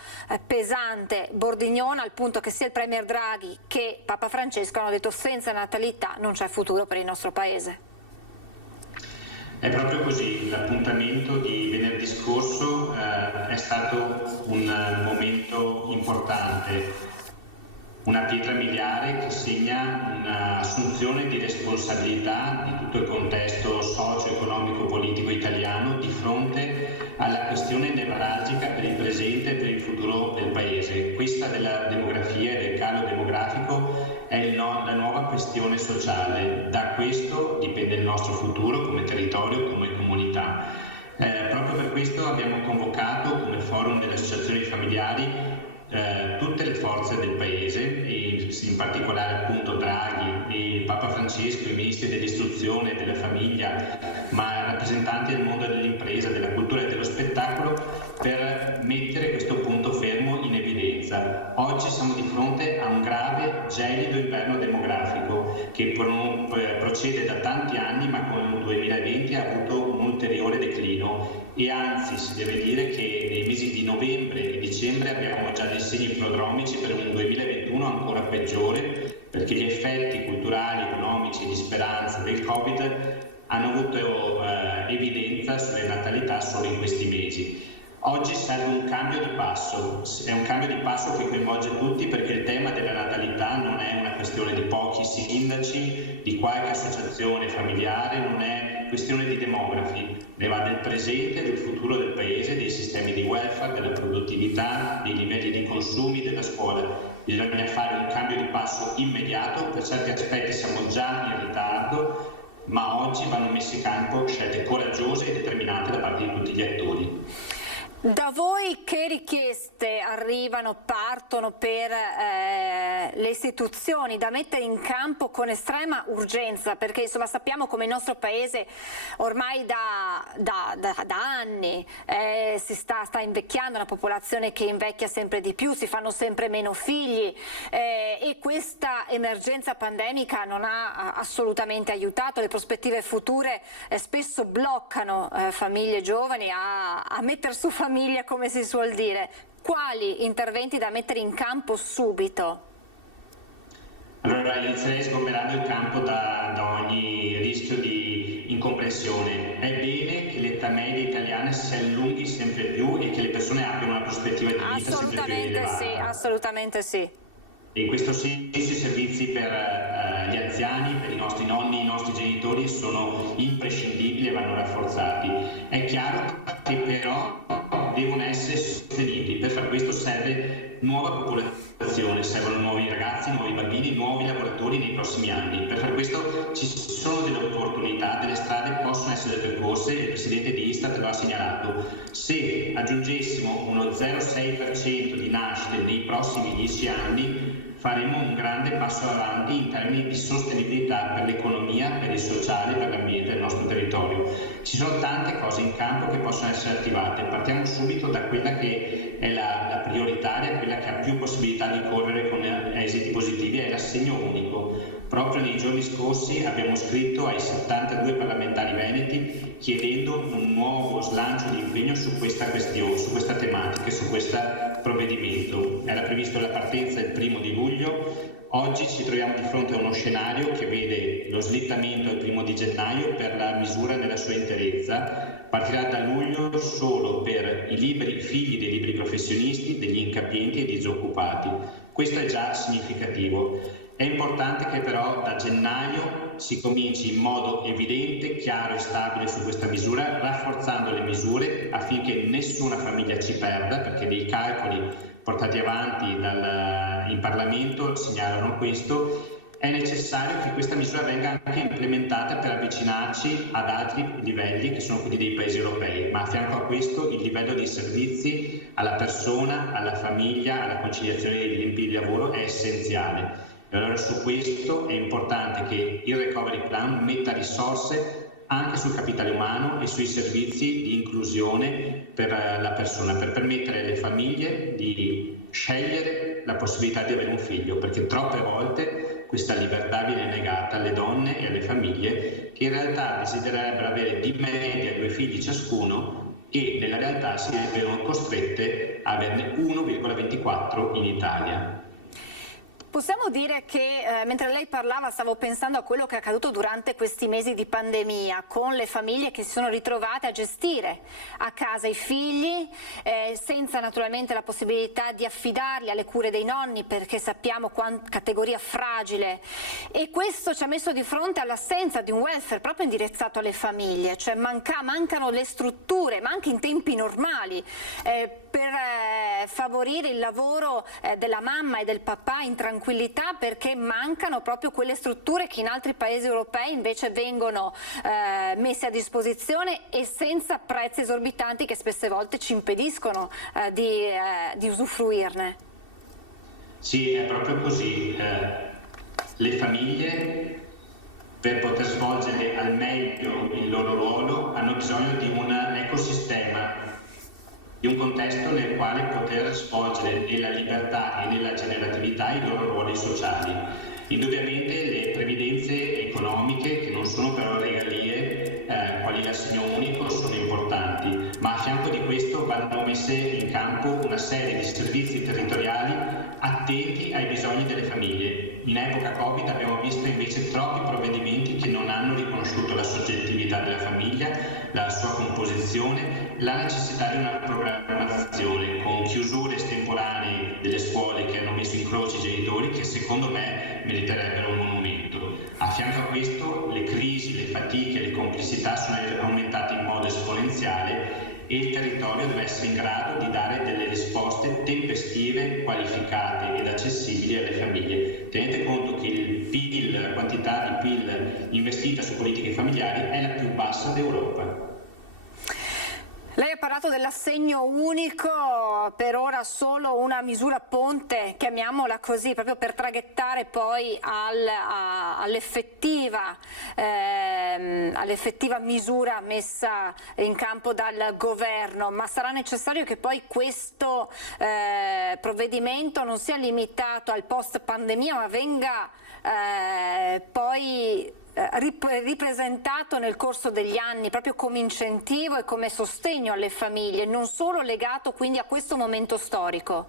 pesante, Bordignon, al punto che sia il Premier Draghi che Papa Francesco hanno detto: senza natalità non c'è futuro per il nostro paese. È proprio così. L'appuntamento di venerdì scorso è stato un momento importante, una pietra miliare che segna un'assunzione di responsabilità di tutto il contesto socio-economico-politico italiano di fronte alla questione nevralgica per il presente e per il futuro del Paese. Questa della demografia e del calo demografico è la nuova questione sociale. Da questo dipende il nostro futuro come territorio, come comunità. Proprio per questo abbiamo convocato come forum delle associazioni familiari tutte le forze del Paese, e in particolare appunto Draghi e il Papa Francesco, i ministri dell'istruzione e della famiglia, ma rappresentanti del mondo dell'impresa, della cultura e dello spettacolo, per mettere questo punto fermo in evidenza. Oggi siamo di fronte a un grave, gelido inverno demografico che procede da tanti anni, ma con il 2020 ha avuto un ulteriore declino, e anzi si deve dire che nei mesi di novembre e dicembre abbiamo già dei segni prodromici per un 2021 ancora peggiore, perché gli effetti culturali, economici e di speranza del Covid hanno avuto evidenza sulle natalità solo in questi mesi. Oggi serve un cambio di passo, è un cambio di passo che coinvolge tutti, perché il tema della natalità non è una questione di pochi sindaci, di qualche associazione familiare, non è questione di demografi, ne va del presente e del futuro del Paese, dei sistemi di welfare, della produttività, dei livelli di consumi, della scuola. Bisogna fare un cambio di passo immediato, per certi aspetti siamo già in ritardo, ma oggi vanno messe in campo scelte coraggiose e determinate da parte di tutti gli attori. Da voi che richieste partono per le istituzioni da mettere in campo con estrema urgenza? Perché insomma sappiamo come il nostro paese ormai da anni si sta invecchiando, una popolazione che invecchia sempre di più, si fanno sempre meno figli, e questa emergenza pandemica non ha assolutamente aiutato. Le prospettive future spesso bloccano famiglie giovani a mettere su famiglia, come si suol dire. Quali interventi da mettere in campo subito? Allora, inizierei sgomberando il campo da ogni rischio di incomprensione. È bene che l'età media italiana si allunghi sempre più e che le persone abbiano una prospettiva di vita sempre più elevata. Sì, assolutamente sì. E in questo senso i servizi per gli anziani, per i nostri nonni, i nostri genitori sono imprescindibili e vanno rafforzati. È chiaro che però devono essere sostenibili. Per far questo serve nuova popolazione, servono nuovi ragazzi, nuovi bambini, nuovi lavoratori nei prossimi anni. Per far questo ci sono delle opportunità, delle strade possono essere percorse, il Presidente di Istat lo ha segnalato. Se aggiungessimo uno 0,6% di nascite nei prossimi 10 anni, faremo un grande passo avanti in termini di sostenibilità per l'economia, per il sociale, per l'ambiente del nostro territorio. Ci sono tante cose in campo che possono essere attivate. Partiamo subito da quella che è la prioritaria, quella che ha più possibilità di correre con esiti positivi, è l'assegno unico. Proprio nei giorni scorsi abbiamo scritto ai 72 parlamentari veneti chiedendo un nuovo slancio di impegno su questa questione, su questa tematica, su questo provvedimento. Era previsto la partenza il 1 di luglio, oggi ci troviamo di fronte a uno scenario che vede lo slittamento al 1 di gennaio per la misura nella sua interezza. Partirà da luglio solo per i figli dei liberi professionisti, degli incapienti e dei disoccupati. Questo è già significativo. È importante che però da gennaio si cominci in modo evidente, chiaro e stabile su questa misura, rafforzando le misure affinché nessuna famiglia ci perda, perché dei calcoli portati avanti in Parlamento segnalano questo. È necessario che questa misura venga anche implementata per avvicinarci ad altri livelli che sono quelli dei paesi europei, ma a fianco a questo il livello dei servizi alla persona, alla famiglia, alla conciliazione dei tempi di lavoro è essenziale. E allora su questo è importante che il Recovery Plan metta risorse anche sul capitale umano e sui servizi di inclusione per la persona, per permettere alle famiglie di scegliere la possibilità di avere un figlio, perché troppe volte questa libertà viene negata alle donne e alle famiglie che in realtà desidererebbero avere di media 2 figli ciascuno e nella realtà si vedono costrette a averne 1,24 in Italia. Possiamo dire che mentre lei parlava stavo pensando a quello che è accaduto durante questi mesi di pandemia con le famiglie che si sono ritrovate a gestire a casa i figli senza naturalmente la possibilità di affidarli alle cure dei nonni, perché sappiamo quanta categoria fragile, e questo ci ha messo di fronte all'assenza di un welfare proprio indirizzato alle famiglie, cioè mancano le strutture, ma anche in tempi normali per favorire il lavoro della mamma e del papà in tranquillità, perché mancano proprio quelle strutture che in altri paesi europei invece vengono messe a disposizione e senza prezzi esorbitanti che spesse volte ci impediscono di usufruirne. Sì, è proprio così. Le famiglie, per poter svolgere al meglio il loro ruolo, hanno bisogno di un ecosistema, di un contesto nel quale poter svolgere nella libertà e nella generatività i loro ruoli sociali. Indubbiamente le previdenze economiche, che non sono però regalie, quali l'assegno unico, sono importanti, ma a fianco di questo vanno messe in campo una serie di servizi territoriali attenti ai bisogni delle famiglie. In epoca Covid abbiamo visto invece troppi provvedimenti che non hanno riconosciuto la soggettività della famiglia, la sua composizione, la necessità di una programmazione con chiusure estemporanee delle scuole che hanno messo in croce i genitori, che secondo me meriterebbero un monumento. A fianco a questo le crisi, le fatiche, le complessità sono aumentate in modo esponenziale e il territorio deve essere in grado di dare delle risposte tempestive, qualificate ed accessibili alle famiglie. Tenete conto che il PIL, la quantità di PIL investita su politiche familiari è la più bassa d'Europa. Lei ha parlato dell'assegno unico, per ora solo una misura ponte, chiamiamola così, proprio per traghettare poi all'effettiva misura messa in campo dal governo, ma sarà necessario che poi questo provvedimento non sia limitato al post pandemia, ma venga poi ripresentato nel corso degli anni proprio come incentivo e come sostegno alle famiglie, non solo legato quindi a questo momento storico.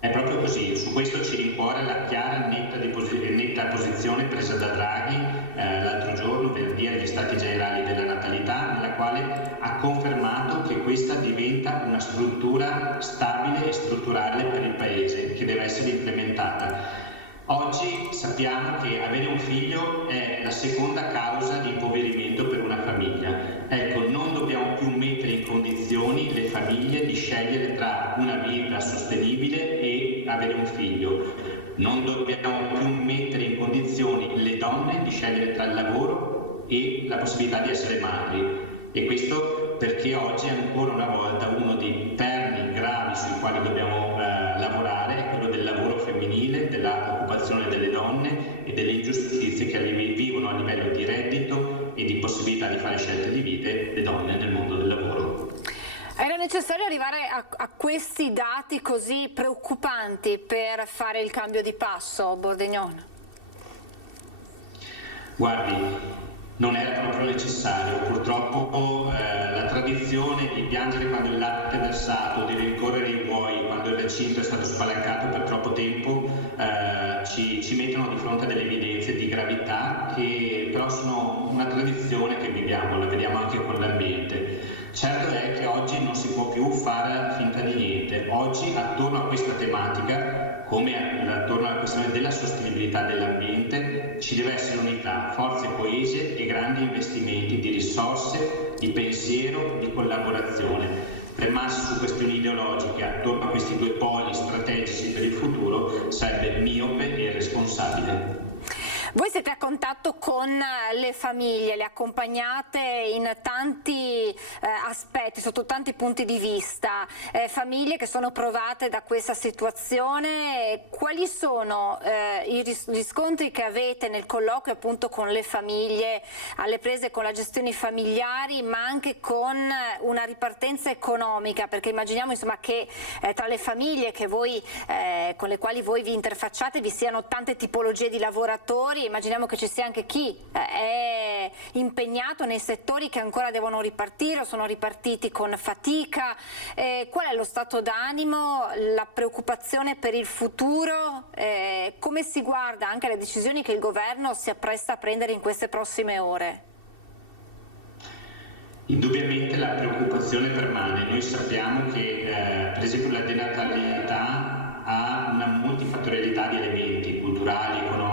È proprio così, su questo ci rincuora la chiara e netta posizione presa da Draghi l'altro giorno, venerdì, agli Stati Generali della Natalità, nella quale ha confermato che questa diventa una struttura stabile e strutturale per il Paese, che deve essere implementata. Oggi sappiamo che avere un figlio è la seconda causa di impoverimento per una famiglia. Ecco, non dobbiamo più mettere in condizioni le famiglie di scegliere tra una vita sostenibile e avere un figlio. Non dobbiamo più mettere in condizioni le donne di scegliere tra il lavoro e la possibilità di essere madri. E questo perché oggi ancora una volta uno dei perni gravi sui quali dobbiamo lavorare è quello del lavoro femminile, dell'occupazione delle donne e delle ingiustizie che vivono a livello di reddito e di possibilità di fare scelte di vita le donne nel mondo del lavoro. Era necessario arrivare a questi dati così preoccupanti per fare il cambio di passo, Bordignon? Guardi, non era proprio necessario. Purtroppo la tradizione di piangere quando il latte è versato, di rincorrere i buoi quando il recinto è stato spalancato per troppo tempo, ci mettono di fronte a delle evidenze di gravità che però sono una tradizione che viviamo, la vediamo anche con l'ambiente. Certo è che oggi non si può più fare finta di niente. Oggi attorno a questa tematica, come attorno alla questione della sostenibilità dell'ambiente, ci deve essere unità, forze coese e grandi investimenti di risorse, di pensiero, di collaborazione. Fermarsi su questioni ideologiche attorno a questi due poli strategici per il futuro sarebbe miope e irresponsabile. Voi siete a contatto con le famiglie, le accompagnate in tanti aspetti, sotto tanti punti di vista, famiglie che sono provate da questa situazione. Quali sono i riscontri che avete nel colloquio appunto con le famiglie alle prese con la gestione familiari, ma anche con una ripartenza economica? Perché immaginiamo insomma che tra le famiglie che voi, con le quali voi vi interfacciate vi siano tante tipologie di lavoratori. Immaginiamo che ci sia anche chi è impegnato nei settori che ancora devono ripartire o sono ripartiti con fatica. Qual è lo stato d'animo, la preoccupazione per il futuro? Come si guarda anche alle decisioni che il governo si appresta a prendere in queste prossime ore? Indubbiamente la preoccupazione permane. Noi sappiamo che per esempio la denatalità ha una multifattorialità di elementi culturali, economici,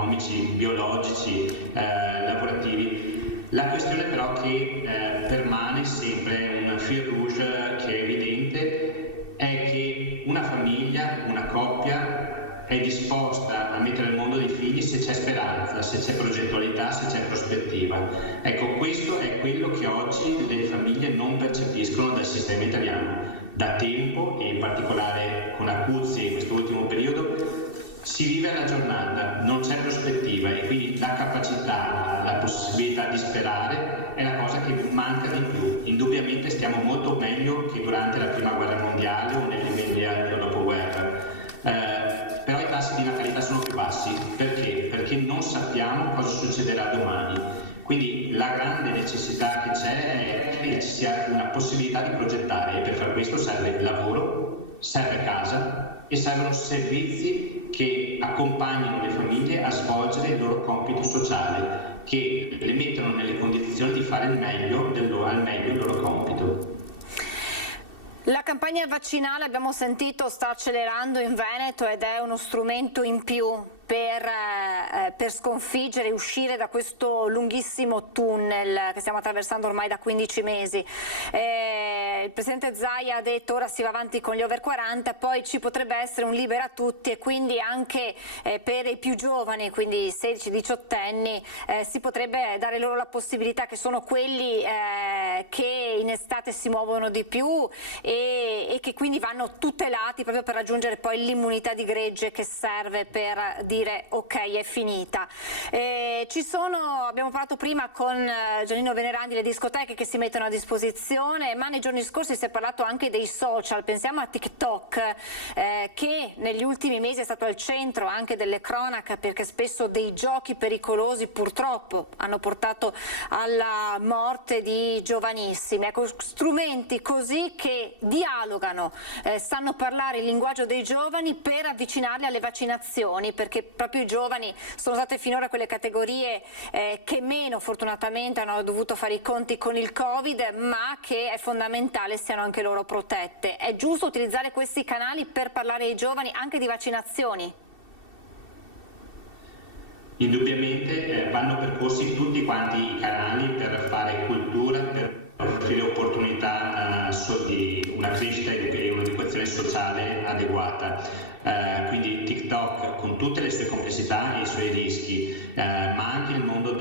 biologici, lavorativi. La questione però che permane sempre, un fil rouge che è evidente, è che una famiglia, una coppia è disposta a mettere al mondo dei figli se c'è speranza, se c'è progettualità, se c'è prospettiva. Ecco, questo è quello che oggi le famiglie non percepiscono dal sistema italiano. Da tempo, e in particolare con acuzia in questo ultimo periodo, si vive la giornata, non c'è prospettiva e quindi la capacità, la possibilità di sperare è la cosa che manca di più. Indubbiamente stiamo molto meglio che durante la Prima Guerra Mondiale o negli anni del dopoguerra. Però i tassi di natalità sono più bassi. Perché? Perché non sappiamo cosa succederà domani. Quindi la grande necessità che c'è è che ci sia una possibilità di progettare e per far questo serve lavoro, serve casa e servono servizi che accompagnino le famiglie a svolgere il loro compito sociale, che le mettono nelle condizioni di fare al meglio il loro compito. La campagna vaccinale, abbiamo sentito, sta accelerando in Veneto ed è uno strumento in più per sconfiggere e uscire da questo lunghissimo tunnel che stiamo attraversando ormai da 15 mesi. Il Presidente Zaia ha detto ora si va avanti con gli over 40, poi ci potrebbe essere un libera tutti e quindi anche per i più giovani, quindi 16-18 anni, si potrebbe dare loro la possibilità, che sono quelli che in estate si muovono di più e che quindi vanno tutelati proprio per raggiungere poi l'immunità di gregge che serve per dire ok, è finita. Abbiamo parlato prima con Giannino Venerandi, le discoteche che si mettono a disposizione, ma nei giorni scorsi si è parlato anche dei social. Pensiamo a TikTok che negli ultimi mesi è stato al centro anche delle cronache, perché spesso dei giochi pericolosi purtroppo hanno portato alla morte di giovanissimi. Ecco, strumenti così che dialogano, sanno parlare il linguaggio dei giovani per avvicinarli alle vaccinazioni, perché proprio i giovani sono state finora quelle categorie che meno fortunatamente hanno dovuto fare i conti con il Covid, ma che è fondamentale siano anche loro protette. È giusto utilizzare questi canali per parlare ai giovani anche di vaccinazioni? Indubbiamente vanno percorsi tutti quanti i canali per fare cultura, per offrire opportunità di una crescita e un'educazione sociale adeguata. Quindi TikTok con tutte le sue complessità e i suoi rischi, ma anche il mondo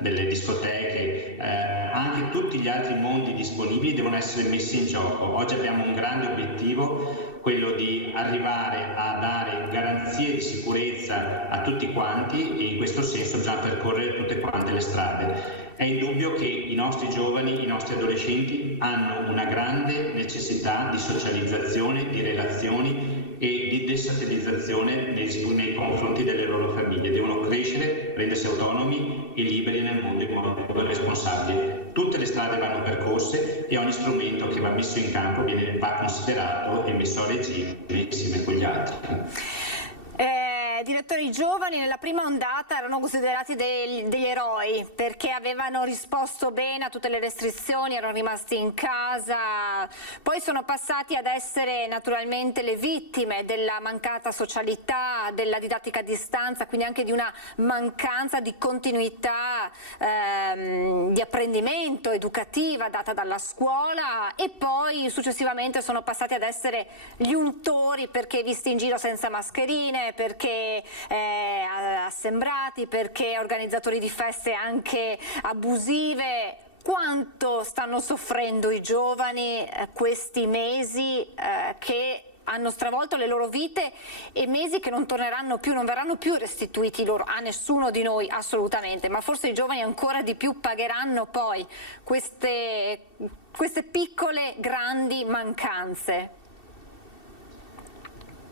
delle discoteche, anche tutti gli altri mondi disponibili devono essere messi in gioco. Oggi abbiamo un grande obiettivo, quello di arrivare a dare garanzie di sicurezza a tutti quanti, e in questo senso bisogna percorrere tutte quante le strade. È indubbio che i nostri giovani, i nostri adolescenti hanno una grande necessità di socializzazione, di relazioni e di desatellizzazione nei confronti delle loro famiglie. Devono crescere, rendersi autonomi e liberi nel mondo in modo responsabile. Tutte le strade vanno percorse e ogni strumento che va messo in campo va considerato e messo a regime insieme con gli altri. Direttore, i giovani nella prima ondata erano considerati degli eroi perché avevano risposto bene a tutte le restrizioni, erano rimasti in casa, poi sono passati ad essere naturalmente le vittime della mancata socialità, della didattica a distanza, quindi anche di una mancanza di continuità di apprendimento educativa data dalla scuola, e poi successivamente sono passati ad essere gli untori perché visti in giro senza mascherine, perché assembrati, perché organizzatori di feste anche abusive. Quanto stanno soffrendo i giovani questi mesi che hanno stravolto le loro vite, e mesi che non torneranno più, non verranno più restituiti loro, a nessuno di noi assolutamente, ma forse i giovani ancora di più pagheranno poi queste piccole grandi mancanze.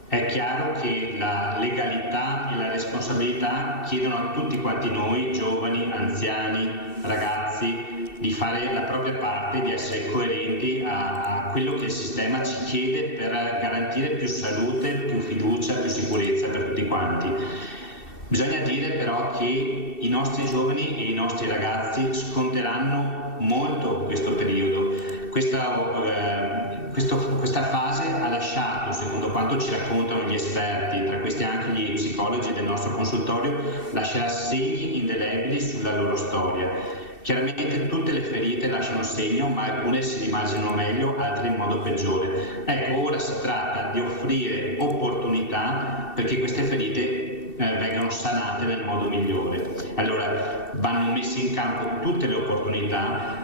È chiaro che la legalità e la responsabilità chiedono a tutti quanti noi, giovani, anziani, ragazzi, di fare la propria parte, di essere coerenti a quello che il sistema ci chiede per garantire più salute, più fiducia, più sicurezza per tutti quanti. Bisogna dire però che i nostri giovani e i nostri ragazzi sconteranno molto questo periodo. Questa fase ha lasciato, secondo quanto ci raccontano gli esperti, tra questi anche gli psicologi del nostro consultorio, lascerà segni indelebili sulla loro storia. Chiaramente tutte le ferite lasciano segno, ma alcune si rimasino meglio, altre in modo peggiore. Ecco, ora si tratta di offrire opportunità perché queste ferite vengano sanate nel modo migliore. Allora, vanno messe in campo tutte le opportunità.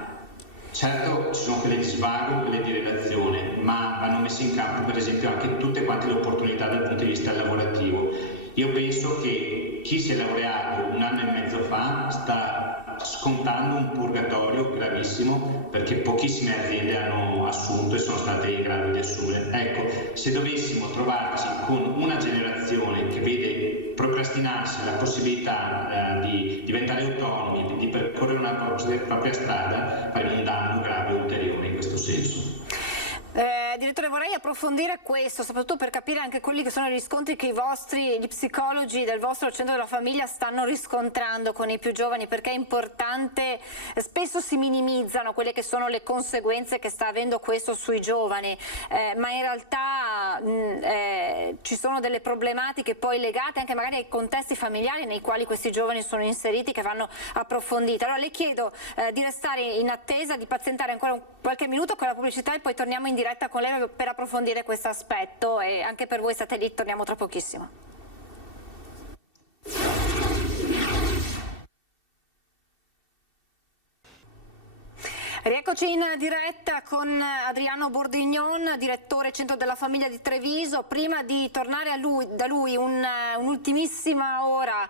Certo ci sono quelle di svago, quelle di relazione, ma vanno messe in campo per esempio anche tutte quante le opportunità dal punto di vista lavorativo. Io penso che chi si è laureato un anno e mezzo fa sta scontando un purgatorio gravissimo perché pochissime aziende hanno assunto e sono state in grado di assumere. Ecco, se dovessimo trovarci con una generazione che vede procrastinarsi la possibilità di diventare autonomi, di percorrere una propria strada, faremo un danno grave ulteriore in questo senso. Direttore, vorrei approfondire questo, soprattutto per capire anche quelli che sono i riscontri che gli psicologi del vostro centro della famiglia stanno riscontrando con i più giovani, perché è importante, spesso si minimizzano quelle che sono le conseguenze che sta avendo questo sui giovani, ma in realtà ci sono delle problematiche poi legate anche magari ai contesti familiari nei quali questi giovani sono inseriti, che vanno approfondite. Allora le chiedo di restare in attesa, di pazientare ancora qualche minuto con la pubblicità e poi torniamo in diretta con lei per approfondire questo aspetto, e anche per voi state lì, torniamo tra pochissimo. Rieccoci in diretta con Adriano Bordignon, direttore Centro della Famiglia di Treviso. Prima di tornare da lui un'ultimissima ora,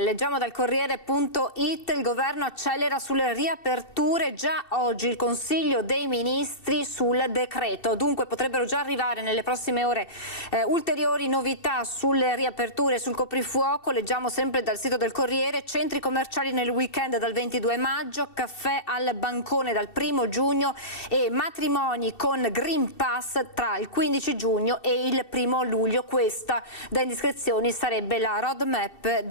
leggiamo dal Corriere.it: il governo accelera sulle riaperture, già oggi il Consiglio dei Ministri sul decreto, dunque potrebbero già arrivare nelle prossime ore ulteriori novità sulle riaperture, sul coprifuoco. Leggiamo sempre dal sito del Corriere: centri commerciali nel weekend dal 22 maggio, caffè al bancone dal 1 giugno e matrimoni con Green Pass tra il 15 giugno e il 1 luglio. Questa, da indiscrezioni, sarebbe la roadmap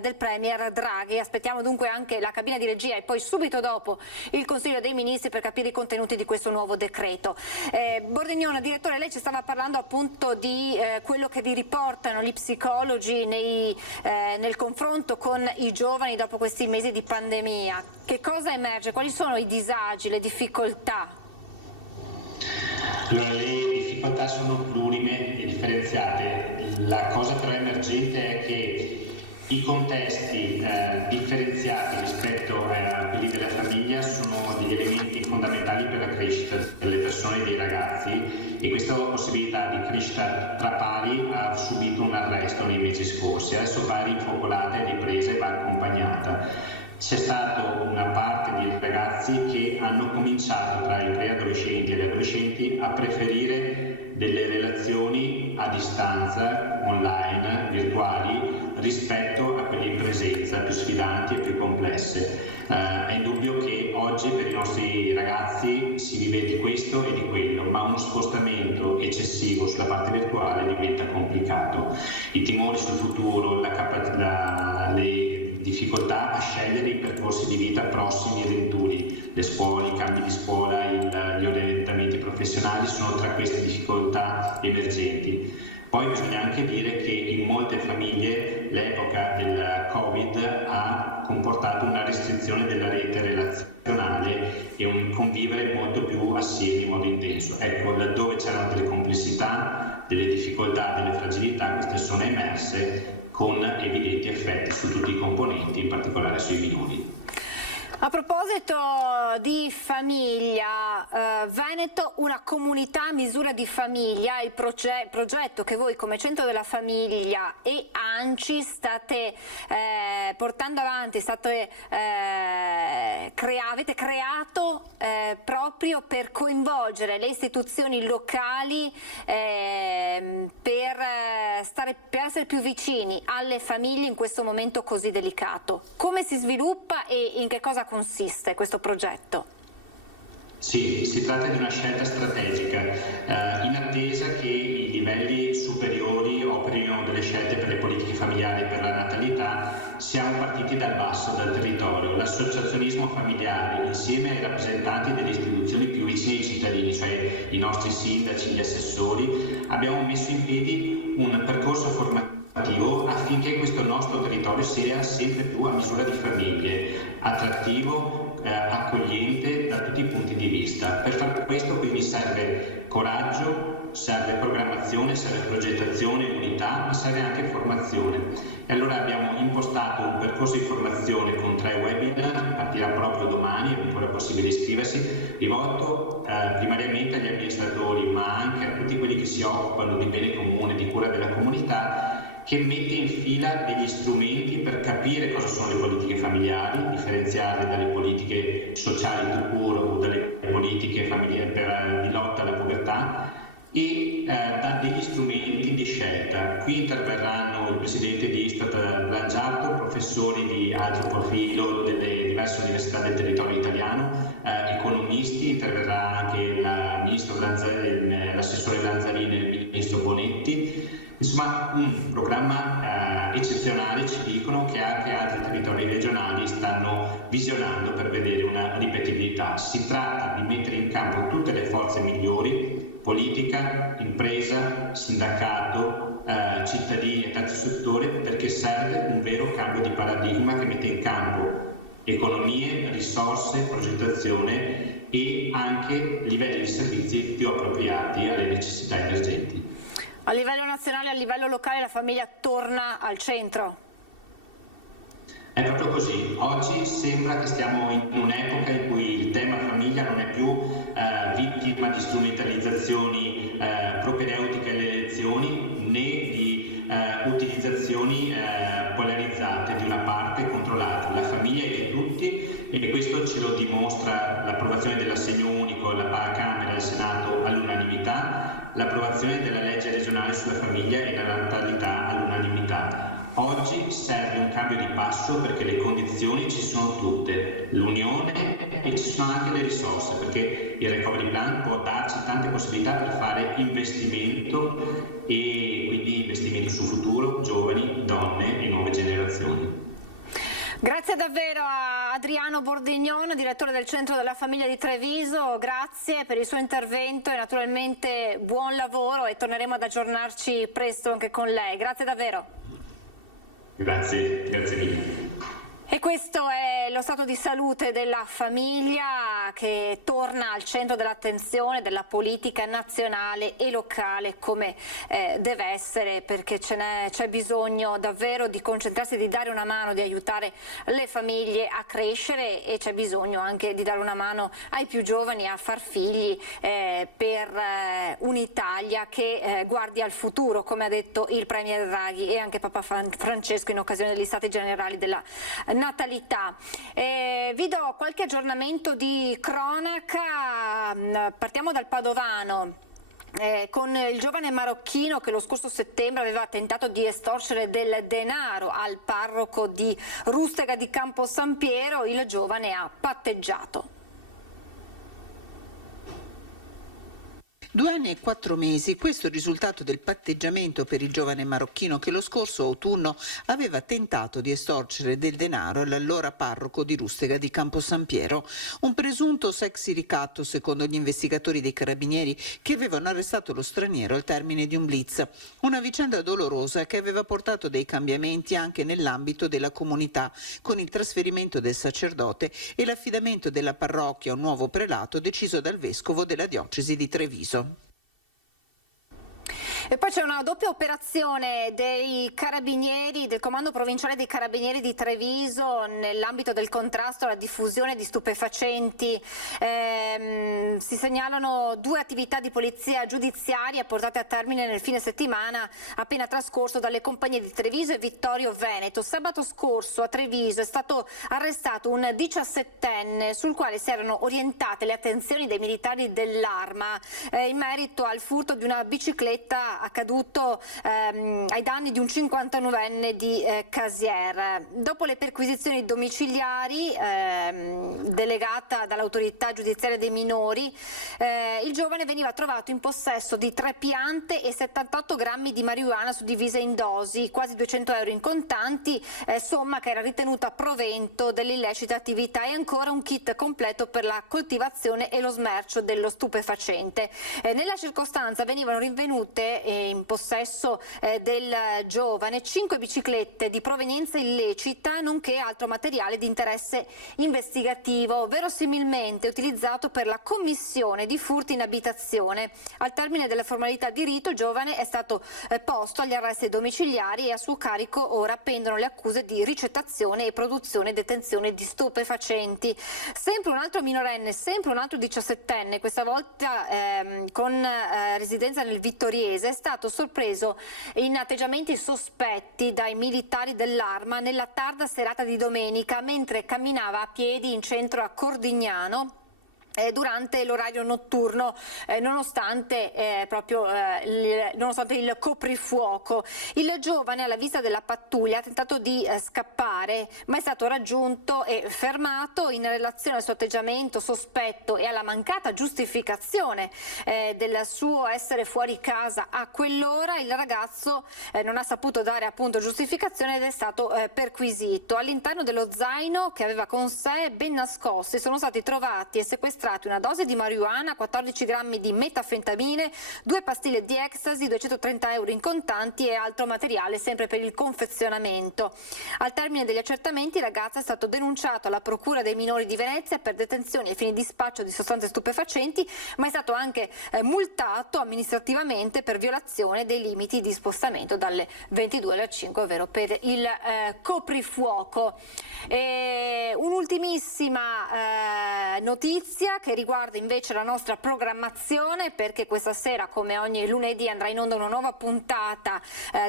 del Premier Draghi. Aspettiamo dunque anche la cabina di regia e poi subito dopo il Consiglio dei Ministri per capire i contenuti di questo nuovo decreto. Bordignon, direttore, lei ci stava parlando appunto di quello che vi riportano gli psicologi nel confronto con i giovani dopo questi mesi di pandemia. Che cosa emerge? Quali sono i disagi, le difficoltà? Allora, le difficoltà sono plurime e differenziate. La cosa però emergente è che i contesti differenziati rispetto a quelli della famiglia sono degli elementi fondamentali per la crescita delle persone e dei ragazzi, e questa possibilità di crescita tra pari ha subito un arresto nei mesi scorsi. Adesso va rinfocolata e ripresa e va accompagnata. C'è stata una parte di ragazzi che hanno cominciato, tra i preadolescenti e gli adolescenti, a preferire delle relazioni a distanza, online, virtuali, rispetto a quelle in presenza, più sfidanti e più complesse. È indubbio che oggi per i nostri ragazzi si vive di questo e di quello, ma uno spostamento eccessivo sulla parte virtuale diventa complicato. I timori sul futuro, le difficoltà a scegliere i percorsi di vita prossimi e venturi, le scuole, i cambi di scuola, gli orientamenti professionali sono tra queste difficoltà emergenti. Poi bisogna anche dire che in molte famiglie l'epoca del Covid ha comportato una restrizione della rete relazionale e un convivere molto più assieme in modo intenso. Ecco, laddove c'erano delle complessità, delle difficoltà, delle fragilità, queste sono emerse con evidenti effetti su tutti i componenti, in particolare sui minori. A proposito di famiglia, Veneto, una comunità a misura di famiglia, il progetto che voi come Centro della Famiglia e ANCI state portando avanti, avete creato proprio per coinvolgere le istituzioni locali per essere più vicini alle famiglie in questo momento così delicato. Come si sviluppa e in che cosa consiste questo progetto? Sì, si tratta di una scelta strategica, in attesa che i livelli superiori operino delle scelte per le politiche familiari e per la natalità. Siamo partiti dal basso, dal territorio. L'associazionismo familiare, insieme ai rappresentanti delle istituzioni più vicine ai cittadini, cioè i nostri sindaci, gli assessori, abbiamo messo in piedi un percorso formativo affinché questo nostro territorio sia sempre più a misura di famiglie, attrattivo, accogliente da tutti i punti di vista. Per fare questo quindi serve coraggio, serve programmazione, serve progettazione, unità, ma serve anche formazione. E allora abbiamo impostato un percorso di formazione con 3 webinar, partirà proprio domani, è ancora possibile iscriversi, rivolto primariamente agli amministratori, ma anche a tutti quelli che si occupano di bene comune, di cura della comunità, che mette in fila degli strumenti per capire cosa sono le politiche familiari, differenziarle dalle politiche sociali tout court o dalle politiche familiari di lotta alla povertà, e dà degli strumenti di scelta. Qui interverranno il presidente di Istat Langiardo, professori di alto profilo delle diverse università del territorio italiano, economisti, interverrà anche l'assessore Lanzarini e il ministro Bonetti. Insomma, un programma eccezionale, ci dicono, che anche altri territori regionali stanno visionando per vedere una ripetibilità. Si tratta di mettere in campo tutte le forze migliori, politica, impresa, sindacato, cittadini e terzo settore, perché serve un vero cambio di paradigma che mette in campo economie, risorse, progettazione e anche livelli di servizi più appropriati alle necessità emergenti. A livello nazionale e a livello locale la famiglia torna al centro? È proprio così. Oggi sembra che stiamo in un'epoca in cui il tema famiglia non è più vittima di strumentalizzazioni propedeutiche alle elezioni, né di utilizzazioni polarizzate di una parte contro l'altra. La famiglia è di tutti, e questo ce lo dimostra l'approvazione dell'assegno unico alla Camera e al Senato all'unanimità, l'approvazione della legge regionale sulla famiglia e la natalità all'unanimità. Oggi serve un cambio di passo perché le condizioni ci sono tutte, l'unione, e ci sono anche le risorse, perché il Recovery Plan può darci tante possibilità per fare investimento, e quindi investimento sul futuro, giovani, donne e nuove generazioni. Grazie davvero a Adriano Bordignon, direttore del Centro della Famiglia di Treviso, grazie per il suo intervento e naturalmente buon lavoro, e torneremo ad aggiornarci presto anche con lei. Grazie davvero. Grazie mille. questo è lo stato di salute della famiglia che torna al centro dell'attenzione della politica nazionale e locale, come deve essere, perché c'è bisogno davvero di concentrarsi, di dare una mano, di aiutare le famiglie a crescere, e c'è bisogno anche di dare una mano ai più giovani a far figli per un'Italia che guardi al futuro, come ha detto il Premier Draghi e anche Papa Francesco in occasione degli Stati Generali della natalità. Vi do qualche aggiornamento di cronaca, partiamo dal Padovano. Con il giovane marocchino che lo scorso settembre aveva tentato di estorcere del denaro al parroco di Rustega di Campo San Piero, il giovane ha patteggiato. 2 anni e 4 mesi, questo è il risultato del patteggiamento per il giovane marocchino che lo scorso autunno aveva tentato di estorcere del denaro all'allora parroco di Rustega di Campo San Piero, un presunto sexy ricatto secondo gli investigatori dei carabinieri che avevano arrestato lo straniero al termine di un blitz, una vicenda dolorosa che aveva portato dei cambiamenti anche nell'ambito della comunità, con il trasferimento del sacerdote e l'affidamento della parrocchia a un nuovo prelato deciso dal vescovo della diocesi di Treviso. E poi c'è una doppia operazione dei carabinieri, del Comando Provinciale dei Carabinieri di Treviso nell'ambito del contrasto alla diffusione di stupefacenti. Si segnalano 2 attività di polizia giudiziaria portate a termine nel fine settimana appena trascorso dalle compagnie di Treviso e Vittorio Veneto. Sabato scorso a Treviso è stato arrestato un 17enne sul quale si erano orientate le attenzioni dei militari dell'Arma in merito al furto di una bicicletta accaduto ai danni di un 59enne di Casier. Dopo le perquisizioni domiciliari delegata dall'autorità giudiziaria dei minori, il giovane veniva trovato in possesso di 3 piante e 78 grammi di marijuana suddivise in dosi, quasi 200 euro in contanti, somma che era ritenuta provento dell'illecita attività, e ancora un kit completo per la coltivazione e lo smercio dello stupefacente. Nella circostanza venivano rinvenute in possesso del giovane 5 biciclette di provenienza illecita, nonché altro materiale di interesse investigativo, verosimilmente utilizzato per la commissione di furti in abitazione. Al termine delle formalità di rito il giovane è stato posto agli arresti domiciliari e a suo carico ora pendono le accuse di ricettazione e produzione e detenzione di stupefacenti. Sempre un altro minorenne, sempre un altro 17enne, questa volta con residenza nel Vittoriese, è stato sorpreso in atteggiamenti sospetti dai militari dell'Arma nella tarda serata di domenica mentre camminava a piedi in centro a Cordignano durante l'orario notturno, nonostante il coprifuoco. Il giovane, alla vista della pattuglia, ha tentato di scappare, ma è stato raggiunto e fermato. In relazione al suo atteggiamento sospetto e alla mancata giustificazione del suo essere fuori casa a quell'ora, il ragazzo non ha saputo dare appunto giustificazione ed è stato perquisito. All'interno dello zaino che aveva con sé, ben nascosti, sono stati trovati e sequestrati una dose di marijuana, 14 grammi di metafentamine, 2 pastiglie di ecstasy, 230 euro in contanti e altro materiale sempre per il confezionamento. Al termine degli accertamenti il ragazzo è stato denunciato alla Procura dei minori di Venezia per detenzione ai fini di spaccio di sostanze stupefacenti, ma è stato anche multato amministrativamente per violazione dei limiti di spostamento dalle 22 alle 5, ovvero per il coprifuoco. Un'ultimissima notizia che riguarda invece la nostra programmazione, perché questa sera, come ogni lunedì, andrà in onda una nuova puntata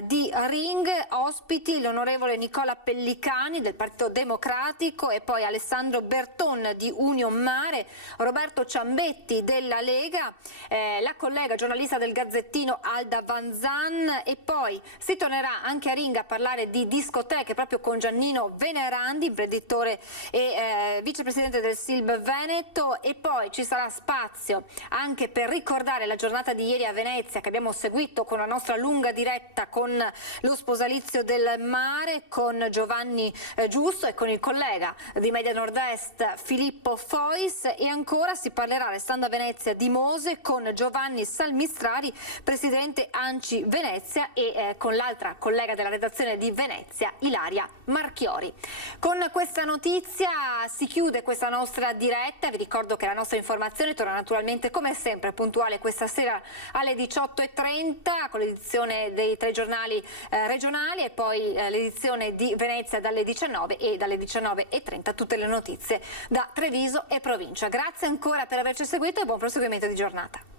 di Ring. Ospiti l'onorevole Nicola Pellicani del Partito Democratico e poi Alessandro Berton di Union Mare, Roberto Ciambetti della Lega, la collega giornalista del Gazzettino Alda Vanzan, e poi si tornerà anche a Ring a parlare di discoteche proprio con Giannino Venerandi, imprenditore e vicepresidente del SILB Veneto, e e poi ci sarà spazio anche per ricordare la giornata di ieri a Venezia, che abbiamo seguito con la nostra lunga diretta con lo sposalizio del mare, con Giovanni Giusto e con il collega di Media Nord-Est Filippo Fois, e ancora si parlerà, restando a Venezia, di Mose con Giovanni Salmistrari, presidente ANCI Venezia, e con l'altra collega della redazione di Venezia, Ilaria Marchiori. Con questa notizia si chiude questa nostra diretta. Vi ricordo che la nostra informazione torna naturalmente come sempre puntuale questa sera alle 18:30 con l'edizione dei 3 giornali regionali e poi l'edizione di Venezia dalle 19 e dalle 19:30 tutte le notizie da Treviso e provincia. Grazie ancora per averci seguito e buon proseguimento di giornata.